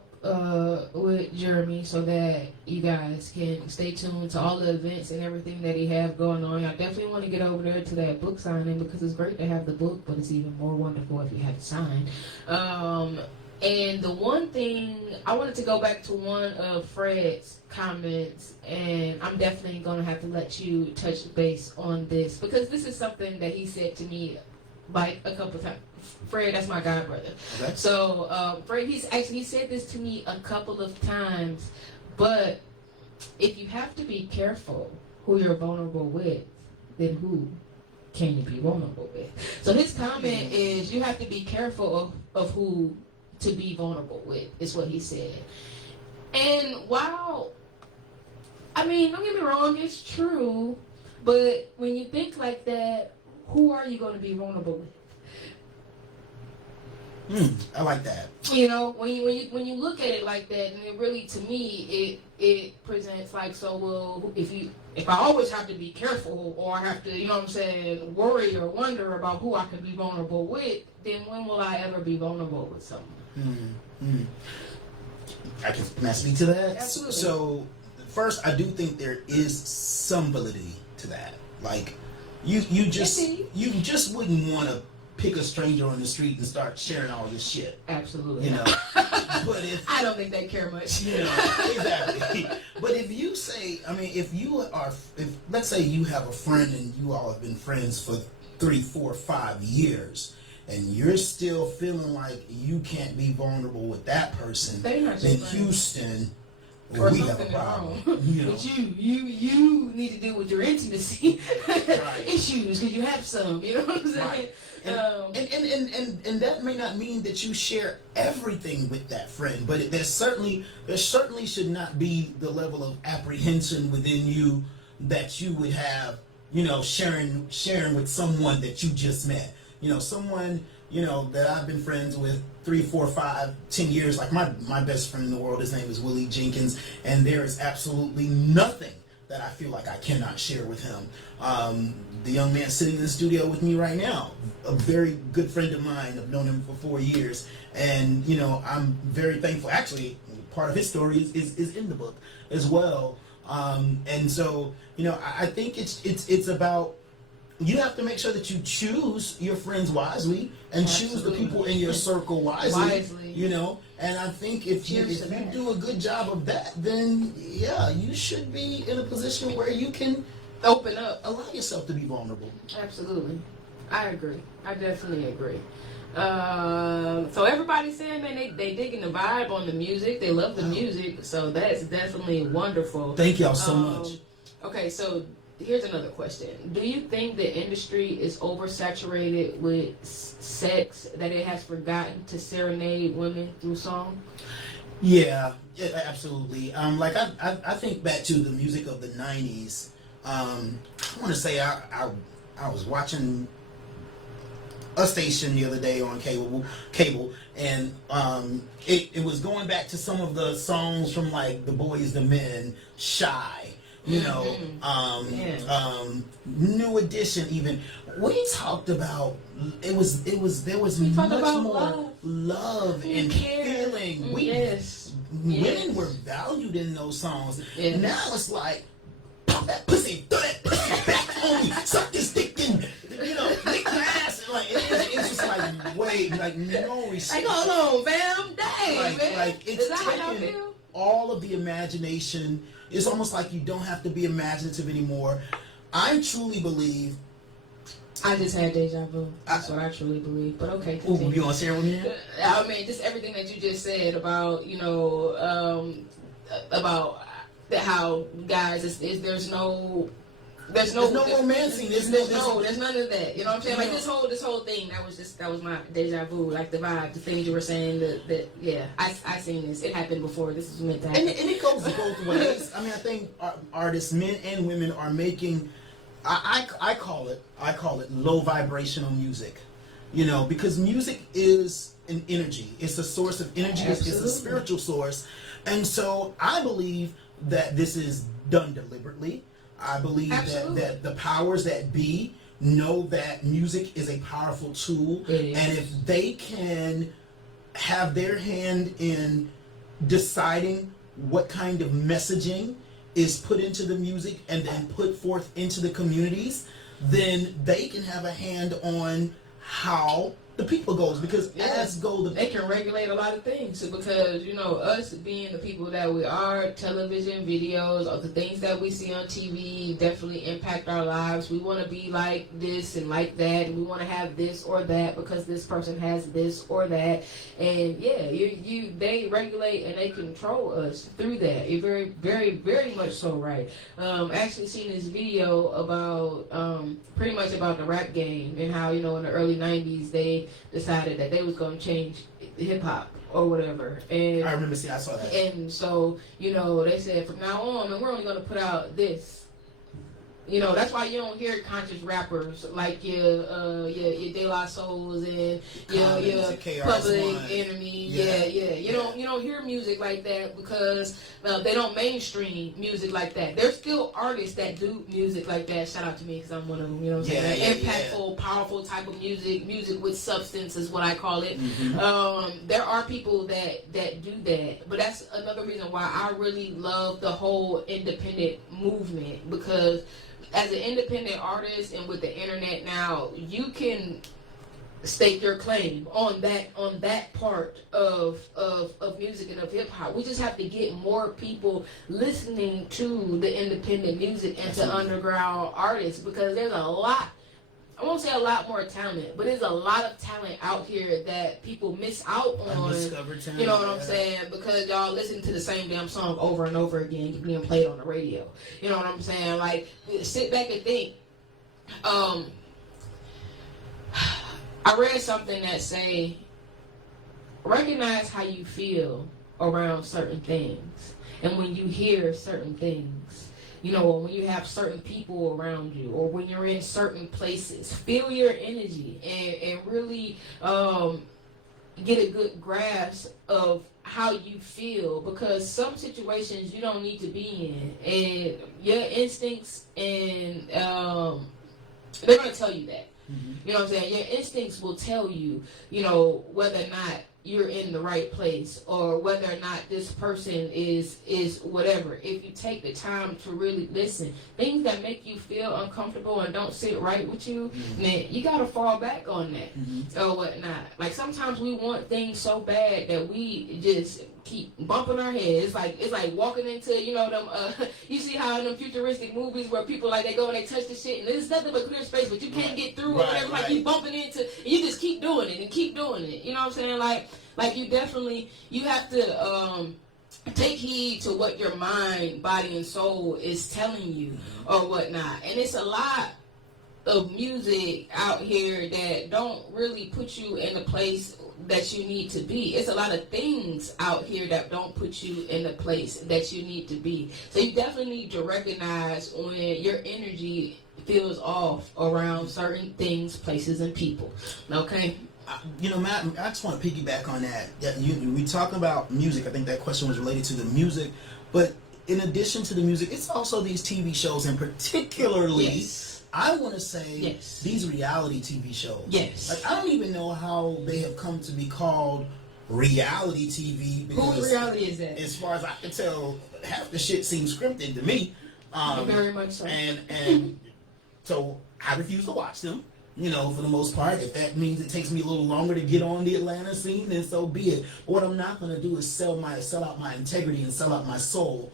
with Jeremy so that you guys can stay tuned to all the events and everything that he have going on. Y'all definitely want to get over there to that book signing because it's great to have the book, but it's even more wonderful if you have it signed. And the one thing, I wanted to go back to one of Fred's comments, and I'm definitely going to have to let you touch base on this because this is something that he said to me like a couple times. Fred, that's my god brother. Okay. So Fred, he said this to me a couple of times, but if you have to be careful who you're vulnerable with, then who can you be vulnerable with? So his comment is you have to be careful of who to be vulnerable with, is what he said. And while, I mean, don't get me wrong, it's true, but when you think like that, who are you going to be vulnerable with? I like that. You know, when you look at it like that, and it really, to me, it presents like, so well, if I always have to be careful or I have to, you know what I'm saying, worry or wonder about who I can be vulnerable with, then when will I ever be vulnerable with someone? Can I speak to that? Absolutely. So first, I do think there is some validity to that. Like, you just wouldn't want to pick a stranger on the street and start sharing all this shit. Absolutely. You know, but if I don't think they care much. You know, exactly. But if you say, I mean, if let's say you have a friend and you all have been friends for 3, 4, 5 years, and you're still feeling like you can't be vulnerable with that person, then Houston, we have a problem. You know? But you need to deal with your intimacy issues because you have some. You know what I'm saying? Right. And that may not mean that you share everything with that friend, but there certainly should not be the level of apprehension within you that you would have, you know, sharing with someone that you just met. You know, someone, you know, that I've been friends with 3, 4, 5, 10 years. Like my best friend in the world, his name is Willie Jenkins, and there is absolutely nothing that I feel like I cannot share with him. The young man sitting in the studio with me right now, a very good friend of mine. I've known him for 4 years, and you know, I'm very thankful. Actually, part of his story is in the book as well. And so, you know, I think it's about, you have to make sure that you choose your friends wisely and choose the people in your circle wisely. You know, and I think if you do a good job of that, then yeah, you should be in a position where you can open up, allow yourself to be vulnerable. Absolutely, I agree. I definitely agree. So everybody's saying, man, they digging the vibe on the music. They love the music, so that's definitely wonderful. Thank y'all so much. Okay, so here's another question. Do you think the industry is oversaturated with sex, that it has forgotten to serenade women through song? Yeah, absolutely. Like I think back to the music of the 90s. I want to say I was watching a station the other day on cable, and it was going back to some of the songs from like the Boys II Men, Shy, you know, New Edition. Even we talked about there was much more love and feeling. Women were valued in those songs. Yes. Now it's like, pop that pussy, throw that pussy back on me, suck this dick, and you know, lick my ass. And like it's just like, wait, like no respect. Like, hold on, fam, dang, man. Like it's taking all of the imagination. It's almost like you don't have to be imaginative anymore. I truly believe. I just had deja vu. That's what I truly believe. But okay. Ooh, you want to share with me? I mean, just everything that you just said about, you know, about how guys, there's no romancing. There's none of that. You know what I'm saying? Like this whole thing. That was my deja vu. Like the vibe, the things you were saying. That yeah, I seen this. It happened before. This was meant to happen. And it goes both ways. I mean, I think artists, men and women, are making. I call it low vibrational music. You know, because music is an energy. It's a source of energy. It's a spiritual source. And so I believe that this is done deliberately. I believe that the powers that be know that music is a powerful tool. And if they can have their hand in deciding what kind of messaging is put into the music and then put forth into the communities, then they can have a hand on how the people goes, because as go they can regulate a lot of things, because us being the people that we are, television, videos, all the things that we see on TV definitely impact our lives. We want to be like this and like that, and we want to have this or that because this person has this or that, and they regulate and they control us through that. You're very, very, very much so right. Actually seen this video about pretty much about the rap game and how in the early 90s they decided that they was going to change hip-hop or whatever. And I remember I saw that. And so, they said from now on, and we're only going to put out this. That's why you don't hear conscious rappers like your De La Souls and your Public Enemy. You don't hear music like that because they don't mainstream music like that. There's still artists that do music like that. Shout out to me because I'm one of them. You know what I'm saying? Impactful, powerful type of music with substance is what I call it. Mm-hmm. There are people that do that, but that's another reason why I really love the whole independent movement, because as an independent artist and with the internet now, you can stake your claim on that part of music and of hip hop. We just have to get more people listening to the independent music and to underground artists, because there's a lot. I won't say a lot more talent, but there's a lot of talent out here that people miss out on. Undiscovered talent, you know what I'm saying? Because y'all listen to the same damn song over and over again being played on the radio. You know what I'm saying? Like, sit back and think. I read something that say, recognize how you feel around certain things, and when you hear certain things. When you have certain people around you, or when you're in certain places, feel your energy and really get a good grasp of how you feel, because some situations you don't need to be in, and your instincts and they're going to tell you that. Mm-hmm. You know what I'm saying? Your instincts will tell you, whether or not you're in the right place, or whether or not this person is whatever. If you take the time to really listen, things that make you feel uncomfortable and don't sit right with you, man, you gotta fall back on that or whatnot. Like, sometimes we want things so bad that we just keep bumping our head. It's like walking into them. You see how in them futuristic movies where people they go and they touch the shit and there's nothing but clear space, but you can't get through or whatever. Like, you bumping into, and you just keep doing it and keep doing it. You know what I'm saying? Like you have to take heed to what your mind, body, and soul is telling you or whatnot. And it's a lot of music out here that don't really put you in the place that you need to be. It's a lot of things out here that don't put you in the place that you need to be. So you definitely need to recognize when your energy feels off around certain things, places, and people. Okay? Matt, I just want to piggyback on that. We talk about music. I think that question was related to the music, but in addition to the music, it's also these TV shows, and particularly, I want to say, these reality TV shows. Yes. Like, I don't even know how they have come to be called reality TV. Whose reality is that? As far as I can tell, half the shit seems scripted to me. Very much so. And so I refuse to watch them. For the most part. If that means it takes me a little longer to get on the Atlanta scene, then so be it. But what I'm not going to do is sell out my integrity and sell out my soul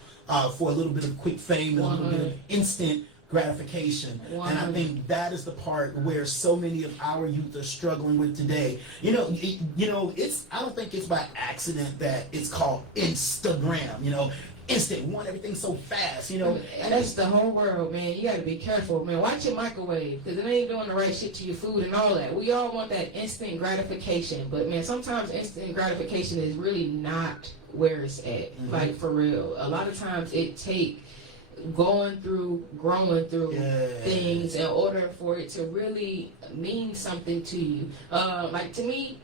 for a little bit of quick fame and a little bit of instant gratification. And I think that is the part where so many of our youth are struggling with today. I don't think it's by accident that it's called Instagram. Instant, we want everything so fast, And that's the whole world, man. You got to be careful, man. Watch your microwave, because it ain't doing the right shit to your food and all that. We all want that instant gratification, but man, sometimes instant gratification is really not where it's at. Mm-hmm. Like, for real. A lot of times it takes growing through things in order for it to really mean something to you. Like, to me,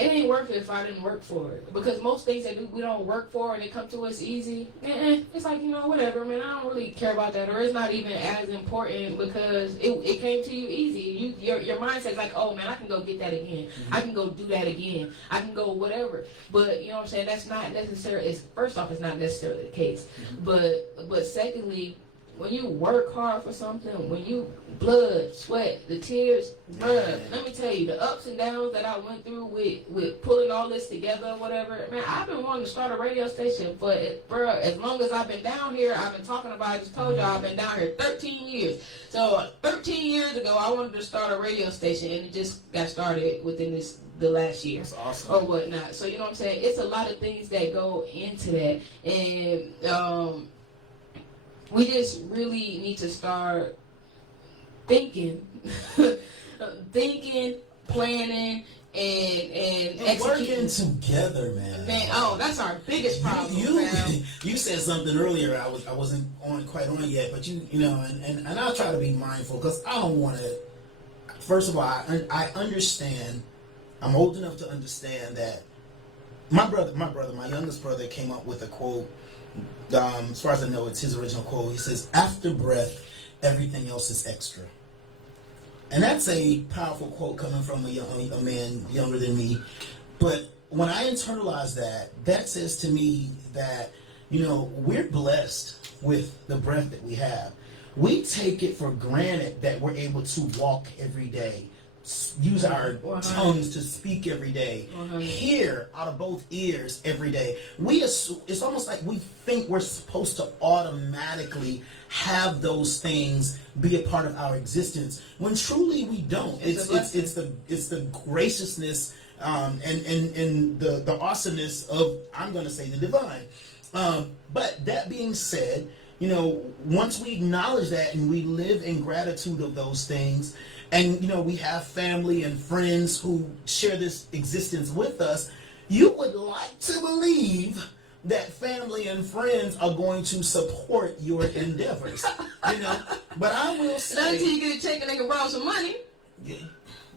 it ain't worth it if I didn't work for it. Because most things that we don't work for and they come to us easy, it's like, whatever, man, I don't really care about that. Or it's not even as important because it came to you easy. Your mindset's like, oh, man, I can go get that again. I can go do that again. I can go whatever. But, you know what I'm saying, that's not necessarily, first off, it's not necessarily the case. But secondly, when you work hard for something, when you blood, sweat, the tears, bruh, let me tell you, the ups and downs that I went through with pulling all this together or whatever, man, I've been wanting to start a radio station for, bruh, as long as I've been down here, I've been talking about, I just told y'all, I've been down here 13 years. So 13 years ago, I wanted to start a radio station, and it just got started within the last year. That's awesome. Or whatnot. So, you know what I'm saying? It's a lot of things that go into that. And, we just really need to start thinking, planning, and working together, man. That's our biggest problem. You said something earlier. I wasn't quite on yet, but you know, and I'll try to be mindful because I don't want to. First of all, I understand. I'm old enough to understand that my youngest brother, came up with a quote. As far as I know, it's his original quote. He says, "After breath, everything else is extra." And that's a powerful quote coming from a man younger than me. But when I internalize that says to me that, we're blessed with the breath that we have. We take it for granted that we're able to walk every day, use our tongues to speak every day, hear out of both ears every day. It's almost like we think we're supposed to automatically have those things be a part of our existence when truly we don't. It's the graciousness and the awesomeness of, I'm going to say, the divine. But that being said, once we acknowledge that and we live in gratitude of those things, and, we have family and friends who share this existence with us, you would like to believe that family and friends are going to support your endeavors, But I will say... Not until you get a check and they can borrow some money.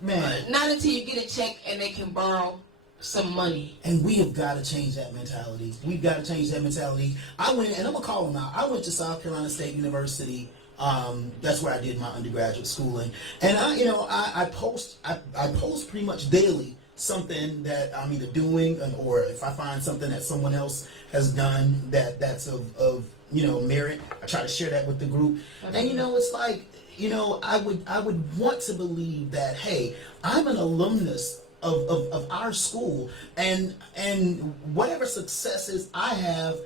Man. Not until you get a check and they can borrow some money. And we have got to change that mentality. We've got to change that mentality. I went, and I'm going to call them out, I went to South Carolina State University. That's where I did my undergraduate schooling, and I post pretty much daily something that I'm either doing, or if I find something that someone else has done that's of merit, I try to share that with the group. And it's like, I would want to believe that, hey, I'm an alumnus of our school, and whatever successes I have,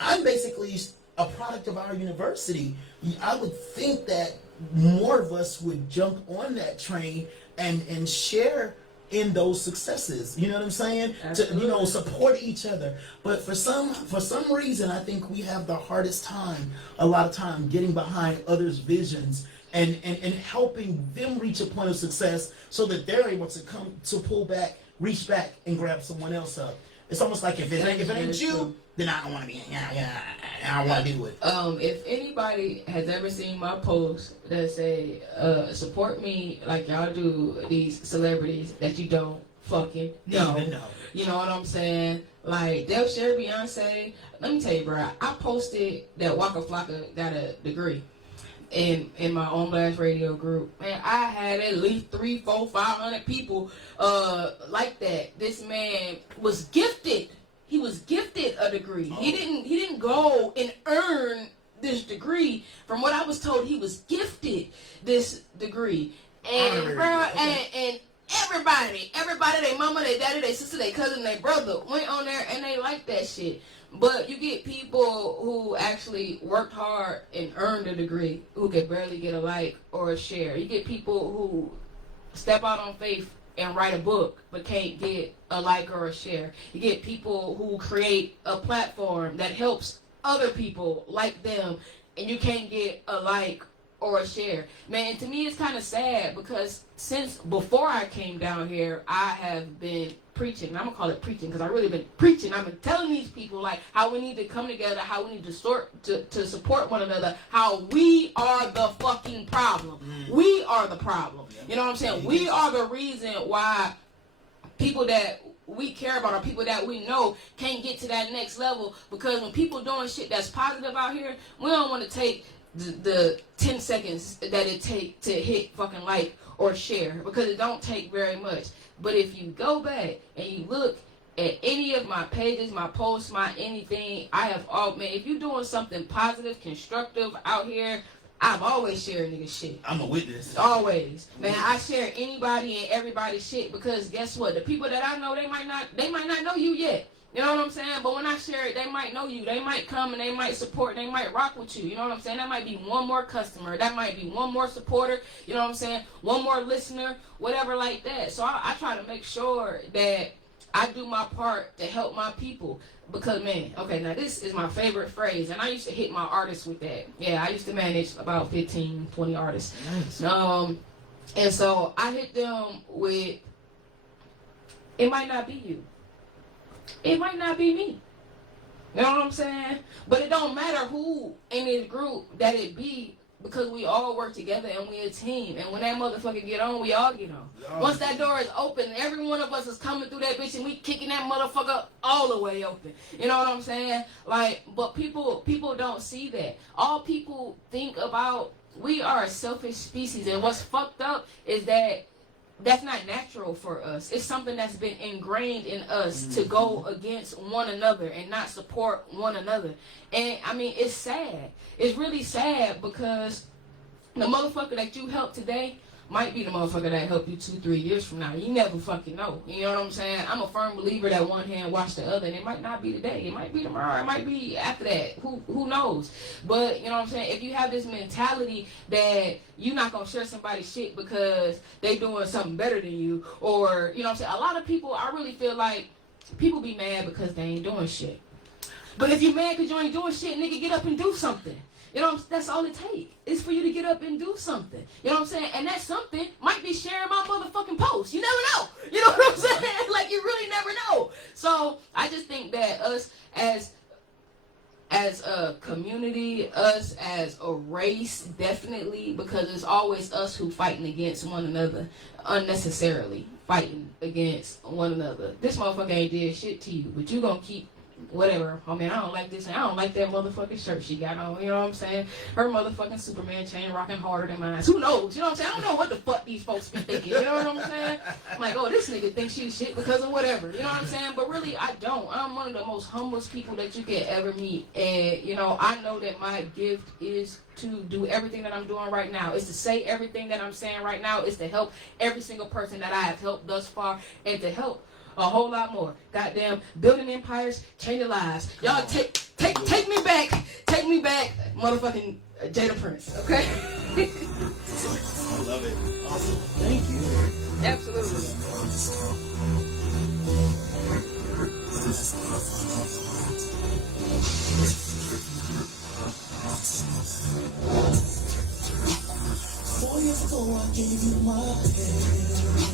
I'm basically a product of our university. I would think that more of us would jump on that train and share in those successes. You know what I'm saying? Absolutely. To support each other. But for some reason, I think we have the hardest time, a lot of time, getting behind others' visions and helping them reach a point of success so that they're able to come to pull back, reach back, and grab someone else up. It's almost like if it ain't you, then I don't want to be. I don't want to do it. If anybody has ever seen my post that say, support me like y'all do these celebrities that you don't fucking know. You know what I'm saying? Like, they'll share Beyonce. Let me tell you, bro, I posted that Waka Flocka got a degree in my On Blast Radio group. Man, I had at least 300, 400, 500 people like that. This man was gifted. He was gifted a degree. He didn't go and earn this degree. From what I was told, he was gifted this degree. And and everybody, their mama, their daddy, their sister, their cousin, their brother went on there and they liked that shit. But you get people who actually worked hard and earned a degree who could barely get a like or a share. You get people who step out on faith and write a book but can't get a like or a share. You get people who create a platform that helps other people like them and you can't get a like or a share. Man, to me it's kind of sad because since before I came down here, I have been preaching. I'm gonna call it preaching because I really been preaching. I've been telling these people like how we need to come together, how we need to support one another, how we are the fucking problem. We are the problem. You know what I'm saying? We are the reason why people that we care about or people that we know can't get to that next level, because when people doing shit that's positive out here, we don't want to take the 10 seconds that it take to hit fucking like or share, because it don't take very much. But if you go back and you look at any of my pages, my posts, my anything, I have all, man, if you're doing something positive, constructive out here, I've always shared nigga shit. I'm a witness. Always. Man, I share anybody and everybody's shit, because guess what? The people that I know, they might not know you yet. You know what I'm saying? But when I share it, they might know you. They might come and they might support. They might rock with you. You know what I'm saying? That might be one more customer. That might be one more supporter. You know what I'm saying? One more listener, whatever like that. So I try to make sure that I do my part to help my people. Because, man, okay, now this is my favorite phrase. And I used to hit my artists with that. Yeah, I used to manage about 15, 20 artists. Nice. And so I hit them with, it might not be you. It might not be me. You know what I'm saying? But it don't matter who in this group that it be, because we all work together and we a team. And when that motherfucker get on, we all get on. Once that door is open, every one of us is coming through that bitch and we kicking that motherfucker all the way open. You know what I'm saying? Like, but people don't see that. All people think about, we are a selfish species. And what's fucked up is that that's not natural for us. It's something that's been ingrained in us to go against one another and not support one another. And I mean, it's sad. It's really sad, because the motherfucker that you helped today might be the motherfucker that helped you 2-3 years from now. You never fucking know. You know what I'm saying? I'm a firm believer that one hand wash the other, and it might not be today. It might be tomorrow. It might be after that. Who knows? But, you know what I'm saying? If you have this mentality that you're not going to share somebody's shit because they doing something better than you, or, you know what I'm saying? A lot of people, I really feel like people be mad because they ain't doing shit. But if you're mad because you ain't doing shit, nigga, get up and do something. You know, that's all it takes. It's for you to get up and do something. You know what I'm saying? And that something might be sharing my motherfucking post. You never know. You know what I'm saying? Like, you really never know. So I just think that us as a community, us as a race, definitely, because it's always us who fighting against one another, unnecessarily fighting against one another. This motherfucker ain't did shit to you, but you gonna keep whatever. I mean, I don't like this, and I don't like that motherfucking shirt she got on. You know what I'm saying? Her motherfucking Superman chain rocking harder than mine. Who knows? You know what I'm saying? I don't know what the fuck these folks be thinking. You know what I'm saying? I'm like, oh, this nigga thinks she's shit because of whatever. You know what I'm saying? But really, I don't. I'm one of the most humblest people that you can ever meet. And, you know, I know that my gift is to do everything that I'm doing right now. Is to say everything that I'm saying right now. Is to help every single person that I have helped thus far, and to help a whole lot more. Goddamn, building empires, changing lives. Y'all take me back, motherfucking Jada Prince, okay? I love it. Awesome. Thank you. Absolutely. Four years ago, I gave you my hand.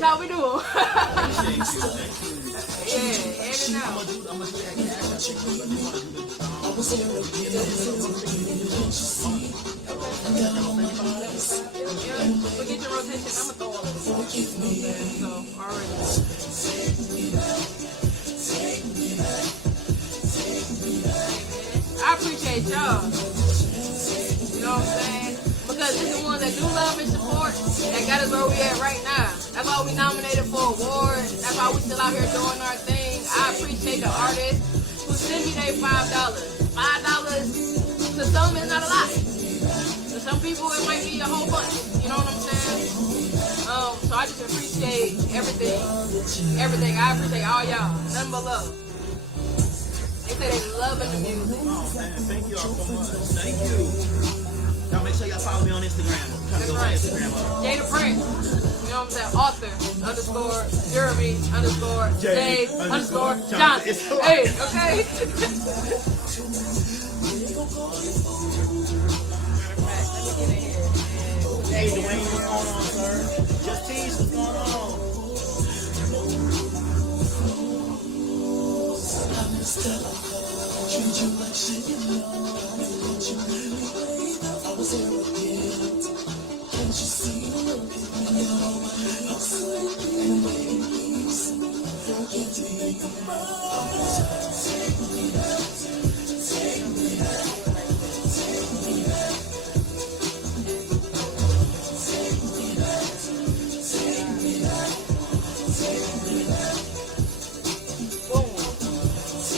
How we do? Yeah, in and out. Forget your rotation. I'm gonna throw all of it. So, already. I appreciate y'all. You know what I'm saying? Because it's the ones that do love and support that got us where we at right now. That's why we nominated for awards. That's why we still out here doing our thing. I appreciate the artists who send me their $5. $5 to some is not a lot. To some people it might be a whole bunch. You know what I'm saying? So I just appreciate everything. Everything. I appreciate all y'all. Nothing but love. They say they loving the music. Oh man, thank you all so much. Thank you. Y'all make sure y'all follow me on Instagram. That's right. Jada Prince. You know what I'm saying? Author _ Jeremy _ Dave _ Johnson. Hey, okay? Hey, Dwayne, what's going on, sir? Justice, what's going on? Treat you like shit, you know. Don't you really wait? I was here again. Can't you see? I'm sleeping, ladies. Don't get to me. Take me back. Take me back. Take me back. Take me back. Take me back. Take me back. Boom.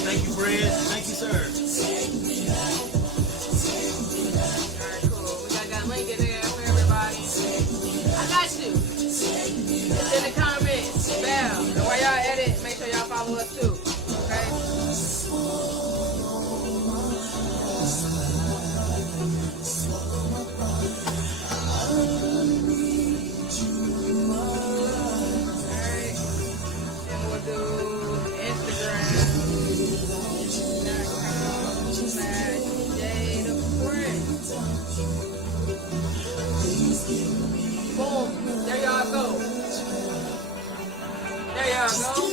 Thank you, Brad. Thank you, sir. Take me back. Take me back. Alright, cool. We got that link in there for everybody. I got you. It's in the comments. Bam. And while y'all edit, make sure y'all follow us too. Okay? Alright. And we'll do Instagram.com/JadaPrince. Boom. There y'all go. There y'all go.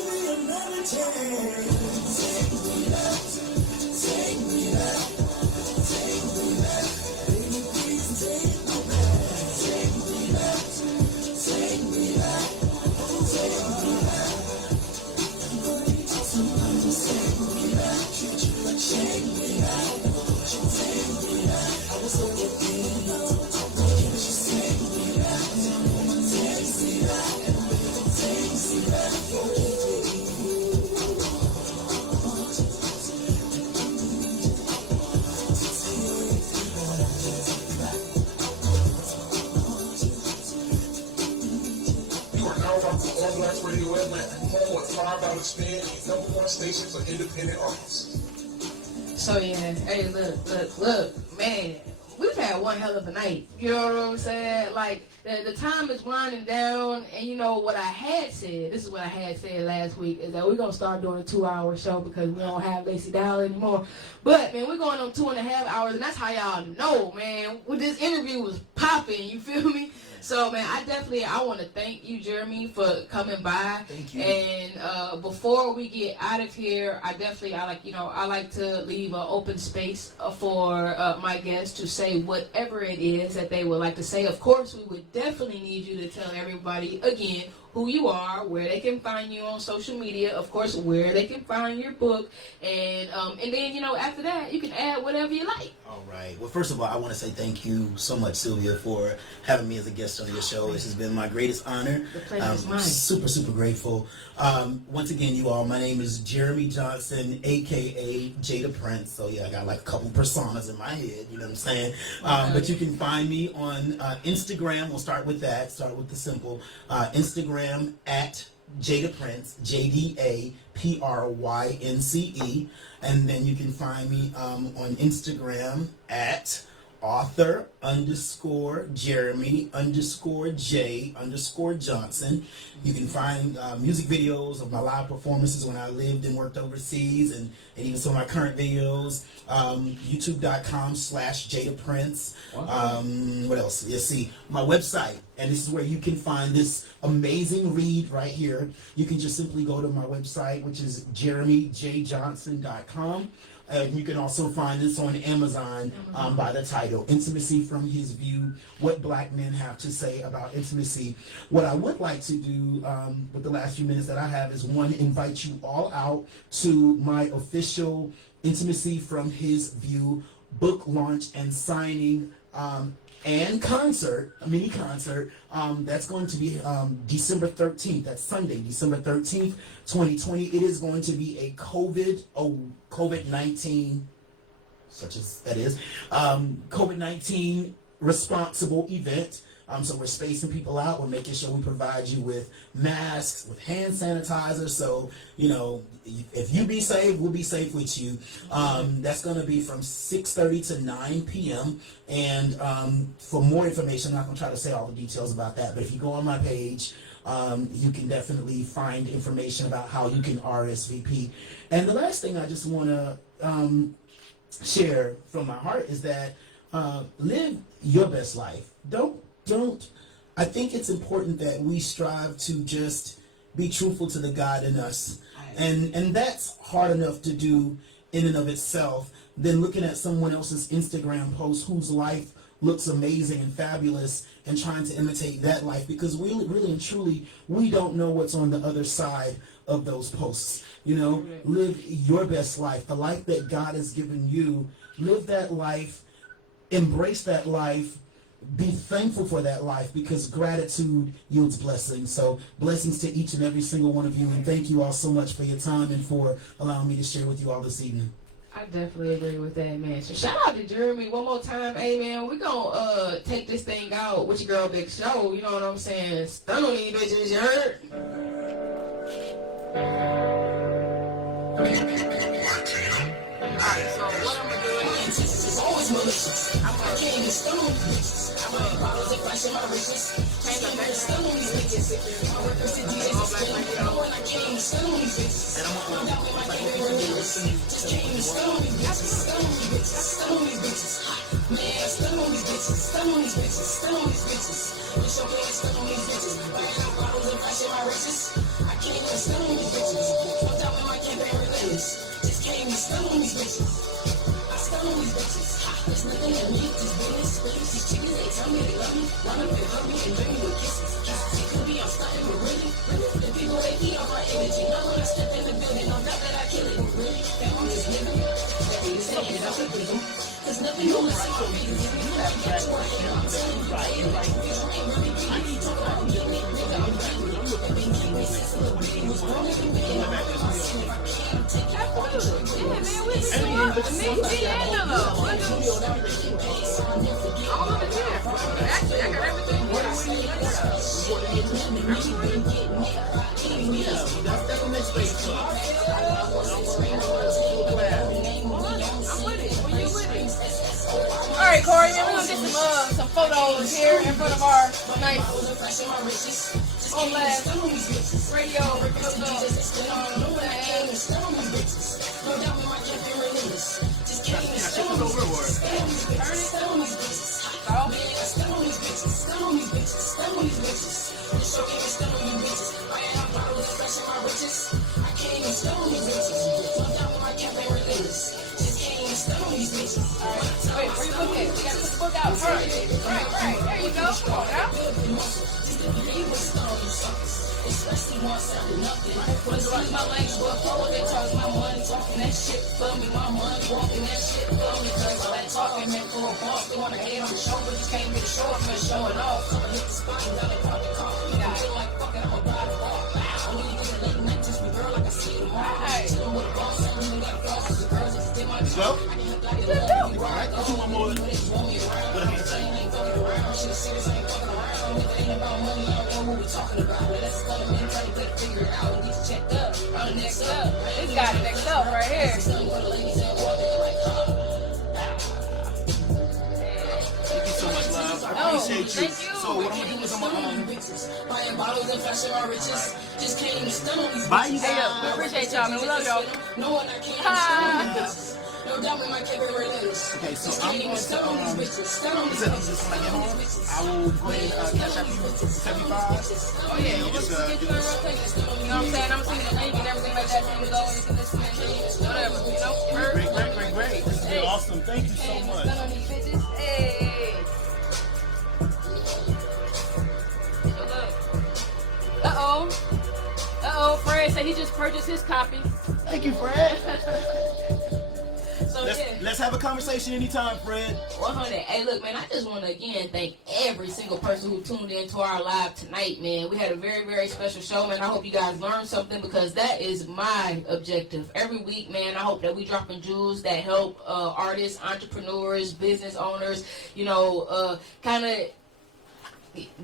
You are now rocking All Blacks Radio Atlanta, home with $5 spin and #1 station for independent artists. So yeah, hey, look, man, we've had one hell of a night. You know what I'm saying? Like the time is winding down, and you know what I had said. This is what I had said last week is that we're gonna start doing a 2-hour show because we don't have Lacey Dow anymore. But man, we're going on 2.5 hours, and that's how y'all know, man. With this interview was popping. You feel me? So, man, I want to thank you, Jeremy, for coming by. Thank you. And before we get out of here, I like to leave an open space for my guests to say whatever it is that they would like to say. Of course, we would definitely need you to tell everybody again who you are, where they can find you on social media, of course, where they can find your book, and then, you know, after that, you can add whatever you like. All right. Well, first of all, I want to say thank you so much, Sylvia, for having me as a guest on your show. This has been my greatest honor. The pleasure is mine. Super, super grateful. Once again, you all, my name is Jeremy Johnson, a.k.a. Jada Prince. So, yeah, I got like a couple personas in my head, you know what I'm saying? But you can find me on Instagram. We'll start with that. Start with the simple. Instagram at Jada Prince, JDAPRYNCE. And then you can find me on Instagram at author_Jeremy_J_Johnson. You can find music videos of my live performances when I lived and worked overseas, and even some of my current videos. YouTube.com/Jada Prince. What else? Let's see. My website, and this is where you can find this amazing read right here. You can just simply go to my website, which is JeremyJJohnson.com. You can also find this on Amazon by the title, Intimacy from His View, What Black Men Have to Say About Intimacy. What I would like to do with the last few minutes that I have is, one, invite you all out to my official Intimacy from His View book launch and signing and concert, a mini concert. That's going to be December 13th. That's Sunday, December 13th, 2020. It is going to be a COVID-19, such as that is, COVID-19 responsible event. So we're spacing people out. We're making sure we provide you with masks, with hand sanitizer. So, you know, if you be safe, we'll be safe with you. That's going to be from 6:30 to 9 p.m. And for more information, I'm not going to try to say all the details about that. But if you go on my page, you can definitely find information about how you can RSVP. And the last thing I just want to share from my heart is that live your best life. Don't I think it's important that we strive to just be truthful to the God in us. And that's hard enough to do in and of itself than looking at someone else's Instagram post whose life looks amazing and fabulous and trying to imitate that life, because we really and truly, we don't know what's on the other side of those posts. You know, live your best life, the life that God has given you. Live that life, embrace that life, be thankful for that life, because gratitude yields blessings. So blessings to each and every single one of you, and thank you all so much for your time and for allowing me to share with you all this evening. I definitely agree with that, man. So shout out to Jeremy one more time. Hey, man, we gonna take this thing out with your girl Big Show. You know what I'm saying? Stun on these bitches, you heard? Alright, so what I'm gonna do is always malicious. I'm gonna change the stun on these bitches. I'm gonna bottles and flash in my riches. Change the next stun on these bitches. My records to Jesus. When I came, stun on these bitches. And I'm gonna down with my favorite lyrics. Just came to stun on these bitches. Stun on these bitches. Stun on these bitches. Man, stun on these bitches. Stun on these bitches. Stun on these bitches. It's your man, stun on these bitches. Buying out bottles and flash in my riches. I came to stun on these bitches. I'm down with my campaign relentless. Just came to stun on these bitches. I stun on these bitches. There's nothing that needs these business. These chickens, they tell me they love me. Run up and hug me and bring me with kisses. It could be I'm stunting, but really, the people they eat off my energy. Now when I step in the building, no doubt that I kill it. But really, that I'm just living. That we just saying it, I should give them. Cause nothing you like for me. You have got to work it. I'm telling you, I ain't like this. I ain't really I need to talk about it. I'm back with them. I've been keeping this since a little bit. It was wrong with me. I'm back with them. If I can't take it, I want to. Yeah, man, we just me and Nilo. All over there. Actually, I got everything here. Alright, Corey, man, we're gonna get some photos here in front of our nice on last radio. Wait, where you looking? We got this book out first. Right. There you go. Come on now. Was like my legs were forward, they talk my money, talking that shit for me, my money, walking that shit for me, cause all that talking meant for a boss, they wanna hate on the show, but just can't get the show up and show it off, so I hit the spot and got a pop the car, I feel like fucking, I'm a ride it off, I'm really good at late night, touch me girl like I see them all, chillin' with a boss, and really got flaws, the girls that did my job, I didn't like it, alright, I'll do one more, what if you say you ain't fucking around, shit serious, I ain't fucking around, if it ain't about money, I don't know what we talking about, let's go and try to get figure it out, get checked up, next up, this guy next up right here. Thank you so much, love. I appreciate you. So what I'm gonna do is I'm gonna buying bottles and flashing our riches. Just came to stun on these bye, you guys. Hey, appreciate y'all, man. We love y'all. No one I can't. No doubt with my cabaret letters. Okay, so I'm going to, just when I get home, I will go ahead and cash out you 75. Oh yeah, you just get to the rotation. You know what I'm saying? I'm seeing the link and everything like that. You go and you can listen and whatever, you know? Great. This has been awesome. Thank you so much. Hey. Uh-oh, Fred said he just purchased his copy. Thank you, Fred. So let's have a conversation anytime, Fred. 100. Hey, look, man, I just want to again thank every single person who tuned into our live tonight, man. We had a very, very special show, man. I hope you guys learned something because that is my objective. Every week, man, I hope that we dropping jewels that help artists, entrepreneurs, business owners, you know, kind of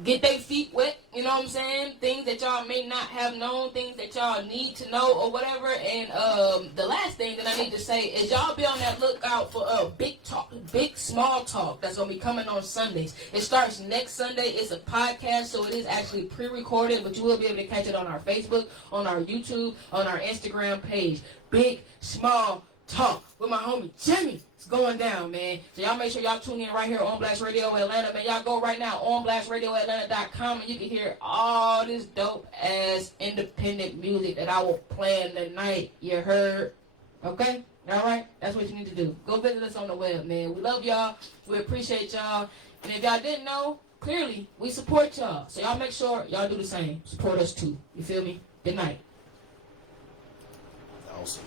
get their feet wet, you know what I'm saying? Things that y'all may not have known, things that y'all need to know or whatever. And the last thing that I need to say is y'all be on that lookout for big small talk that's gonna be coming on Sundays. It starts next Sunday. It's a podcast, so it is actually pre-recorded, but you will be able to catch it on our Facebook, on our YouTube, on our Instagram page. Big Small Talk with my homie Jimmy. It's going down, man. So y'all make sure y'all tune in right here on Blast Radio Atlanta. Man, y'all go right now on blastradioatlanta.com and you can hear all this dope ass independent music that I will play tonight. You heard? Okay? All right? That's what you need to do. Go visit us on the web, man. We love y'all. We appreciate y'all. And if y'all didn't know, clearly, we support y'all. So y'all make sure y'all do the same. Support us too. You feel me? Good night. Awesome.